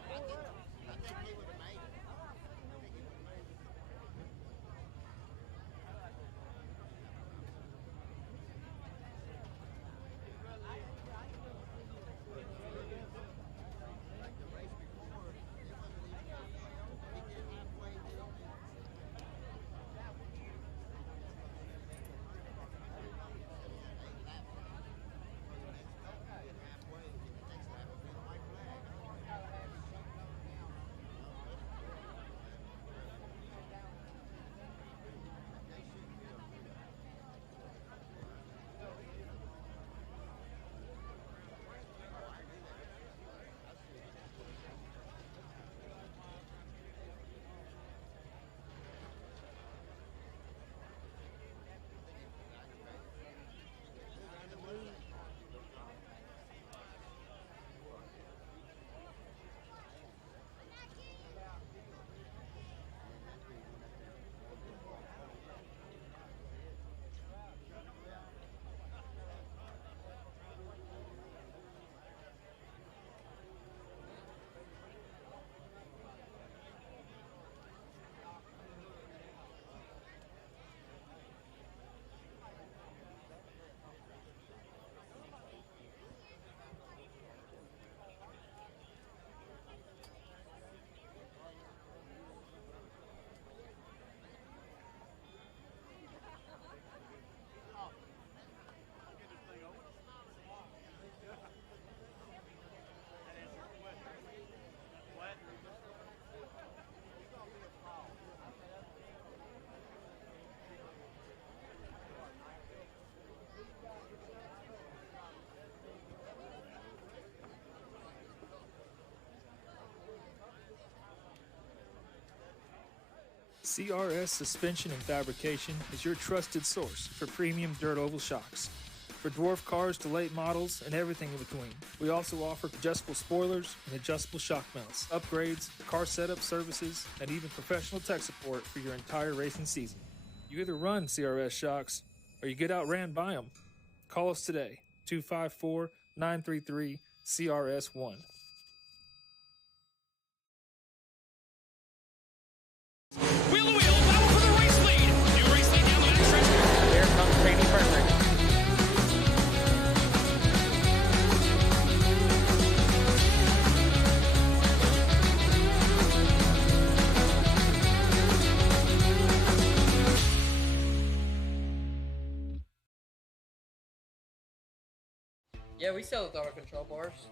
CRS Suspension and Fabrication is your trusted source for premium dirt oval shocks. For dwarf cars to late models and everything in between. We also offer adjustable spoilers and adjustable shock mounts, upgrades, car setup services, and even professional tech support for your entire racing season. You either run CRS shocks or you get outran by them. Call us today, 254-933-CRS1. Wheel to wheel, battle for the race lead. New race lead down the backstretch. Here comes Jamie Frederick. Yeah, we sell the throttle control bars.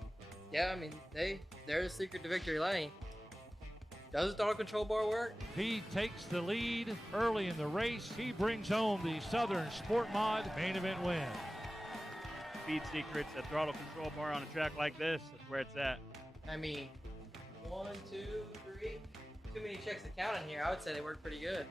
Yeah, I mean, they're the secret to victory lane. Does the throttle control bar work? He takes the lead early in the race. He brings home the Southern Sport Mod main event win. Speed secrets, a throttle control bar on a track like this, that's where it's at. I mean, 1, 2, 3. Too many checks to count in here. I would say they work pretty good.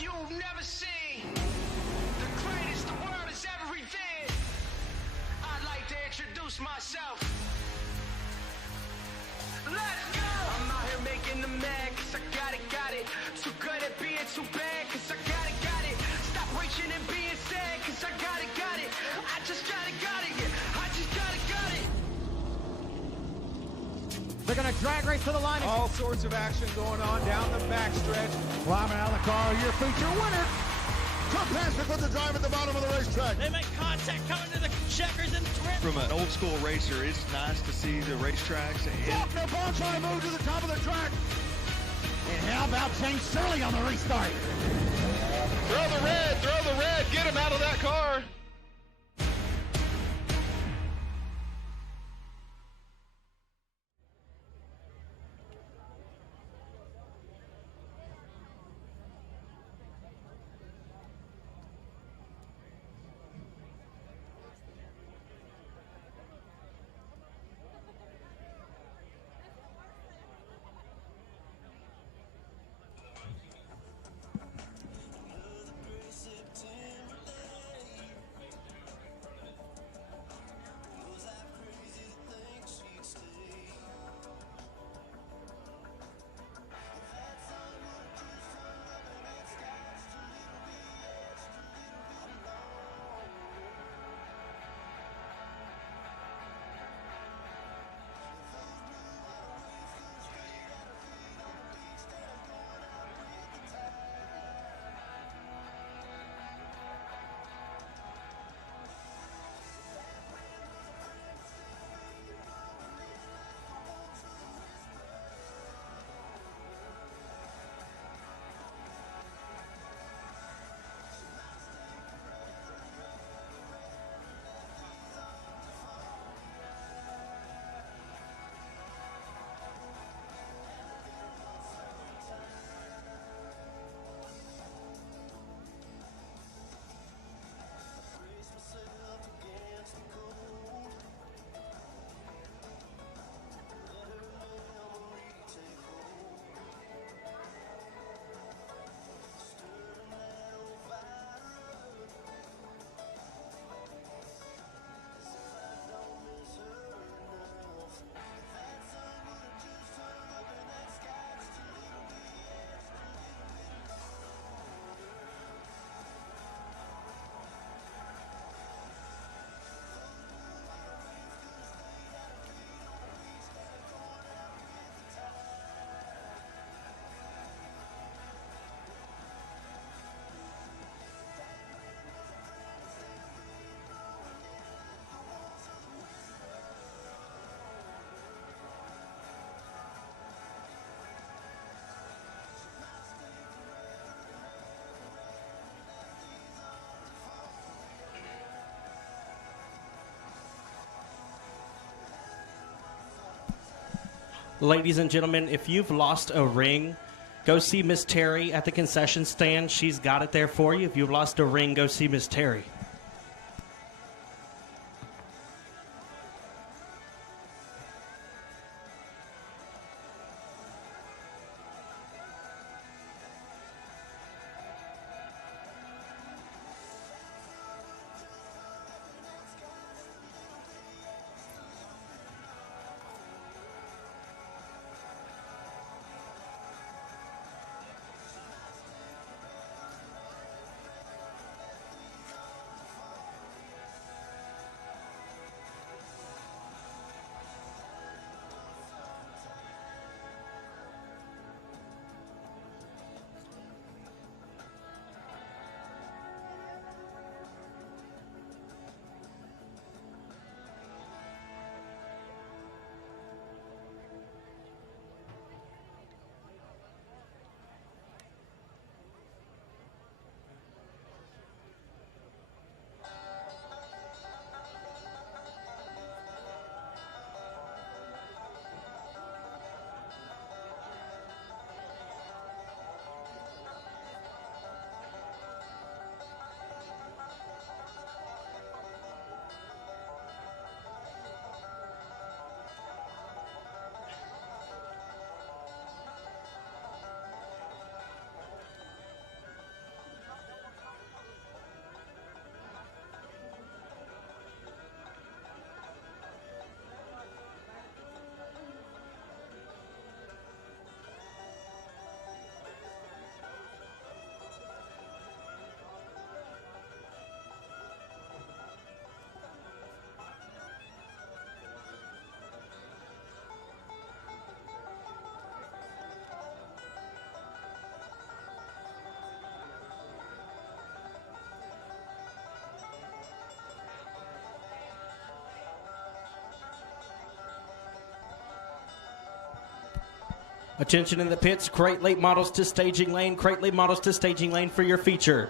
You've never seen the greatest the world has ever revered. I'd like to introduce myself. Let's go! I'm out here making them mad cause I got it. Too good at being too bad cause I got it. Stop reaching and being sad cause I got it. I just got it. Yeah, I just got it. They're going to drag race to the line. All sorts of action going on down the backstretch. Climbing out of the car, your feature winner. Tough pass to put the drive at the bottom of the racetrack. They make contact coming to the checkers and trip. From an old school racer, it's nice to see the racetracks. Faulkner ball trying to move to the top of the track. And how about James Shirley on the restart? Throw the red, get him out of that car. Ladies and gentlemen, if you've lost a ring, go see Miss Terry at the concession stand. She's got it there for you. If you've lost a ring, go see Miss Terry. Attention in the pits, crate late models to staging lane, crate late models to staging lane for your feature.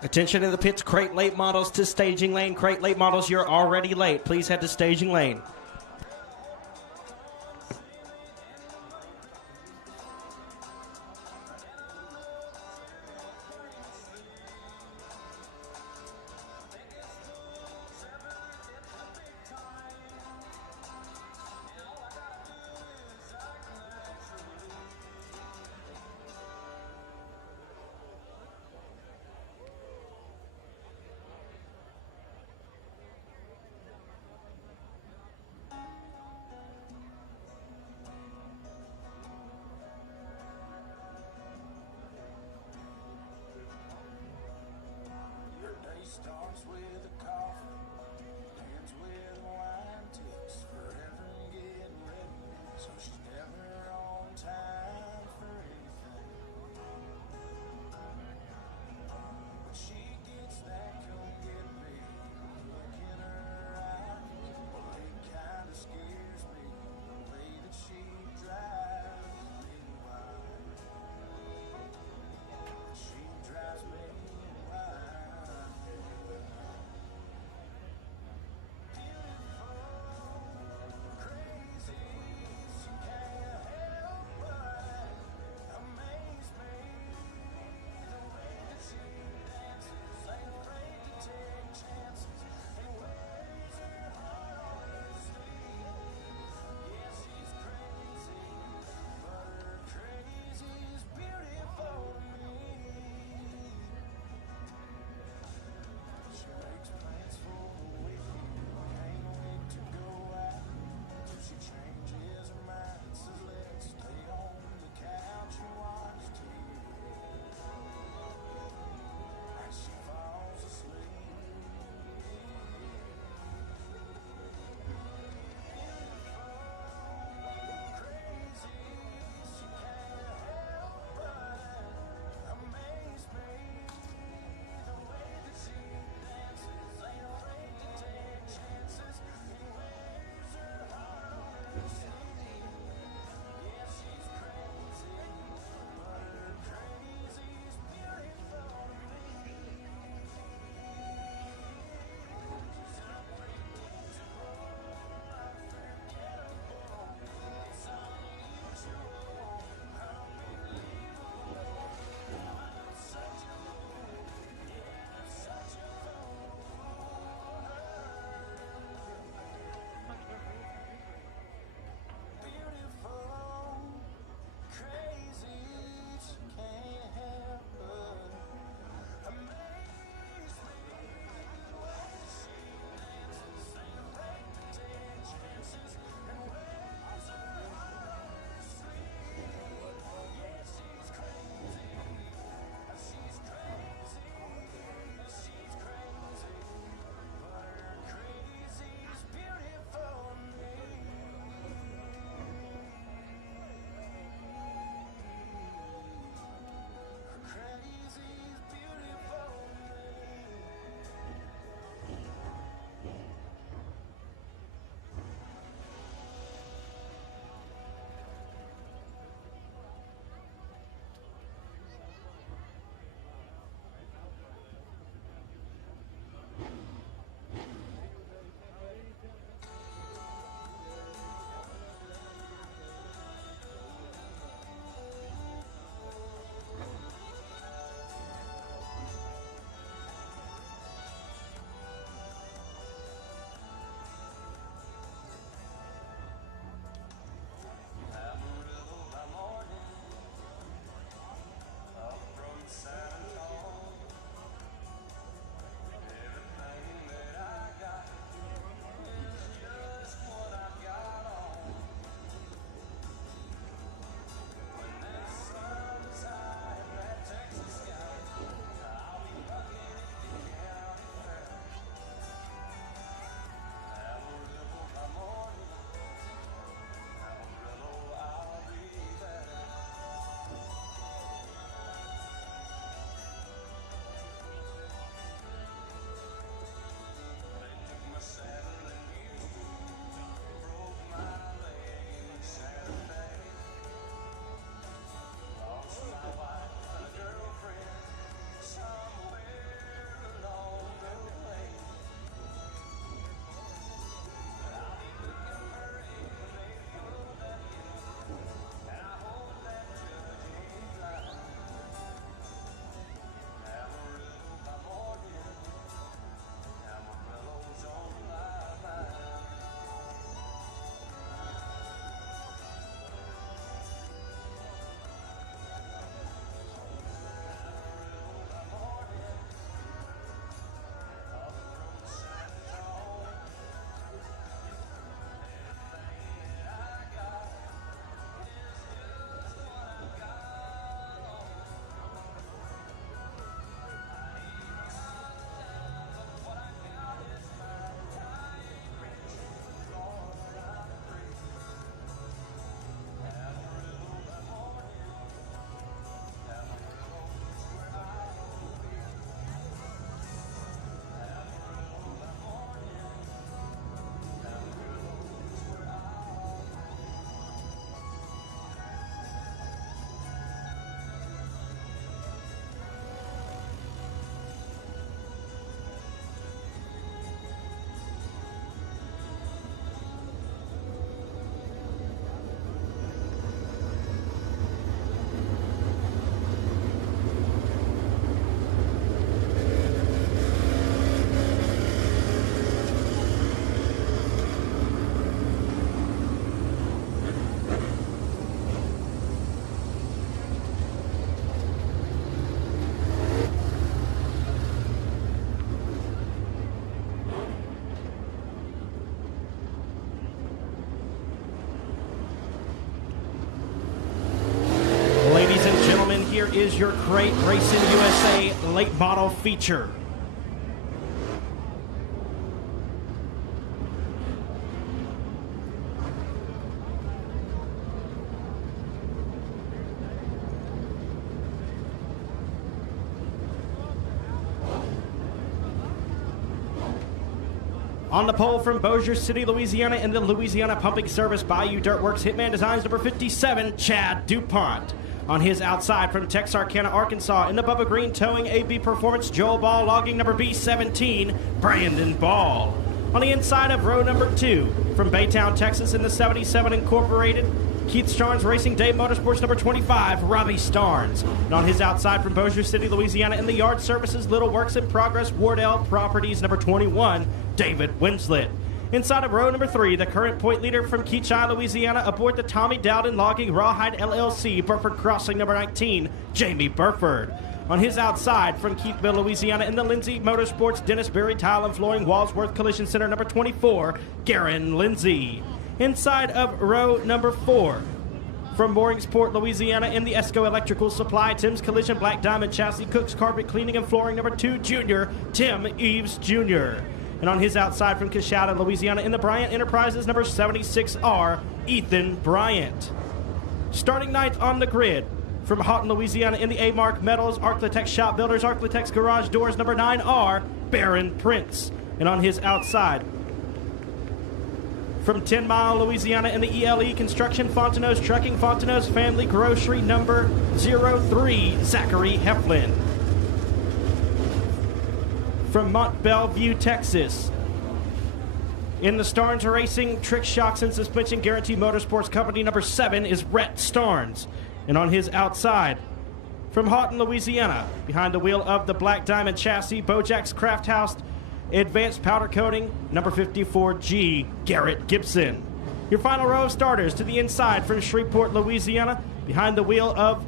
Attention to the pits, crate late models to staging lane. Crate late models, you're already late. Please head to staging lane. Starts with a coffee, ends with wine, takes forever getting ready, so she's never on time for anything. But she gets that come get me look in her eyes. Well, it kinda scares me the way that she drives me wild. She drives me wild. is your Crate Racing USA late model feature. On the pole from Bossier City, Louisiana, in the Louisiana Pumping Service Bayou Dirtworks Hitman Designs number 57, Chad DuPont. On his outside from Texarkana, Arkansas, in the Bubba Green Towing AB Performance Joel Ball Logging number B17, Brandon Ball. On the inside of row number 2, from Baytown, Texas, in the 77 Incorporated, Keith Starnes Racing Day Motorsports number 25, Robbie Starnes. And on his outside from Bossier City, Louisiana, in the Yard Services Little Works in Progress Wardell Properties number 21, David Winslet. Inside of row number 3, the current point leader from Keachai, Louisiana, aboard the Tommy Dowden Logging Rawhide LLC, Burford Crossing number 19, Jamie Burford. On his outside from Keithville, Louisiana, in the Lindsay Motorsports Dennis Berry Tile and Flooring Walsworth Collision Center number 24, Garen Lindsay. Inside of row number 4, from Mooringsport, Louisiana, in the Esco Electrical Supply, Tim's Collision Black Diamond Chassis, Cook's Carpet Cleaning and Flooring number 2, Junior, Tim Eves Jr. And on his outside from Coshada, Louisiana, in the Bryant Enterprises number 76R, Ethan Bryant. Starting ninth on the grid, from Houghton, Louisiana, in the A-Mark Metals, Architect Shop Builders, Architect's Garage Doors number 9R, Baron Prince. And on his outside, from 10 Mile, Louisiana, in the ELE Construction, Fontenot's Trucking, Fontenot's Family Grocery number 03, Zachary Heflin. From Mont Belvieu, Texas, in the Starnes Racing Trick Shocks and Suspension Guarantee Motorsports Company number 7 is Rhett Starnes. And on his outside, from Houghton, Louisiana, behind the wheel of the Black Diamond Chassis, Bojack's Craft House Advanced Powder Coating number 54G, Garrett Gibson. Your final row of starters to the inside from Shreveport, Louisiana, behind the wheel of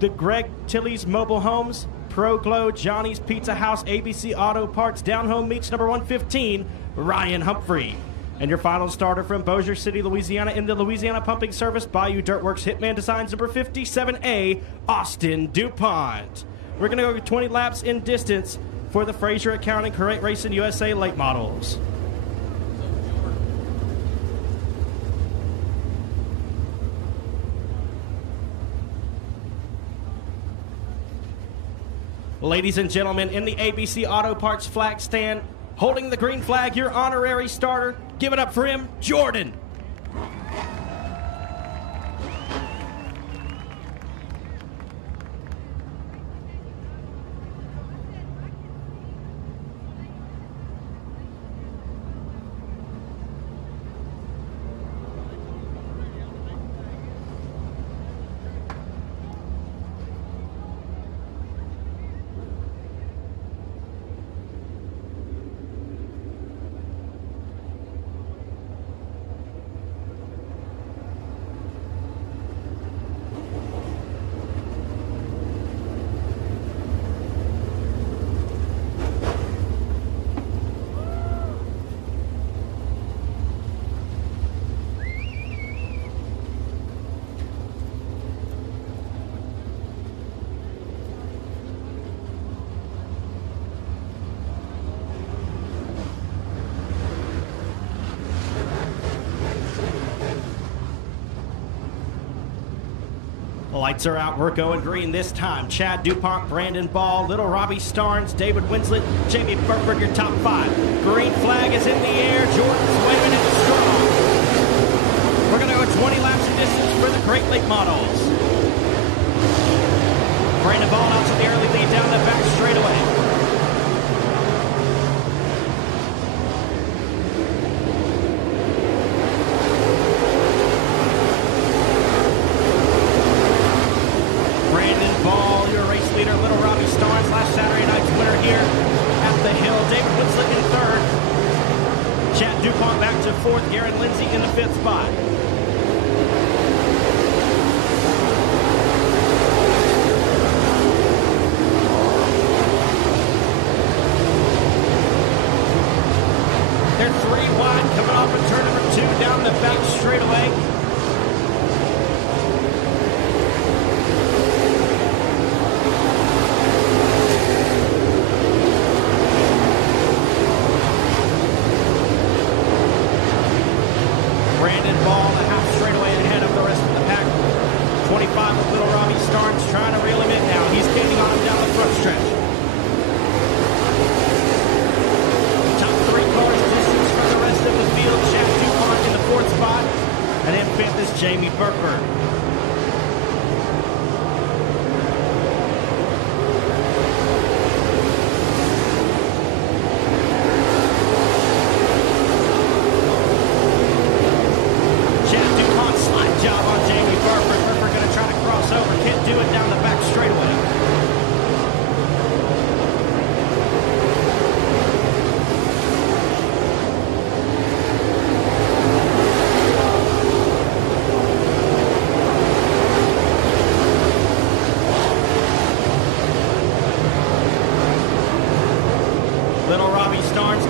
the Greg Tilley's Mobile Homes, Pro Glow, Johnny's Pizza House, ABC Auto Parts, Down Home Meats number 115, Ryan Humphrey. And your final starter from Bossier City, Louisiana, in the Louisiana Pumping Service Bayou Dirtworks Hitman Designs number 57A, Austin DuPont. We're going to go 20 laps in distance for the Fraser Accounting Crate Racing USA late models. Ladies and gentlemen, in the ABC Auto Parts flag stand, holding the green flag, your honorary starter. Give it up for him, Jordan. Lights are out, we're going green this time. Chad DuPont, Brandon Ball, Little Robbie Starnes, David Winslet, Jamie Burford, your top 5. Green flag is in the air, Jordan's waving it strong. We're going to go 20 laps in distance for the Great Lake models. Brandon Ball out to the early lead down the back straightaway. Leader, Little Robbie Starnes, last Saturday night's winner here at the Hill. David Winslet in 3rd. Chad DuPont back to 4th. Garen Lindsay in the 5th spot. They're 3 wide coming off of turn number 2 down the back straightaway.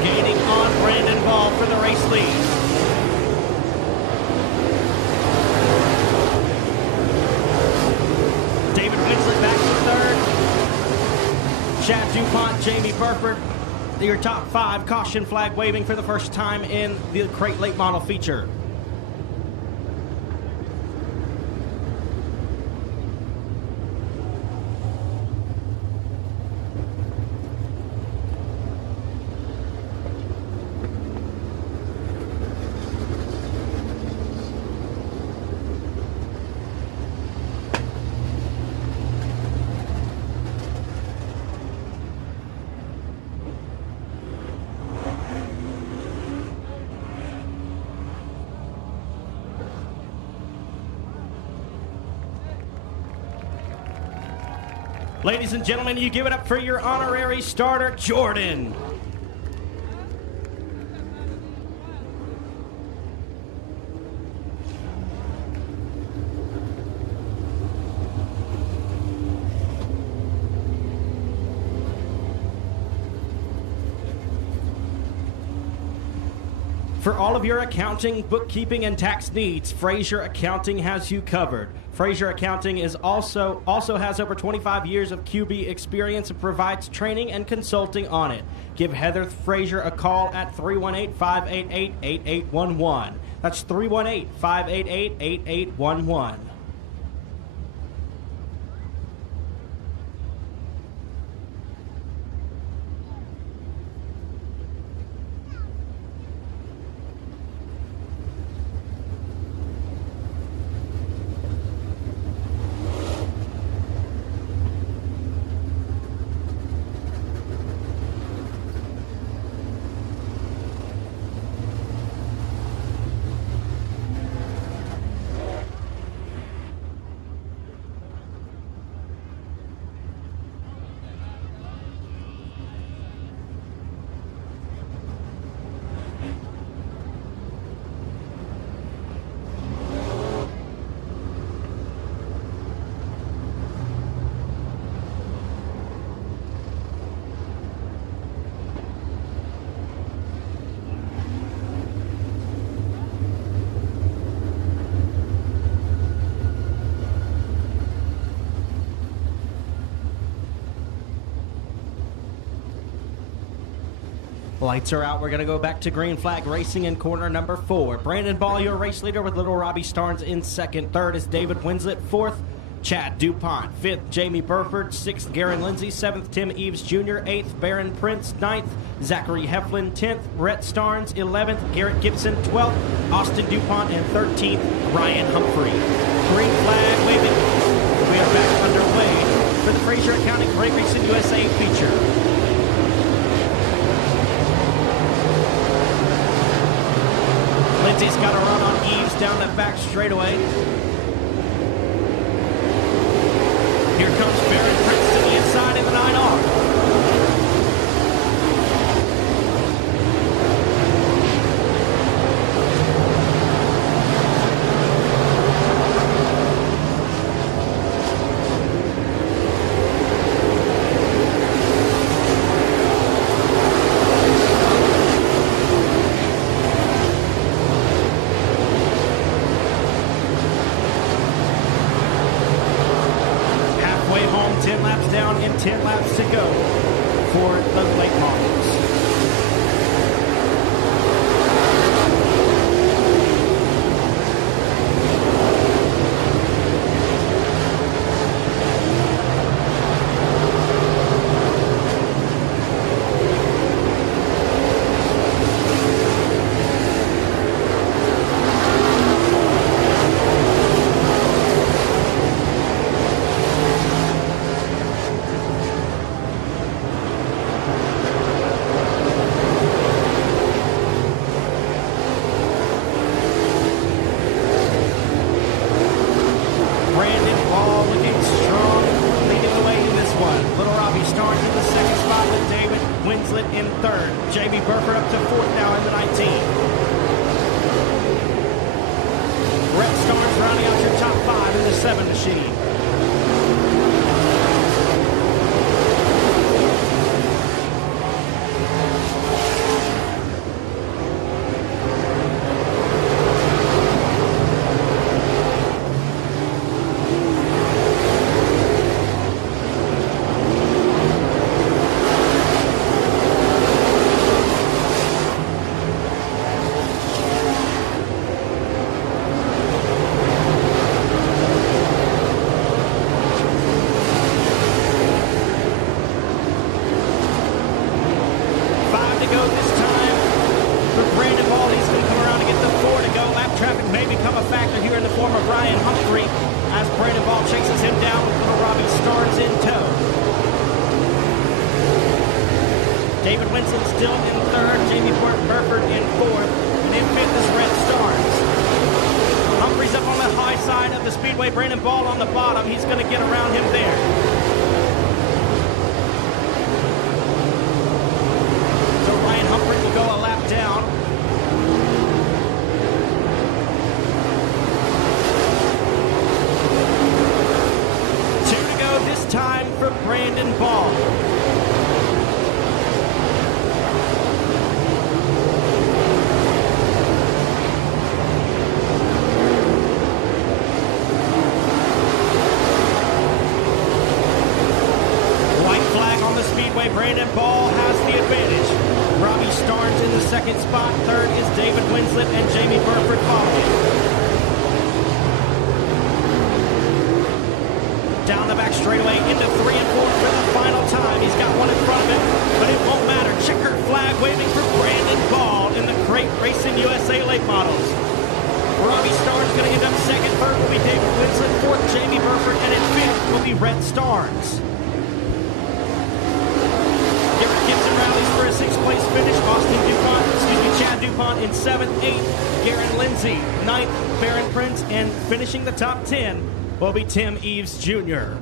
gaining on Brandon Ball for the race lead. David Winslet back to third. Chad DuPont, Jamie Burford, your top 5. Caution flag waving for the first time in the Crate Late Model feature. Ladies and gentlemen, you give it up for your honorary starter, Jordan. For all of your accounting, bookkeeping, and tax needs, Frazier Accounting has you covered. Frazier Accounting is also has over 25 years of QB experience and provides training and consulting on it. Give Heather Frazier a call at 318-588-8811. That's 318-588-8811. Lights are out. We're going to go back to green flag racing in corner number 4. Brandon Ball, your race leader, with little Robbie Starnes in second. Third is David Winslet. Fourth, Chad DuPont. Fifth, Jamie Burford. Sixth, Garen Lindsay. Seventh, Tim Eves Jr. Eighth, Barron Prince. Ninth, Zachary Heflin. 10th, Rhett Starnes. 11th, Garrett Gibson. 12th, Austin DuPont. And 13th, Ryan Humphrey. Green flag waving. We are back underway for the Frazier Accounting Great Racing USA feature. Lindsay's got a run on Eves down the back straightaway. Here comes Barron Prince to the inside in the 9R. Halfway home, 10 laps down and 10 laps to go for the late models. Brandon Ball looking strong, leading the way in this one. Little Robbie Starnes in the second spot with David Winslet in third. Jamie Burford up to fourth now in the 19. Rhett Starnes rounding out your top 5 in the 7 machine. David Winston still in third. Jamie Burford in fourth. And in fifth is Red Stars. Humphreys up on the high side of the speedway. Brandon Ball on the bottom. He's going to get around him there. So Ryan Humphreys will go a lap down. This time for Brandon Ball. White flag on the speedway. Brandon Ball has the advantage. Robbie Starnes in the second spot. Third is David Winslet and Jamie Burford following. Down the back straightaway into 3 and 4 for the final time. He's got one in front of him, but it won't matter. Checkered flag waving for Brandon Ball in the Crate Racing USA late models. Robbie Starnes going to end up second. Third will be David Winslet. Fourth, Jamie Burford. And in fifth will be Red Starnes. Garrett Gibson rallies for a sixth place finish. Chad DuPont in seventh. Eighth, Garen Lindsay. Ninth, Barron Prince. And finishing the top 10 will be Tim Eves Jr.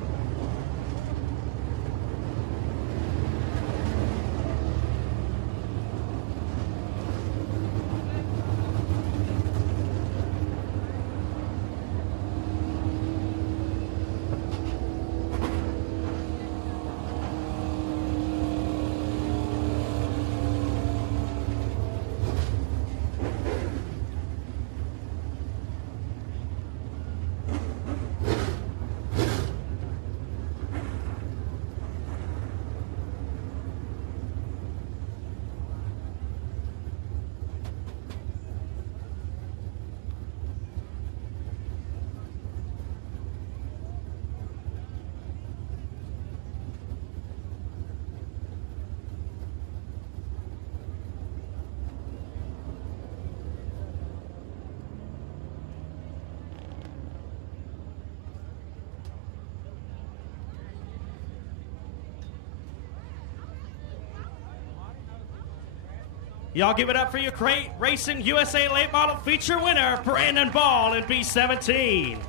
Y'all give it up for your Crate Racing USA Late Model feature winner, Brandon Ball in B17.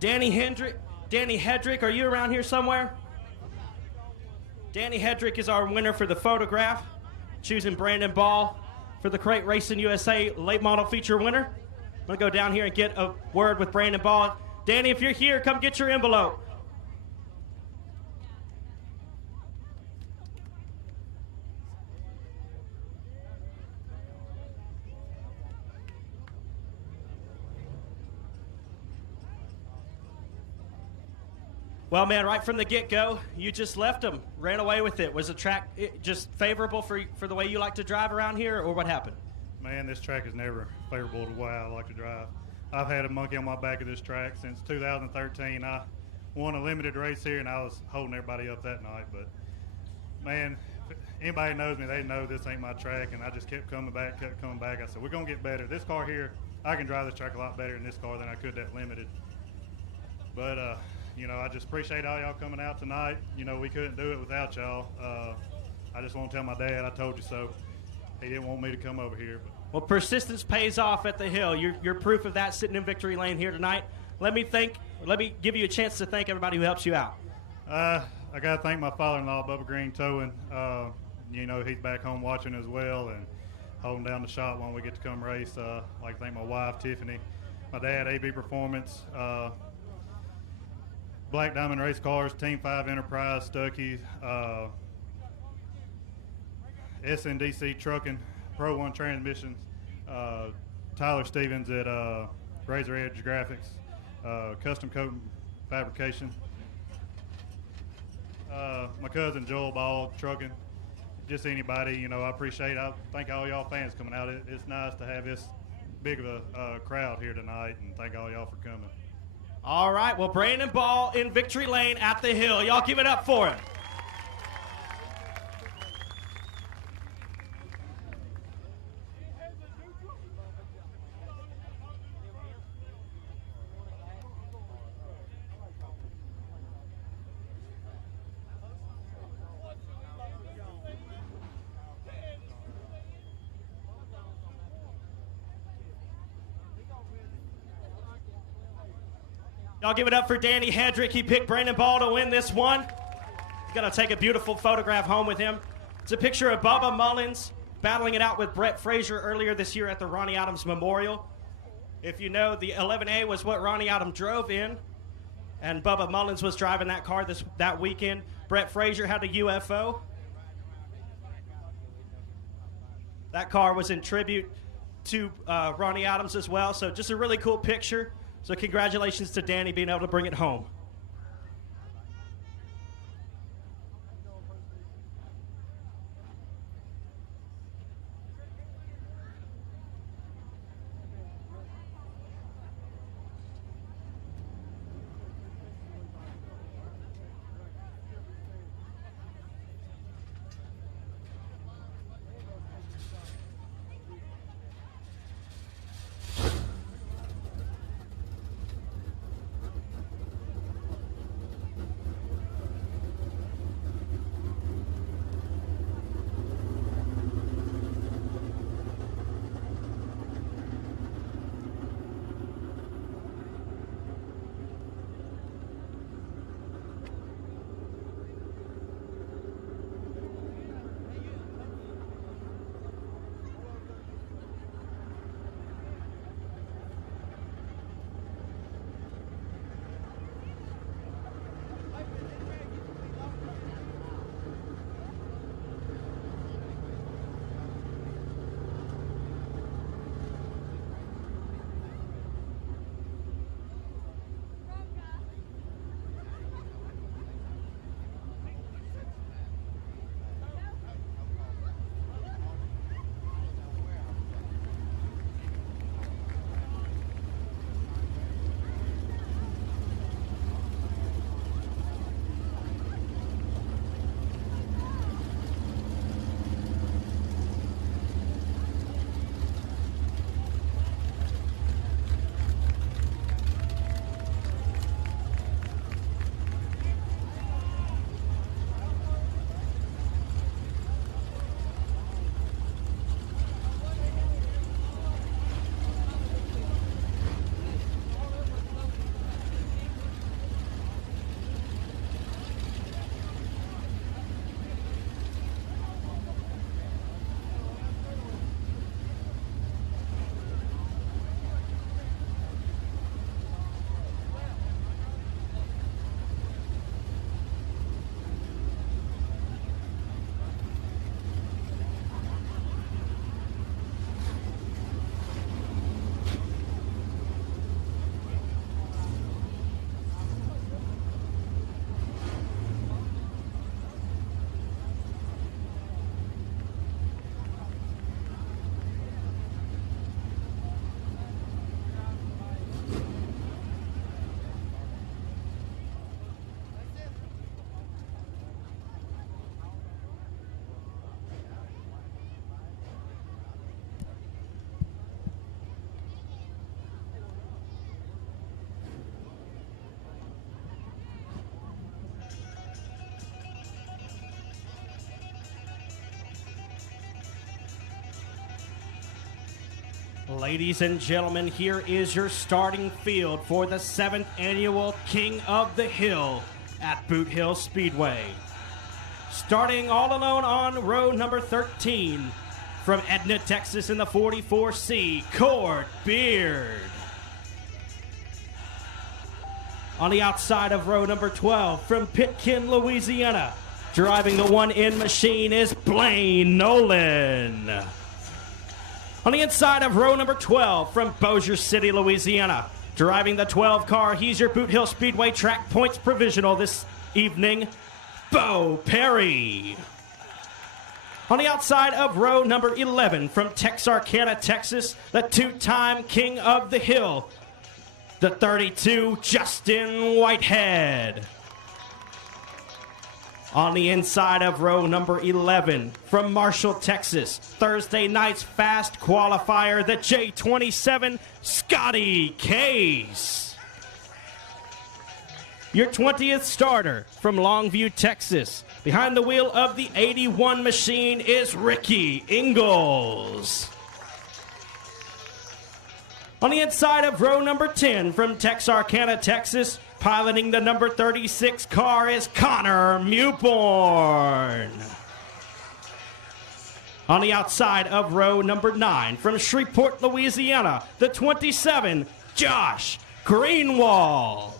Danny Hedrick, are you around here somewhere? Danny Hedrick is our winner for the photograph, choosing Brandon Ball for the Crate Racing USA Late Model feature winner. I'm going to go down here and get a word with Brandon Ball. Danny, if you're here, come get your envelope. Well, man, right from the get-go, you just left him, ran away with it. Was the track just favorable for the way you like to drive around here, or what happened? Man, this track is never favorable to the way I like to drive. I've had a monkey on my back of this track since 2013. I won a limited race here, and I was holding everybody up that night. But, man, if anybody knows me, they know this ain't my track, and I just kept coming back. I said, we're going to get better. This car here, I can drive this track a lot better in this car than I could that limited. But, you know, I just appreciate all y'all coming out tonight. You know, we couldn't do it without y'all. I just want to tell my dad I told you so. He didn't want me to come over here. But. Well, persistence pays off at the hill. You're proof of that sitting in victory lane here tonight. Let me give you a chance to thank everybody who helps you out. I got to thank my father-in-law, Bubba Green Towing. You know, he's back home watching as well and holding down the shop when we get to come race. I'd like to thank my wife, Tiffany, my dad, AB Performance, Black Diamond Race Cars, Team 5 Enterprise, Stuckey, SNDC Trucking, Pro One Transmissions, Tyler Stevens at Razor Edge Graphics, Custom Coat Fabrication, my cousin Joel Ball Trucking, just anybody, you know, I appreciate it. I thank all y'all fans coming out. It's nice to have this big of a crowd here tonight, and thank all y'all for coming. All right, well, Brandon Ball in victory lane at the hill. Y'all give it up for him. Y'all give it up for Danny Hedrick. He picked Brandon Ball to win this one. He's going to take a beautiful photograph home with him. It's a picture of Bubba Mullins battling it out with Brett Frazier earlier this year at the Ronnie Adams Memorial. If you know, the 11A was what Ronnie Adams drove in, and Bubba Mullins was driving that car that weekend. Brett Frazier had a UFO. That car was in tribute to Ronnie Adams as well, so just a really cool picture. So congratulations to Danny being able to bring it home. Ladies and gentlemen, here is your starting field for the 7th annual King of the Hill at Boothill Speedway. Starting all alone on row number 13, from Edna, Texas in the 44C, Cord Beard. On the outside of row number 12, from Pitkin, Louisiana, driving the 1N machine is Blaine Nolan. On the inside of row number 12, from Bossier City, Louisiana, driving the 12 car, he's your Boothill Speedway track points provisional this evening, Bo Perry. On the outside of row number 11, from Texarkana, Texas, the two-time King of the Hill, the 32, Justin Whitehead. On the inside of row number 11, from Marshall, Texas, Thursday night's fast qualifier, the J27, Scotty Case. Your 20th starter from Longview, Texas, behind the wheel of the 81 machine is Ricky Ingalls. On the inside of row number 10 from Texarkana, Texas, piloting the number 36 car is Connor Mewborn. On the outside of row number 9 from Shreveport, Louisiana, the 27, Josh Greenwood.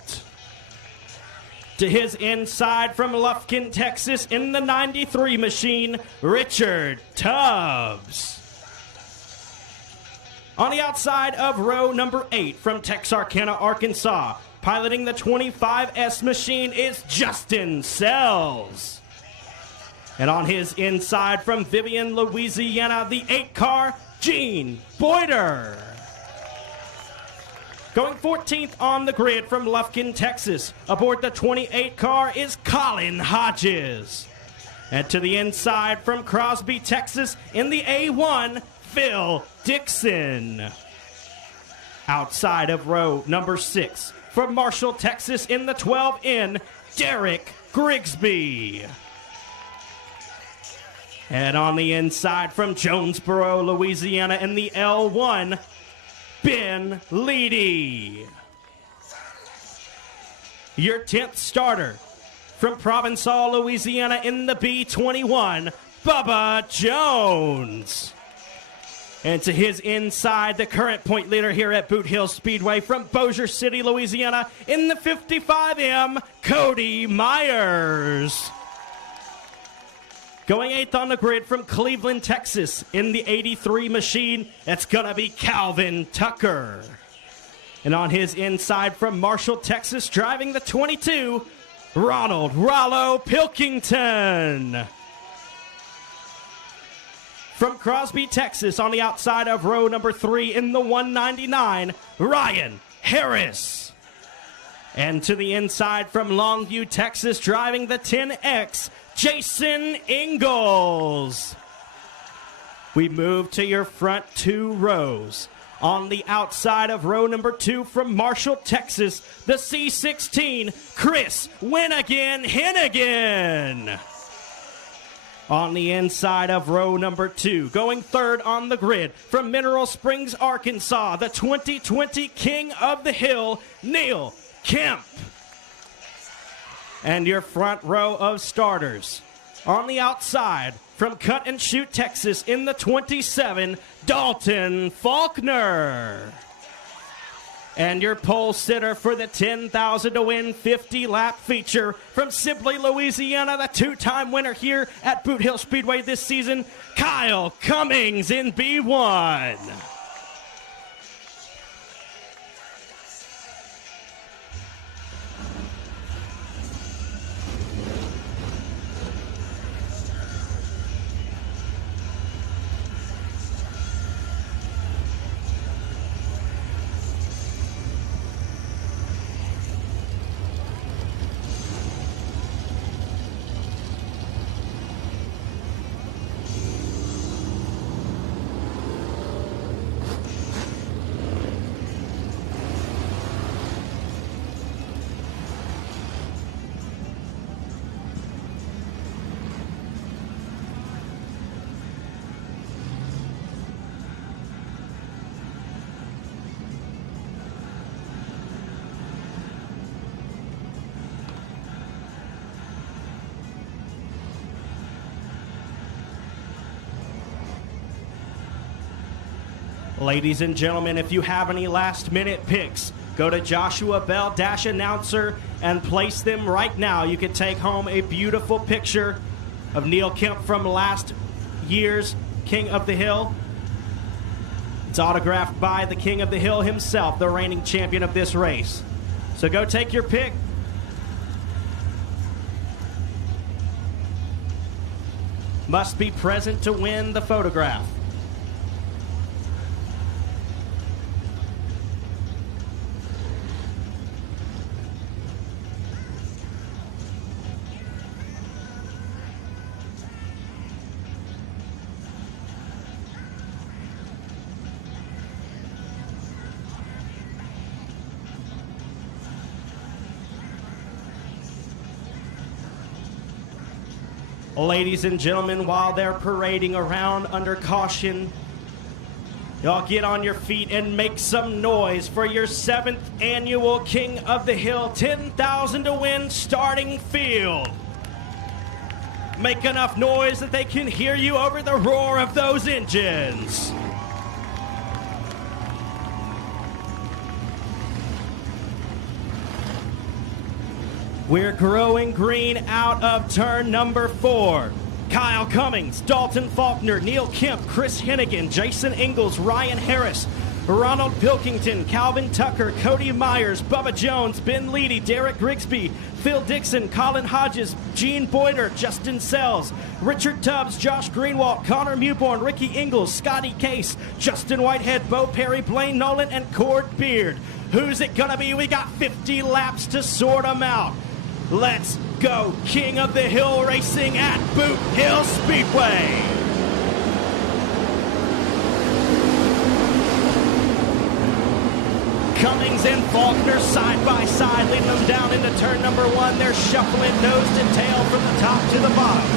To his inside from Lufkin, Texas, in the 93 machine, Richard Tubbs. On the outside of row number 8 from Texarkana, Arkansas, piloting the 25S machine is Justin Sells. And on his inside from Vivian, Louisiana, the 8 car, Gene Boyder. Going 14th on the grid from Lufkin, Texas, aboard the 28 car is Colin Hodges. And to the inside from Crosby, Texas, in the A1, Phil Dixon. Outside of row number 6 from Marshall, Texas, in the 12N, Derek Grigsby. And on the inside from Jonesboro, Louisiana, in the L1, Ben Leedy. Your 10th starter from Provençal, Louisiana, in the B21, Bubba Jones. And to his inside, the current point leader here at Boothill Speedway from Bossier City, Louisiana, in the 55M, Cody Myers. Going 8th on the grid from Cleveland, Texas, in the 83 machine, it's going to be Calvin Tucker. And on his inside from Marshall, Texas, driving the 22, Ronald Rollo Pilkington. From Crosby, Texas, on the outside of row number 3 in the 199, Ryan Harris. And to the inside from Longview, Texas, driving the 10X, Jason Ingalls. We move to your front 2 rows. On the outside of row number 2 from Marshall, Texas, the C16, Chris Winnigan Hennigan. On the inside of row number 2, going 3rd on the grid from Mineral Springs, Arkansas, the 2020 King of the Hill, Neil Kemp. And your front row of starters. On the outside, from Cut and Shoot, Texas, in the 27, Dalton Faulkner. And your pole sitter for the 10,000 to win 50-lap feature from Sibley, Louisiana, the 2-time winner here at Boothill Speedway this season, Kyle Cummings in B1. Ladies and gentlemen, if you have any last-minute picks, go to Joshua Bell Announcer and place them right now. You can take home a beautiful picture of Neil Kemp from last year's King of the Hill. It's autographed by the King of the Hill himself, the reigning champion of this race. So go take your pick. Must be present to win the photograph. Ladies and gentlemen, while they're parading around under caution, Y'all get on your feet and make some noise for your 7th annual King of the Hill 10,000 to win starting field. Make enough noise that they can hear you over the roar of those engines. We're growing green out of turn number 4. Kyle Cummings, Dalton Faulkner, Neil Kemp, Chris Hennigan, Jason Ingalls, Ryan Harris, Ronald Pilkington, Calvin Tucker, Cody Myers, Bubba Jones, Ben Leedy, Derek Grigsby, Phil Dixon, Colin Hodges, Gene Boyder, Justin Sells, Richard Tubbs, Josh Greenwald, Connor Mewborn, Ricky Ingalls, Scotty Case, Justin Whitehead, Bo Perry, Blaine Nolan, and Cord Beard. Who's it gonna be? We got 50 laps to sort them out. Let's go, King of the Hill Racing at Boothill Speedway. Cummings and Faulkner side by side, leading them down into turn number 1. They're shuffling nose to tail from the top to the bottom.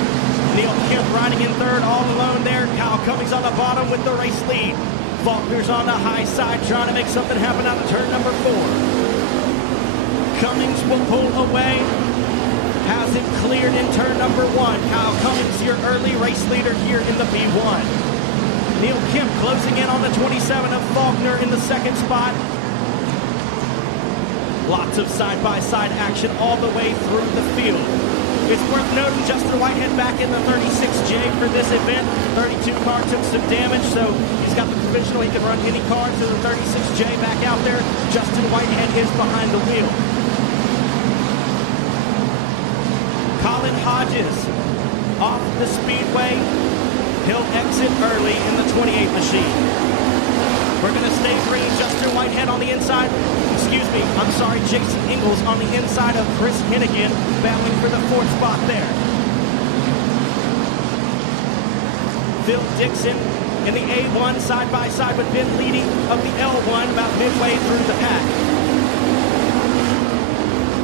Neil Kemp riding in third all alone there. Kyle Cummings on the bottom with the race lead. Faulkner's on the high side trying to make something happen out of turn number 4. Cummings will pull away. Has it cleared in turn number 1. Kyle Cummings, your early race leader here in the B1. Neil Kemp closing in on the 27 of Faulkner in the 2nd spot. Lots of side-by-side action all the way through the field. It's worth noting Justin Whitehead back in the 36J for this event. 32 car took some damage, so he's got the provisional. He can run any car to the 36J back out there. Justin Whitehead is behind the wheel. Colin Hodges off the speedway. He'll exit early in the 28 machine. We're going to stay green. Justin Whitehead on the inside. Excuse me, I'm sorry, Jason Ingalls on the inside of Chris Hennigan, battling for the 4th spot there. Phil Dixon in the A1 side by side with Ben Leedy of the L1 about midway through the pack.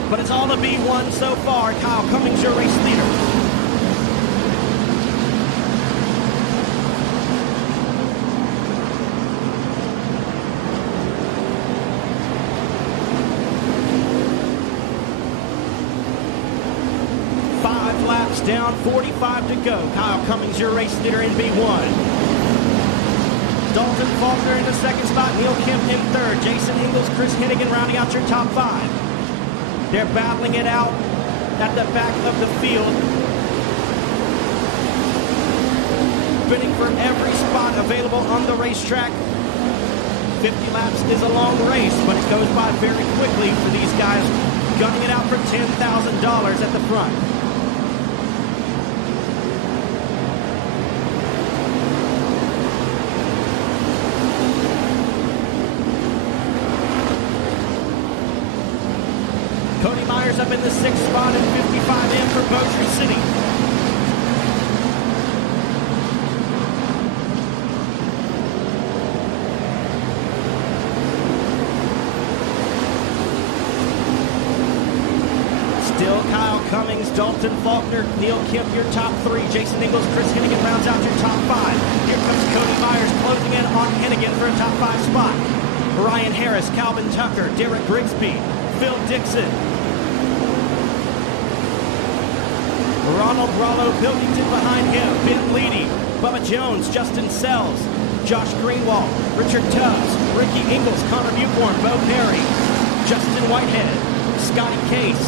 But it's all the B1 so far. Kyle Cummings, your race leader. Down, 45 to go. Kyle Cummings, your race leader in B1. Dalton Faulkner in the 2nd spot. Neil Kemp in 3rd. Jason Ingalls, Chris Hennigan rounding out your top 5. They're battling it out at the back of the field. Bidding for every spot available on the racetrack. 50 laps is a long race, but it goes by very quickly for these guys gunning it out for $10,000 at the front. Cody Myers up in the 6th spot and 55 in for Bossier City. Still Kyle Cummings, Dalton Faulkner, Neil Kemp, your top 3. Jason Ingalls, Chris Hennigan rounds out your top 5. Here comes Cody Myers closing in on Hennigan for a top 5 spot. Ryan Harris, Calvin Tucker, Derek Grigsby, Phil Dixon, Ronald Rollo Pilkington behind him, Ben Leedy, Bubba Jones, Justin Sells, Josh Greenwald, Richard Tubbs, Ricky Ingalls, Connor Mewborn, Bo Perry, Justin Whitehead, Scotty Case,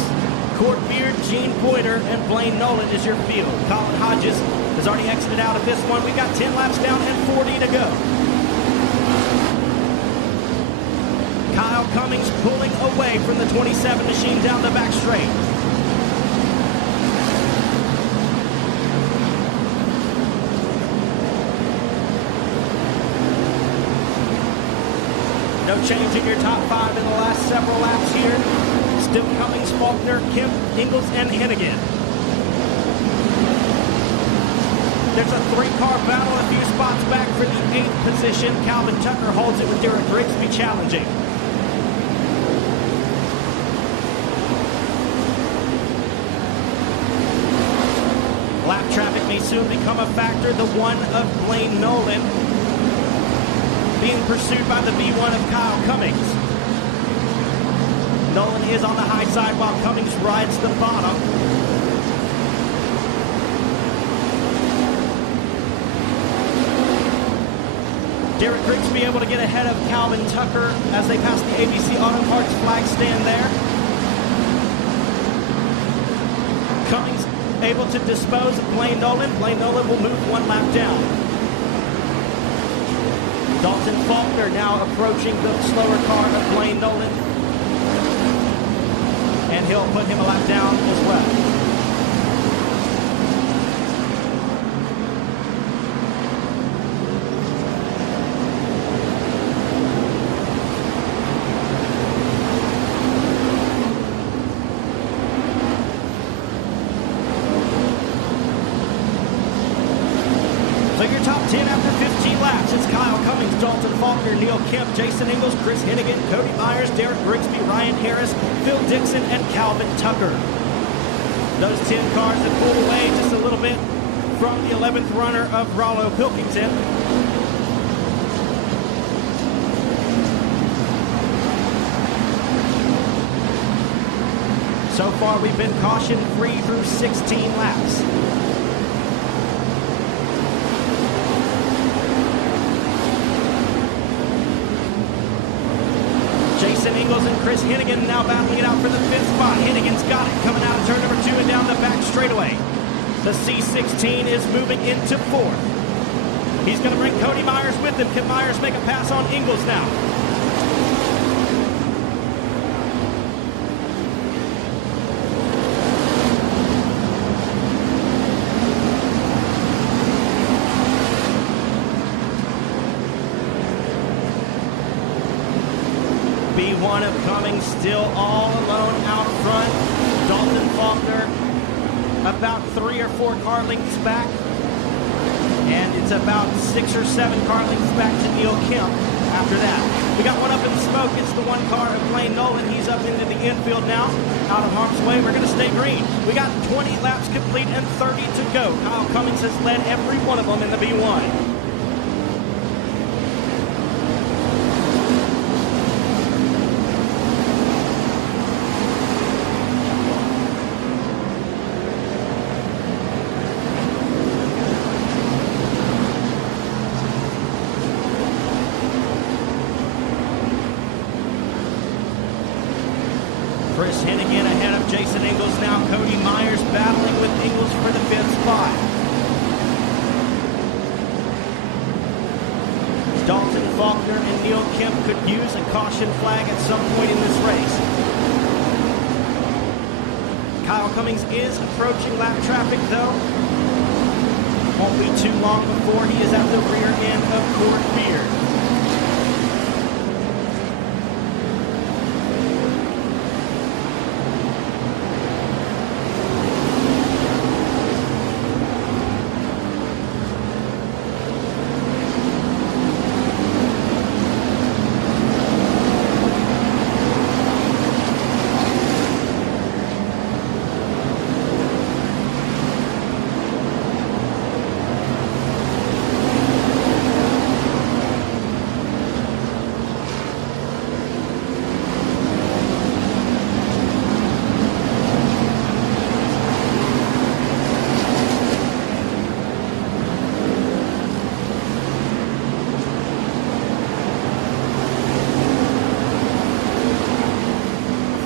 Cord Beard, Gene Boyder, and Blaine Nolan is your field. Colin Hodges has already exited out of this one. We've got 10 laps down and 40 to go. Kyle Cummings pulling away from the 27 machine down the back straight. No change in your top 5 in the last several laps here. Still Cummings, Faulkner, Kemp, Ingalls, and Hennigan. There's a 3-car battle a few spots back for the 8th position. Calvin Tucker holds it with Derek Grigsby challenging. Lap traffic may soon become a factor. The one of Blaine Nolan being pursued by the B1 of Kyle Cummings. Nolan is on the high side while Cummings rides the bottom. Derek Grigsby able to get ahead of Calvin Tucker as they pass the ABC Auto Parts flag stand there. Cummings able to dispose of Blaine Nolan. Blaine Nolan will move one lap down. Dalton Faulkner now approaching the slower car of Blaine Nolan. And he'll put him a lap down as well. So your top 10 after 15 laps, it's Kyle Cummings, Dalton Faulkner, Neil Kemp, Jason Ingles, Chris Hennigan, Cody Myers, Derek Grigsby, Ryan Harris, Phil Dixon, and Calvin Tucker. Those 10 cars that pulled away just a little bit from the 11th runner of Rollo Pilkington. So far, we've been caution-free through 16 laps. Jason Ingles and Chris Hennigan now battling it out for the 5th spot. Hennigan's got it coming out of turn number 2 and down the back straightaway. The C16 is moving into 4th. He's going to bring Cody Myers with him. Can Myers make a pass on Ingles now? B1 of Cummings still all alone out front. Dalton Faulkner about 3 or 4 car lengths back. And it's about 6 or 7 car lengths back to Neil Kemp after that. We got one up in smoke. It's the 1 car of Blaine Nolan. He's up into the infield now, out of harm's way. We're going to stay green. We got 20 laps complete and 30 to go. Kyle Cummings has led every one of them in the B1. Chris Hennigan ahead of Jason Ingles now. Cody Myers battling with Ingles for the 5th spot. Dalton Faulkner and Neil Kemp could use a caution flag at some point in this race. Kyle Cummings is approaching lap traffic though. Won't be too long before he is at the rear end of Court Beard.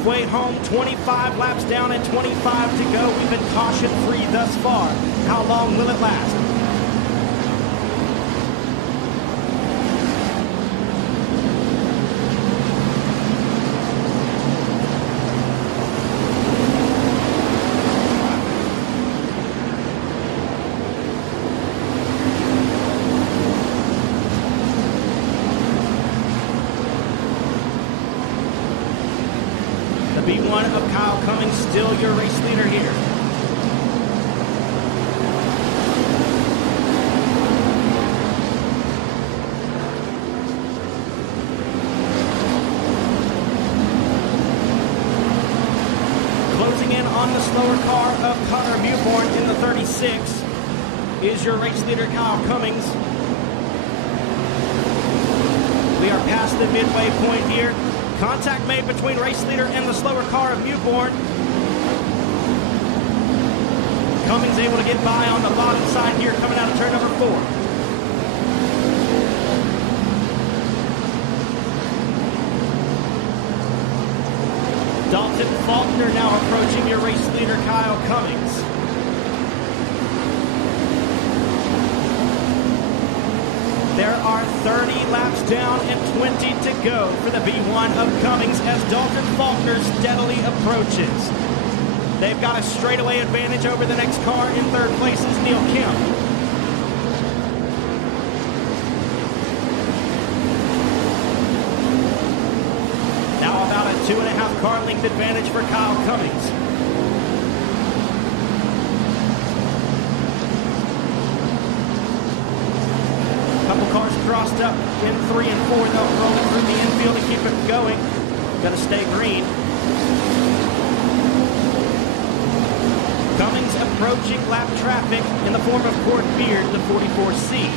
Way home, 25 laps down and 25 to go. We've been caution-free thus far. How long will it last? B1 of Kyle Cummings, still your race leader here. Closing in on the slower car of Connor Mewborn in the 36 is your race leader, Kyle Cummings. We are past the midway point here. Contact made between race leader and the slower car of Newborn. Cummings able to get by on the bottom side here, coming out of turn number 4. Dalton Faulkner now approaching your race leader, Kyle Cummings. There are 30 laps down and 20 to go for the B1 of Cummings as Dalton Faulkner steadily approaches. They've got a straightaway advantage over the next car. In third place is Neil Kemp. Now about a 2.5 car length advantage for Kyle Cummings. Couple cars crossed up in 3 and 4. They'll roll it through the infield and keep it going. Got to stay green. Cummings approaching lap traffic in the form of Court Beard, the 44C.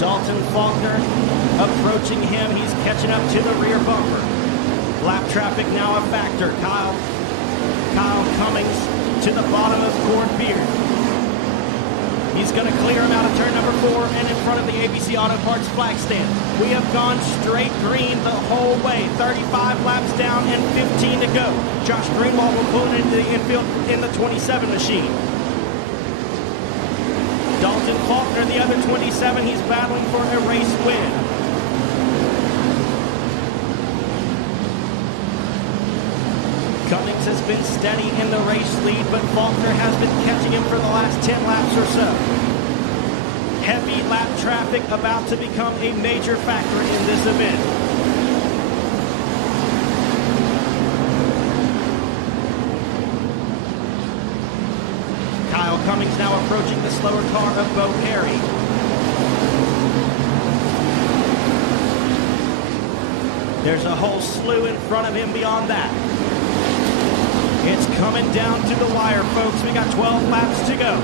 Dalton Faulkner approaching him. He's catching up to the rear bumper. Lap traffic now a factor. Kyle Cummings to the bottom of Court Beard. He's going to clear him out of turn number 4 and in front of the ABC Auto Parts flag stand. We have gone straight green the whole way. 35 laps down and 15 to go. Josh Greenwood will pull it into the infield in the 27 machine. Dalton Faulkner, the other 27, he's battling for a race win. Cummings has been steady in the race lead, but Faulkner has been catching him for the last 10 laps or so. Heavy lap traffic about to become a major factor in this event. Kyle Cummings now approaching the slower car of Bo Perry. There's a whole slew in front of him beyond that. It's coming down to the wire, folks. We got 12 laps to go.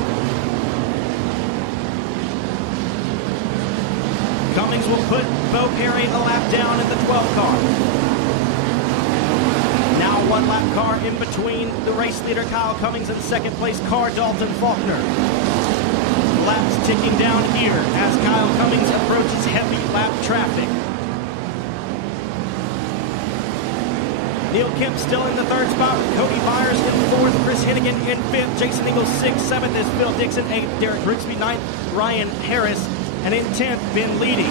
Cummings will put Bo Perry a lap down in the 12 car. Now 1 lap car in between the race leader Kyle Cummings and second place car Dalton Faulkner. Laps ticking down here as Kyle Cummings approaches heavy lap traffic. Neil Kemp still in the 3rd spot with Cody Byers in 4th, Chris Hennigan in 5th, Jason Ingles 6th, 7th is Phil Dixon, 8th, Derek Grigsby 9th, Ryan Harris, and in 10th, Ben Leedy.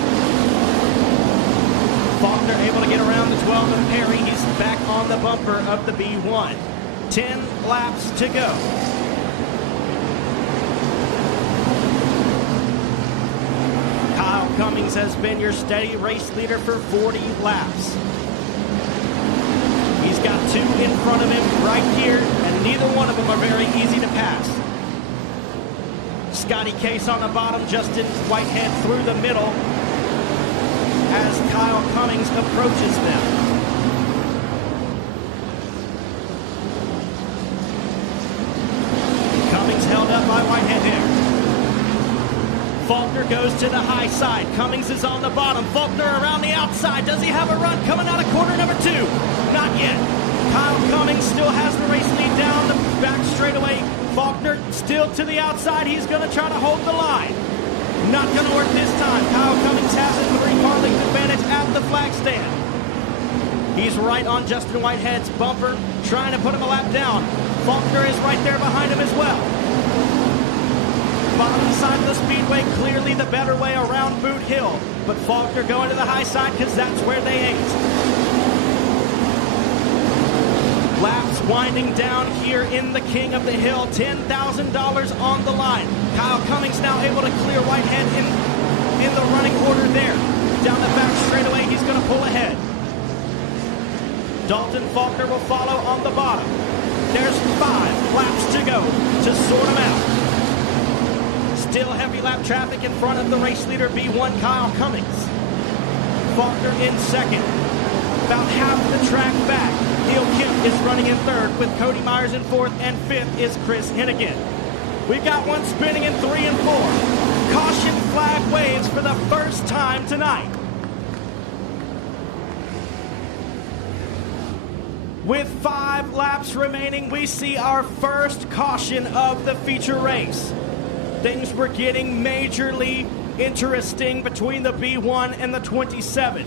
Faulkner able to get around the 12 of Perry. He's back on the bumper of the B1. 10 laps to go. Kyle Cummings has been your steady race leader for 40 laps. He's got 2 in front of him right here, and neither one of them are very easy to pass. Scotty Case on the bottom, Justin Whitehead through the middle as Kyle Cummings approaches them. Cummings held up by Whitehead there. Faulkner goes to the high side. Cummings is on the bottom. Faulkner around the outside. Does he have a run coming out of corner number 2? Not yet. Kyle Cummings still has the race lead down the back straightaway. Faulkner still to the outside. He's going to try to hold the line. Not going to work this time. Kyle Cummings has a 3-car length advantage at the flag stand. He's right on Justin Whitehead's bumper, trying to put him a lap down. Faulkner is right there behind him as well. Bottom side of the speedway, clearly the better way around Boot Hill. But Faulkner going to the high side because that's where they ate. Laps winding down here in the King of the Hill. $10,000 on the line. Kyle Cummings now able to clear Whitehead in the running order there. Down the back straightaway, he's going to pull ahead. Dalton Faulkner will follow on the bottom. There's 5 laps to go to sort them out. Still heavy lap traffic in front of the race leader, B1 Kyle Cummings. Faulkner in second. About half the track back. Neil Kemp is running in third with Cody Myers in fourth, and fifth is Chris Hennigan. We've got one spinning in 3 and 4. Caution flag waves for the first time tonight. With 5 laps remaining, we see our first caution of the feature race. Things were getting majorly interesting between the B1 and the 27.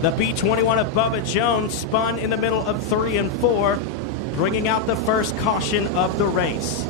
The B21 of Bubba Jones spun in the middle of 3 and 4, bringing out the first caution of the race.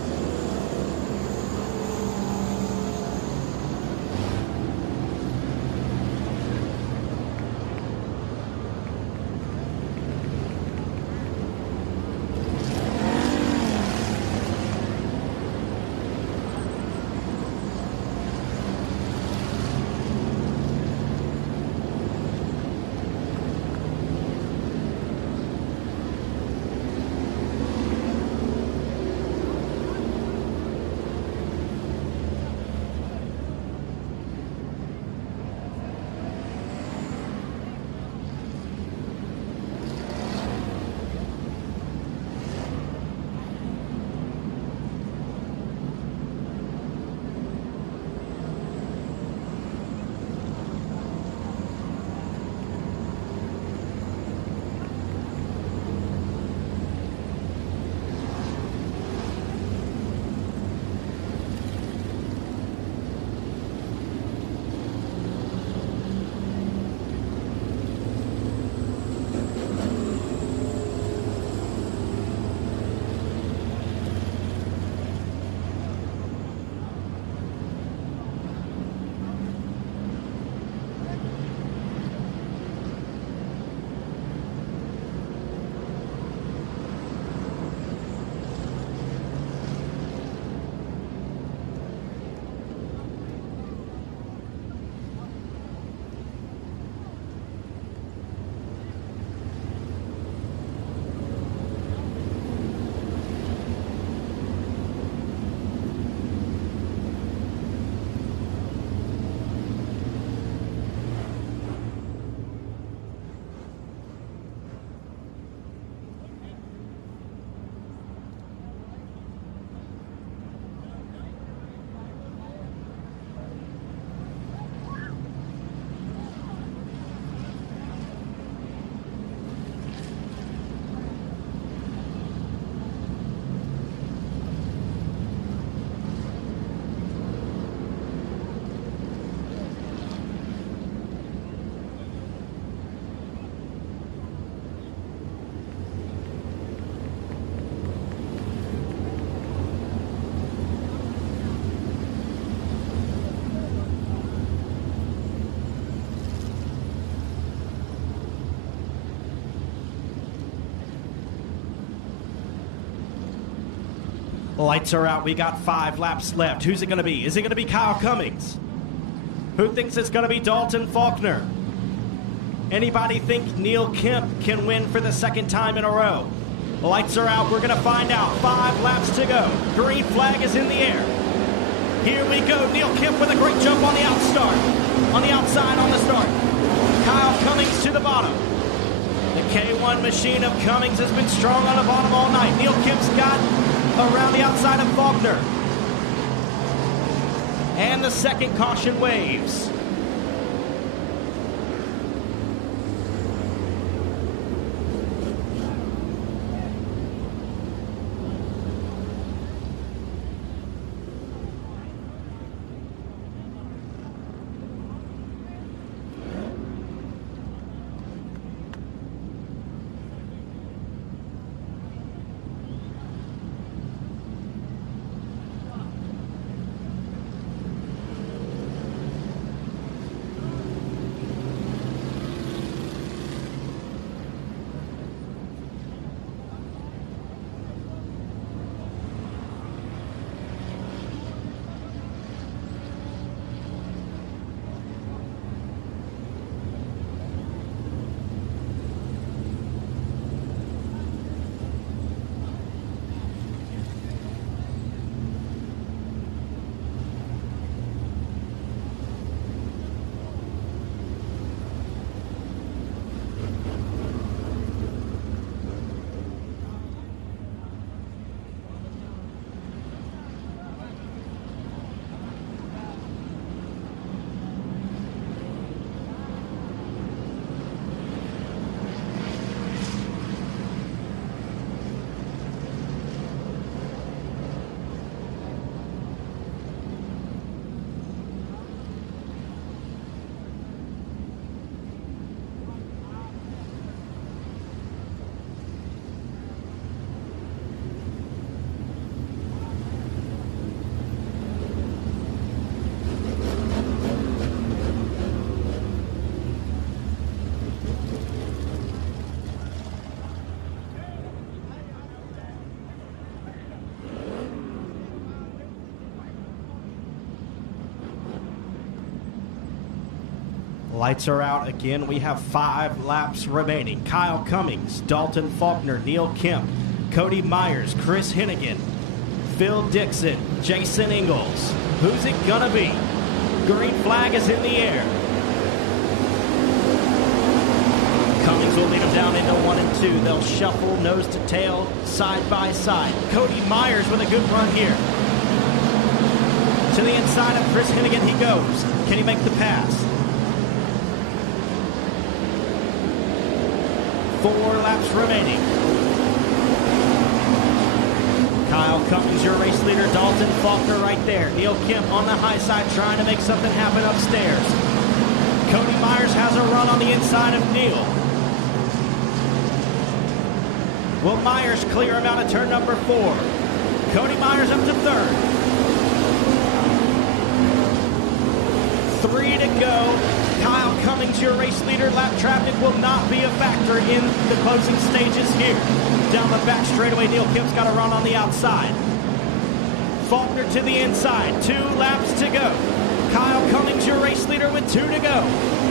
Lights are out. We got 5 laps left. Who's it going to be? Is it going to be Kyle Cummings? Who thinks it's going to be Dalton Faulkner? Anybody think Neil Kemp can win for the second time in a row? The lights are out. We're going to find out. 5 laps to go. Green flag is in the air. Here we go. Neil Kemp with a great jump on the outstart. On the outside on the start. Kyle Cummings to the bottom. The K1 machine of Cummings has been strong on the bottom all night. Neil Kemp's got around the outside of Faulkner. And the second caution waves. Lights are out again. We have 5 laps remaining. Kyle Cummings, Dalton Faulkner, Neil Kemp, Cody Myers, Chris Hennigan, Phil Dixon, Jason Ingalls. Who's it gonna be? Green flag is in the air. Cummings will lead them down into 1 and 2. They'll shuffle nose to tail, side by side. Cody Myers with a good run here. To the inside of Chris Hennigan he goes. Can he make the pass? 4 laps remaining. Kyle Cummings, your race leader. Dalton Faulkner right there. Neil Kemp on the high side trying to make something happen upstairs. Cody Myers has a run on the inside of Neil. Will Myers clear him out of turn number 4? Cody Myers up to 3rd. 3 to go. Kyle Cummings, your race leader. Lap traffic will not be a factor in the closing stages here. Down the back straightaway, Neil Kemp's got a run on the outside. Faulkner to the inside. 2 laps to go. Kyle Cummings, your race leader, with 2 to go.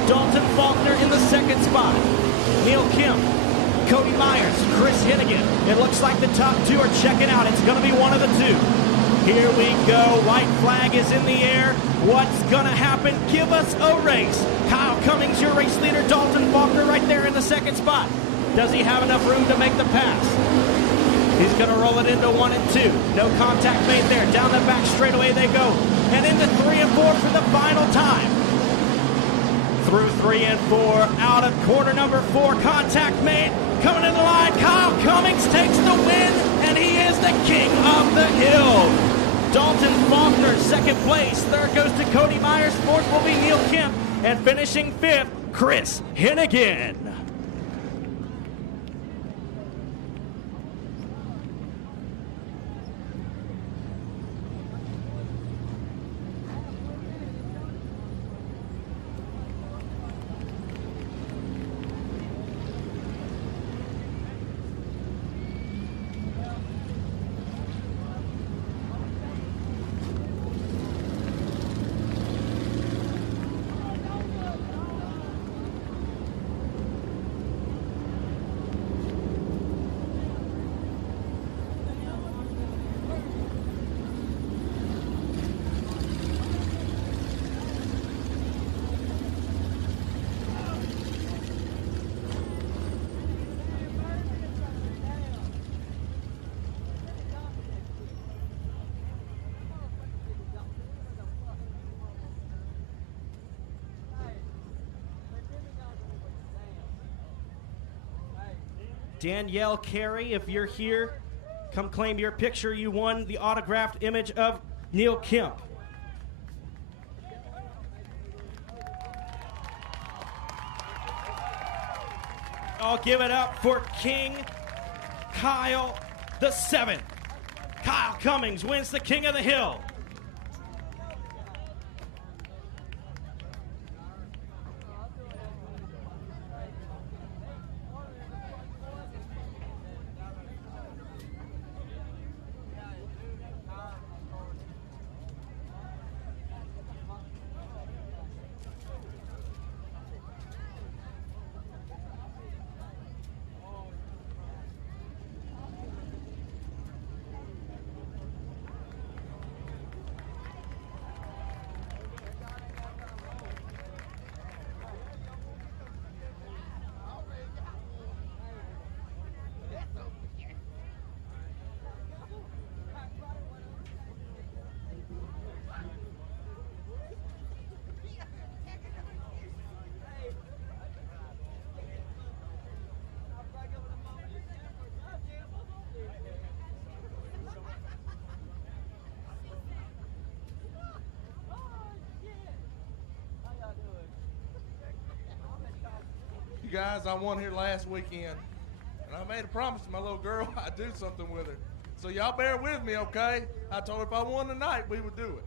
Dalton Faulkner in the 2nd spot. Neil Kemp, Cody Myers, Chris Hennigan. It looks like the top 2 are checking out. It's going to be one of the 2. Here we go. White flag is in the air. What's going to happen? Give us a race. Kyle Cummings, your race leader. Dalton Faulkner right there in the 2nd spot. Does he have enough room to make the pass? He's going to roll it into 1 and 2. No contact made there. Down the back straightaway they go. And into 3 and 4 for the final time. Through 3 and 4. Out of corner number 4. Contact made. Coming in the line. Kyle Cummings takes the win. And he is the king of the hill. Dalton Faulkner, 2nd place. 3rd goes to Cody Myers. 4th will be Neil Kemp. And finishing 5th, Chris Hennigan. Danielle Carey, if you're here, come claim your picture. You won the autographed image of Neil Kemp. I'll give it up for King Kyle the 7th. Kyle Cummings wins the King of the Hill. You guys, I won here last weekend, and I made a promise to my little girl I'd do something with her. So y'all bear with me, okay? I told her if I won tonight, we would do it.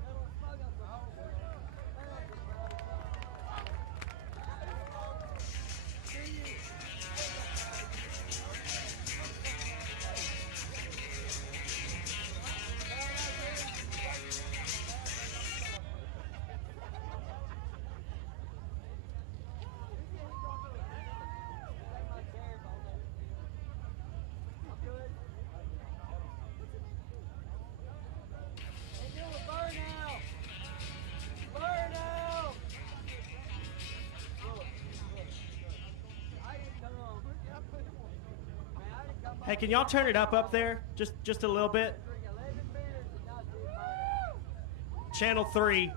Hey, can y'all turn it up there? Just a little bit. Channel 3.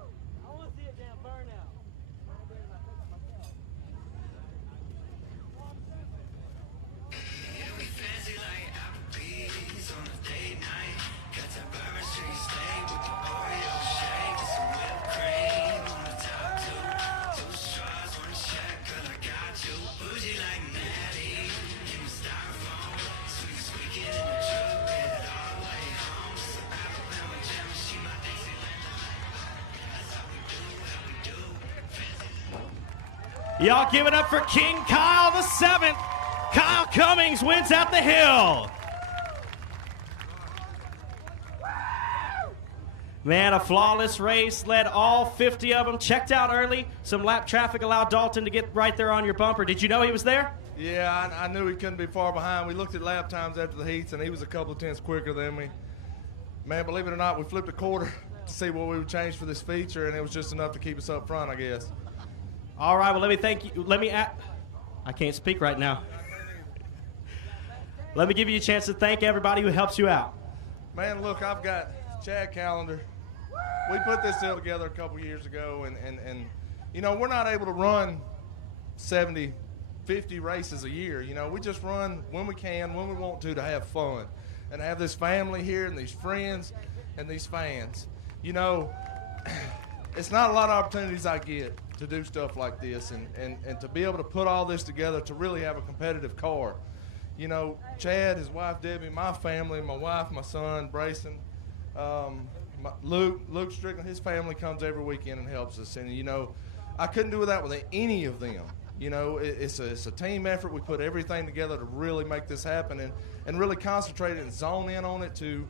Y'all give it up for King Kyle the 7th. Kyle Cummings wins at the hill. Man, a flawless race. Led all 50 of them. Checked out early. Some lap traffic allowed Dalton to get right there on your bumper. Did you know he was there? Yeah, I knew he couldn't be far behind. We looked at lap times after the heats, and he was a couple of tenths quicker than me. Man, believe it or not, we flipped a quarter to see what we would change for this feature, and it was just enough to keep us up front, I guess. All right, well, let me thank you. I can't speak right now. Let me give you a chance to thank everybody who helps you out. Man, look, I've got Chad Callender. We put this deal together a couple years ago, and you know, we're not able to run 70, 50 races a year. You know, we just run when we can, when we want to have fun, and have this family here and these friends and these fans. You know, it's not a lot of opportunities I get to do stuff like this, and to be able to put all this together to really have a competitive car. You know, Chad, his wife Debbie, my family, my wife, my son Brayson, Luke Strickland, his family comes every weekend and helps us. And you know, I couldn't do without with any of them. You know, it's a team effort. We put everything together to really make this happen, and really concentrate and zone in on it to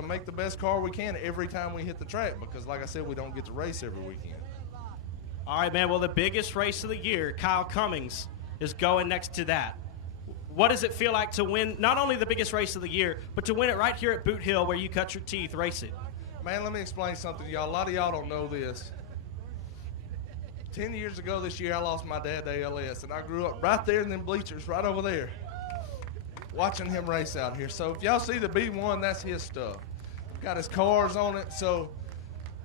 make the best car we can every time we hit the track, because like I said, we don't get to race every weekend. All right, man. Well, the biggest race of the year, Kyle Cummings, is going next to that. What does it feel like to win not only the biggest race of the year, but to win it right here at Boothill where you cut your teeth racing? Man, let me explain something to y'all. A lot of y'all don't know this. 10 years ago this year, I lost my dad to ALS, and I grew up right there in them bleachers right over there watching him race out here. So if y'all see the B1, that's his stuff. Got his cars on it. So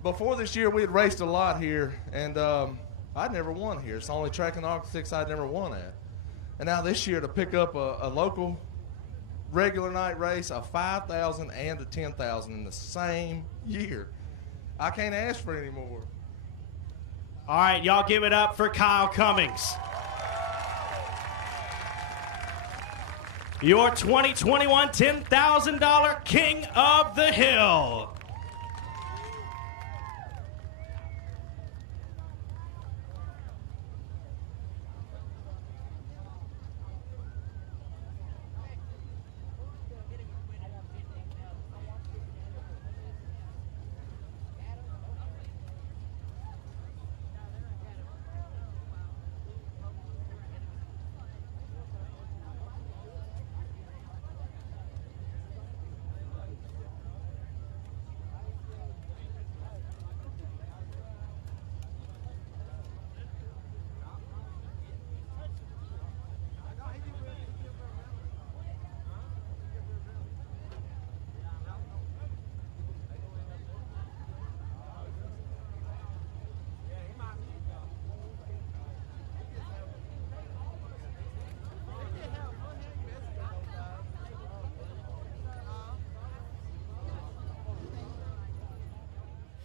before this year, we had raced a lot here, and I'd never won here. It's the only track in Arctic I'd never won at. And now this year to pick up a local regular night race, a 5,000 and a 10,000 in the same year, I can't ask for any more. All right, y'all give it up for Kyle Cummings. Your 2021 $10,000 King of the Hill.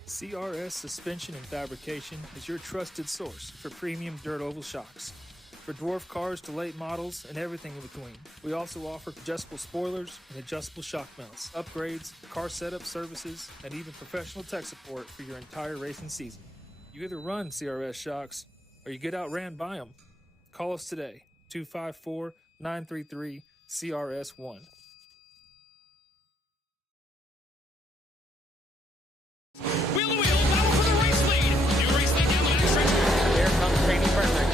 CRS Suspension and Fabrication is your trusted source for premium dirt oval shocks. For dwarf cars to late models and everything in between. We also offer adjustable spoilers and adjustable shock mounts, upgrades, car setup services, and even professional tech support for your entire racing season. You either run CRS shocks or you get outran by them. Call us today, 254-933-CRS1. Wheel to wheel, battle for the race lead. New race lead down the backstretch. Here comes Jamie Perfect.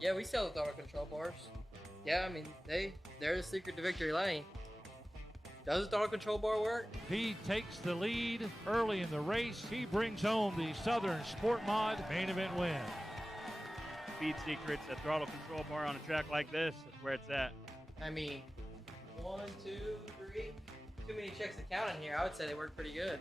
Yeah, we sell the daughter control bars. Yeah, I mean, they're the secret to victory lane. Does the throttle control bar work? He takes the lead early in the race. He brings home the Southern Sport Mod main event win. Speed secrets, a throttle control bar on a track like this is where it's at. I mean, 1, 2, 3. Too many checks to count in here. I would say they work pretty good.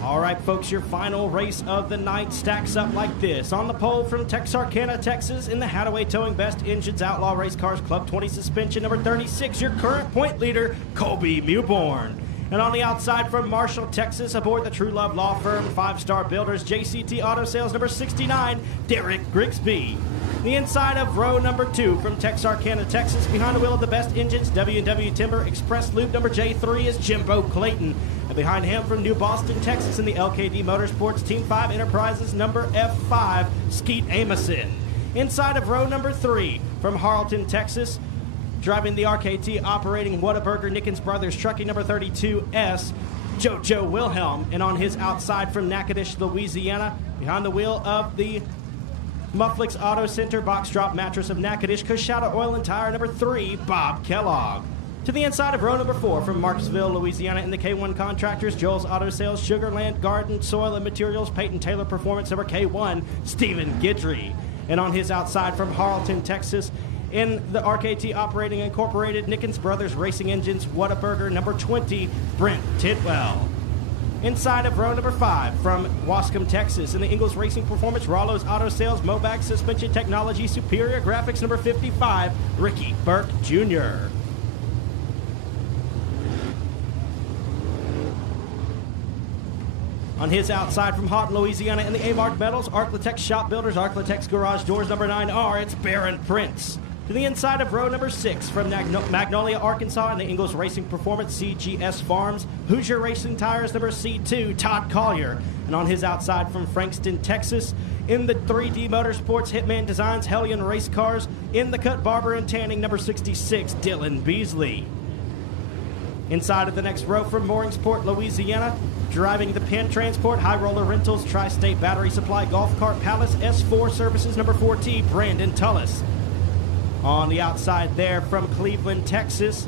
All right, folks, your final race of the night stacks up like this. On the pole from Texarkana, Texas, in the Hadaway Towing Best Engines Outlaw Race Cars Club 20 suspension number 36, your current point leader, Colby Mewborn. And on the outside from Marshall, Texas, aboard the True Love Law Firm 5-Star Builders JCT Auto Sales number 69, Derek Grigsby. The inside of row number 2 from Texarkana, Texas, behind the wheel of the Best Engines W&W Timber Express Loop number J3 is Jimbo Clayton. And behind him from New Boston, Texas, in the LKD Motorsports Team 5 Enterprises number F5, Skeet Amison. Inside of row number 3 from Harleton, Texas, driving the RKT operating Whataburger Nickens Brothers Trucking number 32S, Jojo Wilhelm. And on his outside from Natchitoches, Louisiana, behind the wheel of the Mufflix Auto Center Box Drop Mattress of Natchitoches, Coshada Oil and Tire number 3, Bob Kellogg. To the inside of row number 4 from Marksville, Louisiana, in the K1 Contractors, Joel's Auto Sales, Sugarland Garden, Soil and Materials, Peyton Taylor Performance number K1, Stephen Guidry. And on his outside from Harleton, Texas, in the RKT Operating Incorporated Nickens Brothers Racing Engines, Whataburger number 20, Brent Tidwell. Inside of row number 5 from Wascom, Texas, in the Ingles Racing Performance, Rollo's Auto Sales, Mobag Suspension Technology, Superior Graphics number 55, Ricky Burke Jr. On his outside from Houghton, Louisiana, in the A-Mark Metals, Arclatex Shop Builders, Arclatex Garage Doors number 9R, it's Baron Prince. To the inside of row number 6 from Magnolia, Arkansas, in the Ingles Racing Performance, CGS Farms, Hoosier Racing Tires number C2, Todd Collier. And on his outside from Frankston, Texas, in the 3D Motorsports Hitman Designs Hellion Race Cars, in the Cut Barber and Tanning number 66, Dylan Beasley. Inside of the next row from Mooringsport, Louisiana, driving the Penn Transport, High Roller Rentals, Tri-State Battery Supply, Golf Cart Palace, S4 Services number 4T, Brandon Tullis. On the outside there from Cleveland, Texas,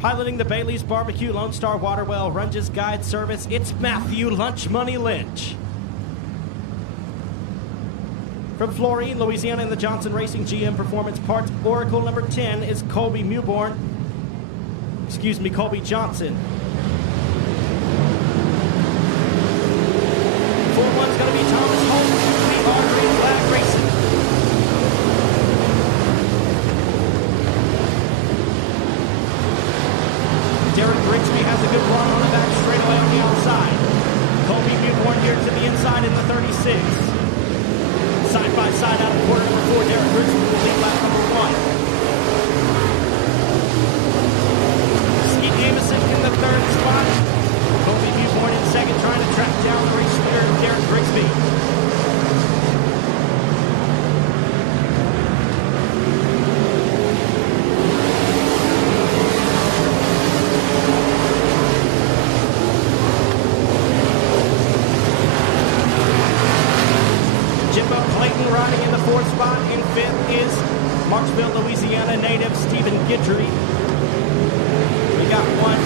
piloting the Bailey's Barbecue, Lone Star Waterwell, Runge's Guide Service, it's Matthew Lunch Money Lynch. From Florine, Louisiana, in the Johnson Racing GM Performance Parts, Oracle number 10 is Colby Mewborn. Colby Johnson. 4-1's going to be Thomas Holmes. We are Green Flag Racing. Derek Grigsby has a good run on the back straightaway on the outside. Colby Mewborn here to the inside in the 36. Side by side out of quarter number 4, Derek Grigsby will lead lap number 1. Amison in the third Grigsby. Jimbo Clayton riding in the 4th spot. In 5th is Marksville, Louisiana native Stephen Guidry. We got one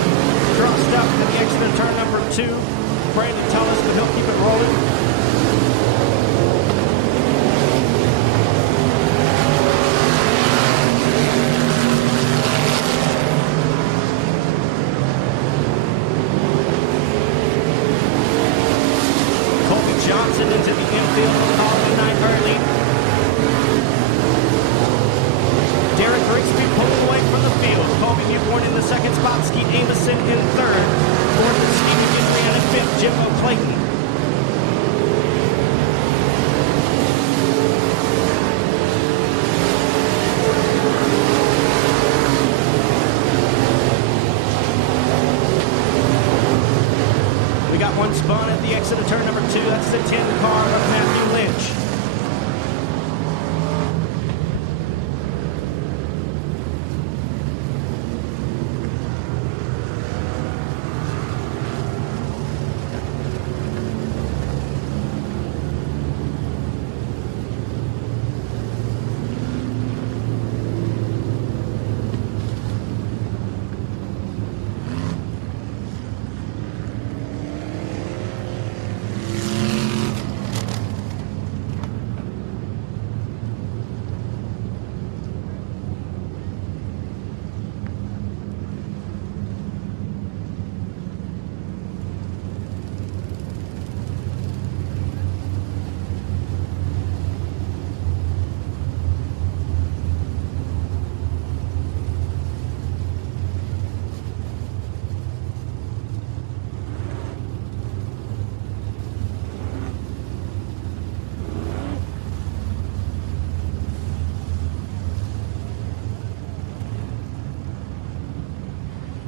crossed up at the exit of turn number 2. Brandon Tullis, but he'll keep it rolling. Colby Johnson into the infield of Colin Knight early. Derek Grigsby pulling away from the field. Colby Newborn in the 2nd spot. Skeet Amison in 3rd. 4th is Stephen Guidry, and in 5th, Jimbo Clayton. We got one spun at the exit of turn number 2. That's the 10 car of Matthew Lynch.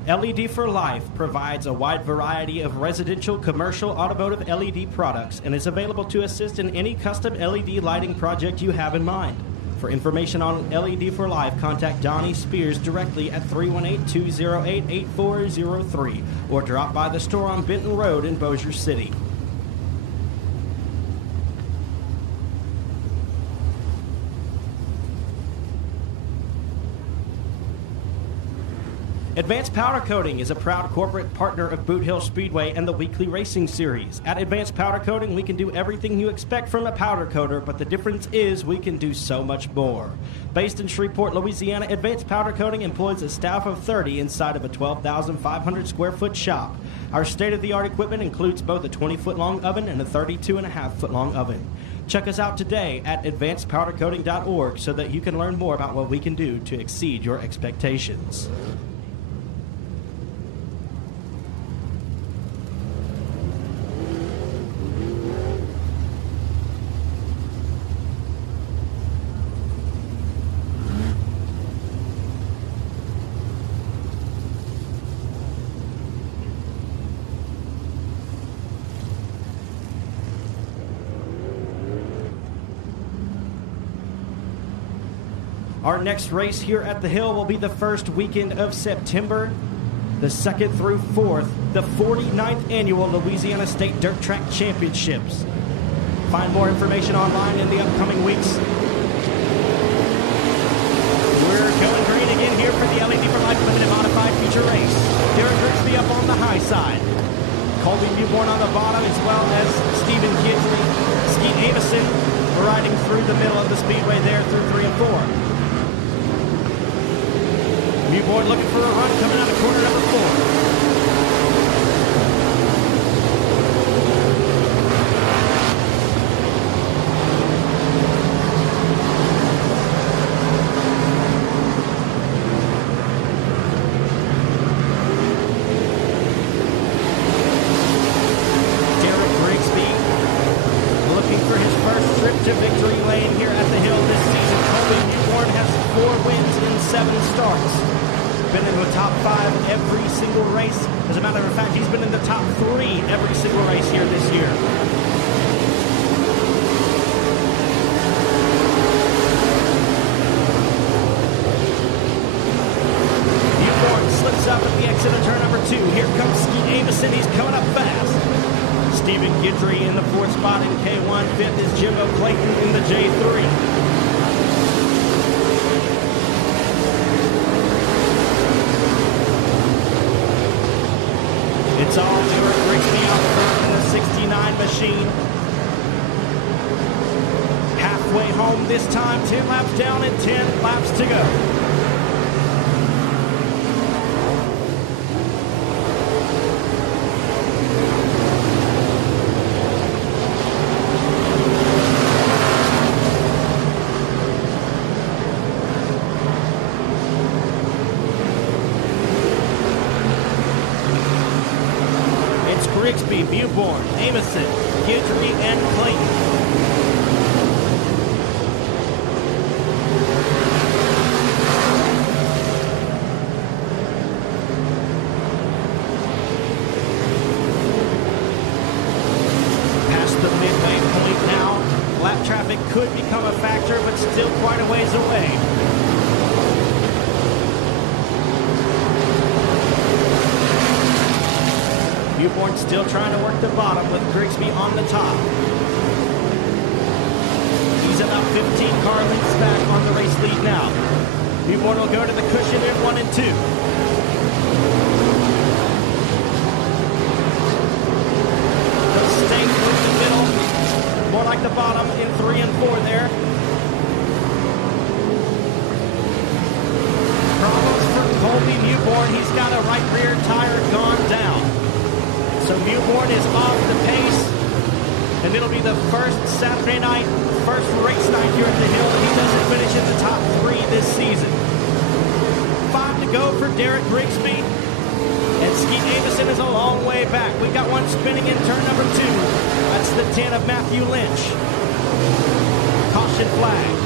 LED for Life provides a wide variety of residential, commercial, automotive LED products and is available to assist in any custom LED lighting project you have in mind. For information on LED for Life, contact Donnie Spears directly at 318-208-8403 or drop by the store on Benton Road in Bossier City. Advanced Powder Coating is a proud corporate partner of Boothill Speedway and the weekly racing series. At Advanced Powder Coating, we can do everything you expect from a powder coater, but the difference is we can do so much more. Based in Shreveport, Louisiana, Advanced Powder Coating employs a staff of 30 inside of a 12,500 square foot shop. Our state-of-the-art equipment includes both a 20-foot long oven and a 32.5-foot long oven. Check us out today at advancedpowdercoating.org so that you can learn more about what we can do to exceed your expectations. Our next race here at the Hill will be the first weekend of September, the 2nd through 4th, the 49th annual Louisiana State Dirt Track Championships. Find more information online in the upcoming weeks. We're going green again here for the LED for Life Limited Modified Feature Race. Derek Grigsby up on the high side. Colby Newborn on the bottom, as well as Stephen Guidry. Skeet Amison riding through the middle of the speedway there through 3 and 4. Newborn looking for a run coming out of corner number 4. Derek Grigsby looking for his first trip to victory lane here at the Hill this season. Colby Newborn has 4 wins in 7 starts. Been in the top 5 every single race. As a matter of fact, he's been in the top 3 every single race here this year. Stephen Guidry in the 4th spot in K1. 5th is Jimbo Clayton in the J3. It's all Derek Grigsby out front in the 69 machine. Halfway home this time, 10 laps down and 10 laps to go. Grigsby, Beauborn, Amison, Guidry, and Clayton. Past the midway point now. Lap traffic could become a factor, but still quite a ways away. Beauborn still trying to work the bottom with Grigsby on the top. He's about 15 car lengths back on the race lead now. Beauborn will go to the cushion in 1 and 2. He'll stay through the middle, more like the bottom in 3 and 4 there. Problems for Colby Beauborn. He's got a right rear tire gone down. So Beauborn is off the pace, and it'll be the first Saturday night, first race night here at the Hill that he doesn't finish in the top 3 this season. 5 to go for Derek Grigsby, and Skeet Amison is a long way back. We got one spinning in turn number 2. That's the 10 of Matthew Lynch. Caution flag.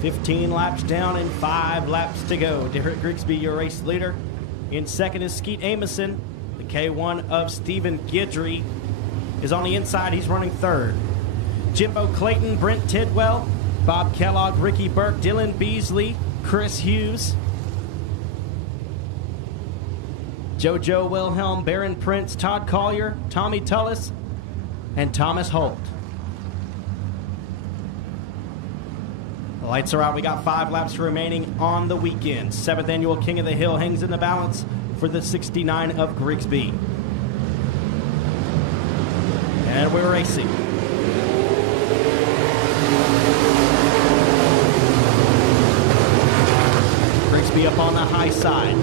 .15 laps down and 5 laps to go. Derek Grigsby, your race leader. In second is Skeet Amison. The K1 of Stephen Guidry is on the inside. He's running third. Jimbo Clayton, Brent Tidwell, Bob Kellogg, Ricky Burke, Dylan Beasley, Chris Hughes, JoJo Wilhelm, Baron Prince, Todd Collier, Tommy Tullis, and Thomas Holt. The lights are out. We got 5 laps remaining on the weekend. 7th annual King of the Hill hangs in the balance for the 69 of Grigsby. And we're racing. up on the high side.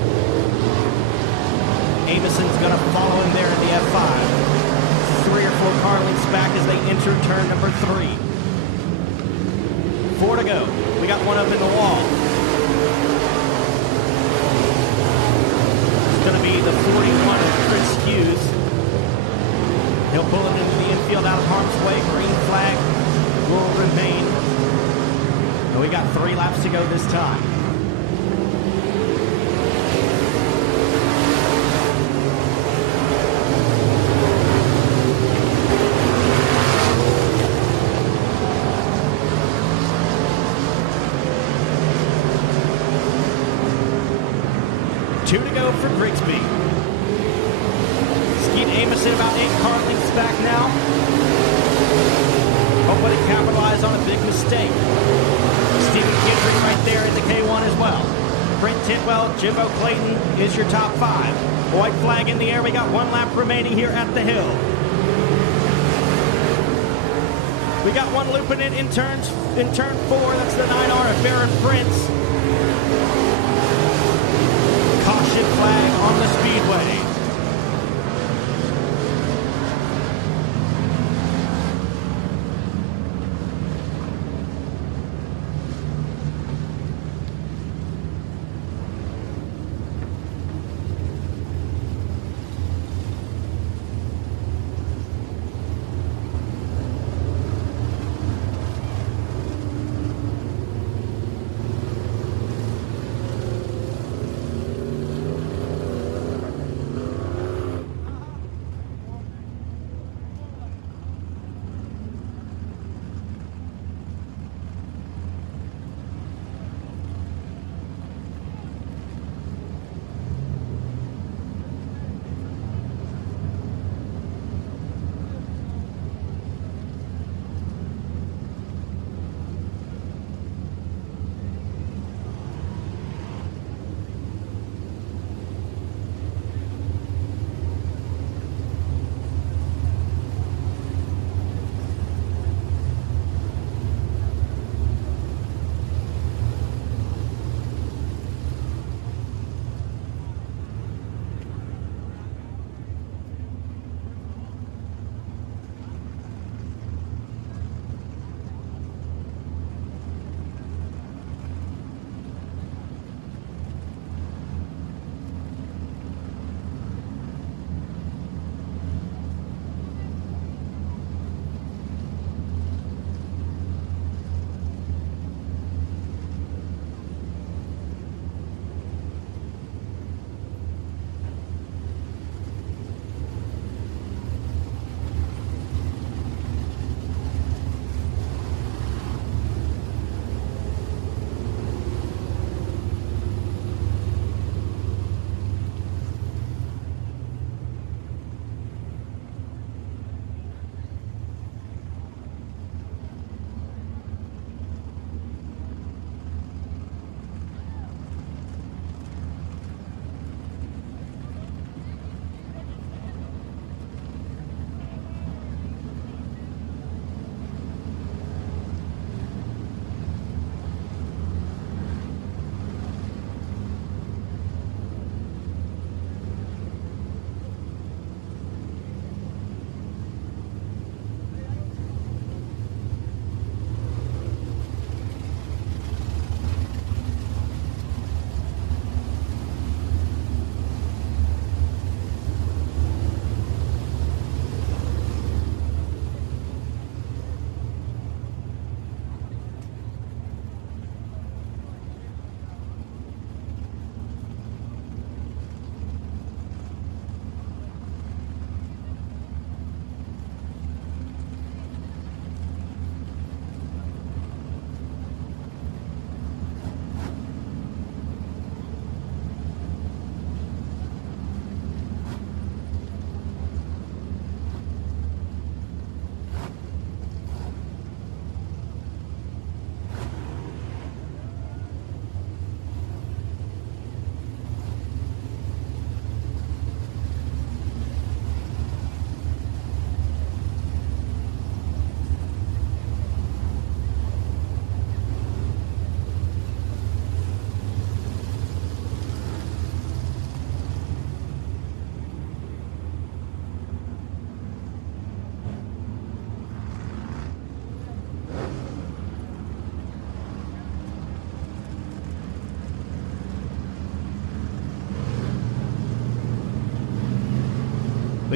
Amoson's going to follow him there in the F5. 3 or 4 car lengths back as they enter turn number 3. 4 to go. We got one up in the wall. It's going to be the 41 of Chris Hughes. He'll pull it into the infield out of harm's way. Green flag will remain. And we got 3 laps to go this time. Two to go for Grigsby. Skeet Amoson about 8 car lengths back now. Hopefully capitalize on a big mistake. Stephen Kendrick right there in the K1 as well. Brent Tidwell, Jimbo Clayton is your top 5. White flag in the air. We got 1 lap remaining here at the hill. We got one looping it in turn 4. That's the 9R of Baron Prince. Caution flag on the speedway.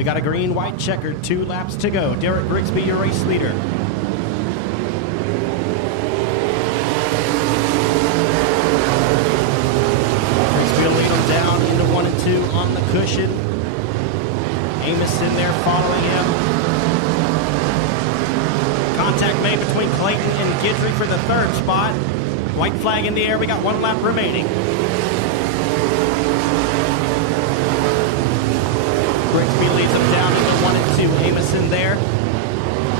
We got a green-white checkered, 2 laps to go. Derek Grigsby, your race leader. Grigsby will lead him down into 1 and 2 on the cushion. Amos in there following him. Contact made between Clayton and Guidry for the 3rd spot. White flag in the air. We got 1 lap remaining. Grigsby leads them down into 1 and 2. Amos in there.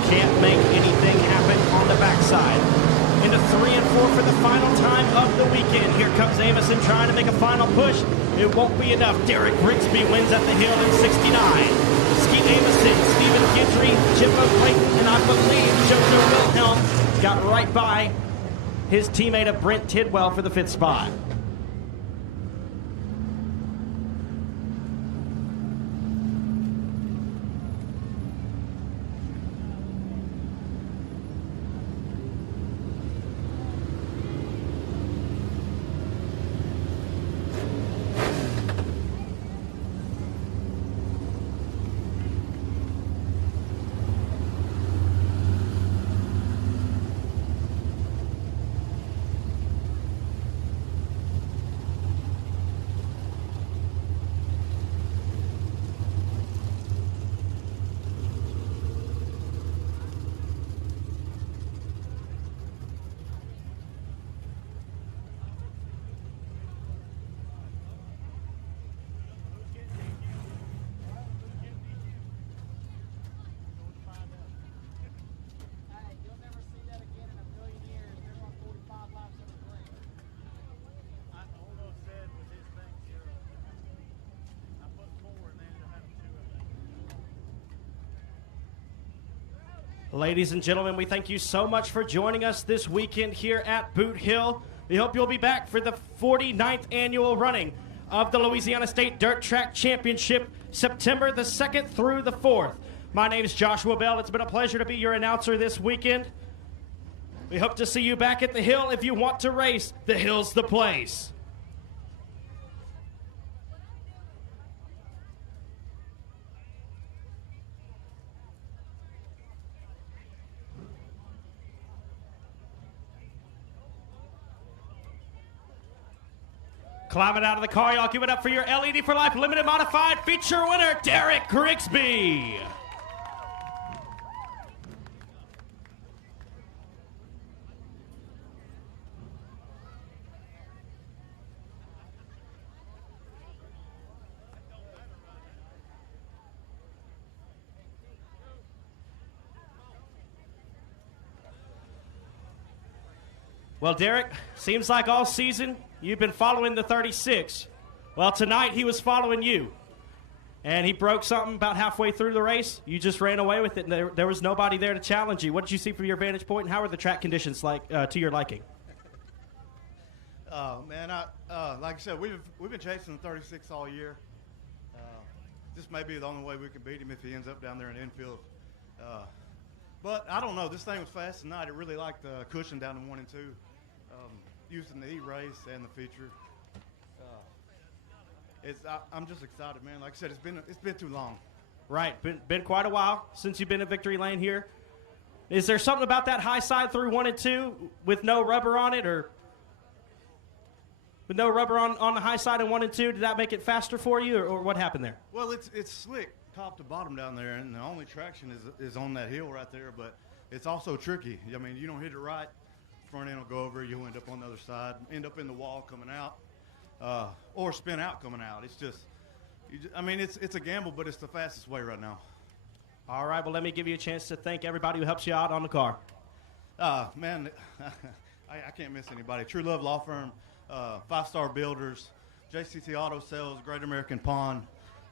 Can't make anything happen on the backside. Into 3 and 4 for the final time of the weekend. Here comes Amison trying to make a final push. It won't be enough. Derek Grigsby wins at the hill in 69. Skeet Amison, Stephen Guidry, Jimbo Clayton, and I believe JoJo Wilhelm got right by his teammate of Brent Tidwell for the 5th spot. Ladies and gentlemen, we thank you so much for joining us this weekend here at Boot Hill. We hope you'll be back for the 49th annual running of the Louisiana State Dirt Track Championship, September the 2nd through the 4th. My name is Joshua Bell. It's been a pleasure to be your announcer this weekend. We hope to see you back at the Hill. If you want to race, the Hill's the place. Climbing out of the car, y'all give it up for your LED for Life Limited Modified feature winner, Derek Grigsby. Well, Derek, seems like all season you've been following the 36. Well, tonight he was following you. And he broke something about halfway through the race. You just ran away with it, and there was nobody there to challenge you. What did you see from your vantage point, and how were the track conditions like to your liking? Man, like I said, we've been chasing the 36 all year. This may be the only way we can beat him if he ends up down there in the infield. But I don't know. This thing was fast tonight. I really liked the cushion down in 1 and 2. Using the E-race and the feature. I'm just excited, man. Like I said, it's been too long. Right, been quite a while since you've been at Victory Lane here. Is there something about that high side through 1 and 2 with no rubber on it, or with no rubber on the high side in 1 and 2? Did that make it faster for you, or what happened there? Well, it's slick top to bottom down there, and the only traction is on that hill right there. But it's also tricky. I mean, you don't hit it right, front end will go over, you'll end up on the other side, end up in the wall coming out, or spin out coming out. It's just, I mean, it's a gamble, but it's the fastest way right now. All right, well, let me give you a chance to thank everybody who helps you out on the car. Man, I can't miss anybody. True Love Law Firm, 5-Star Builders, JCT Auto Sales, Great American Pond,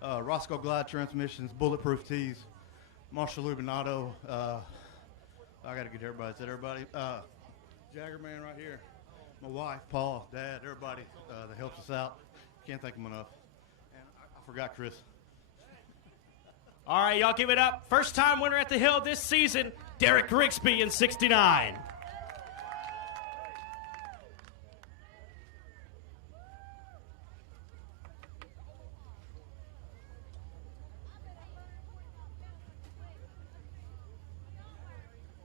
Roscoe Glide Transmissions, Bulletproof Tees, Marshall Lubinato. I got to get everybody. Is that everybody? Jagger Man right here. My wife, Paul, Dad, everybody that helps us out. Can't thank them enough. And I forgot Chris. All right, y'all give it up. First time winner at the Hill this season, Derek Grigsby in 69.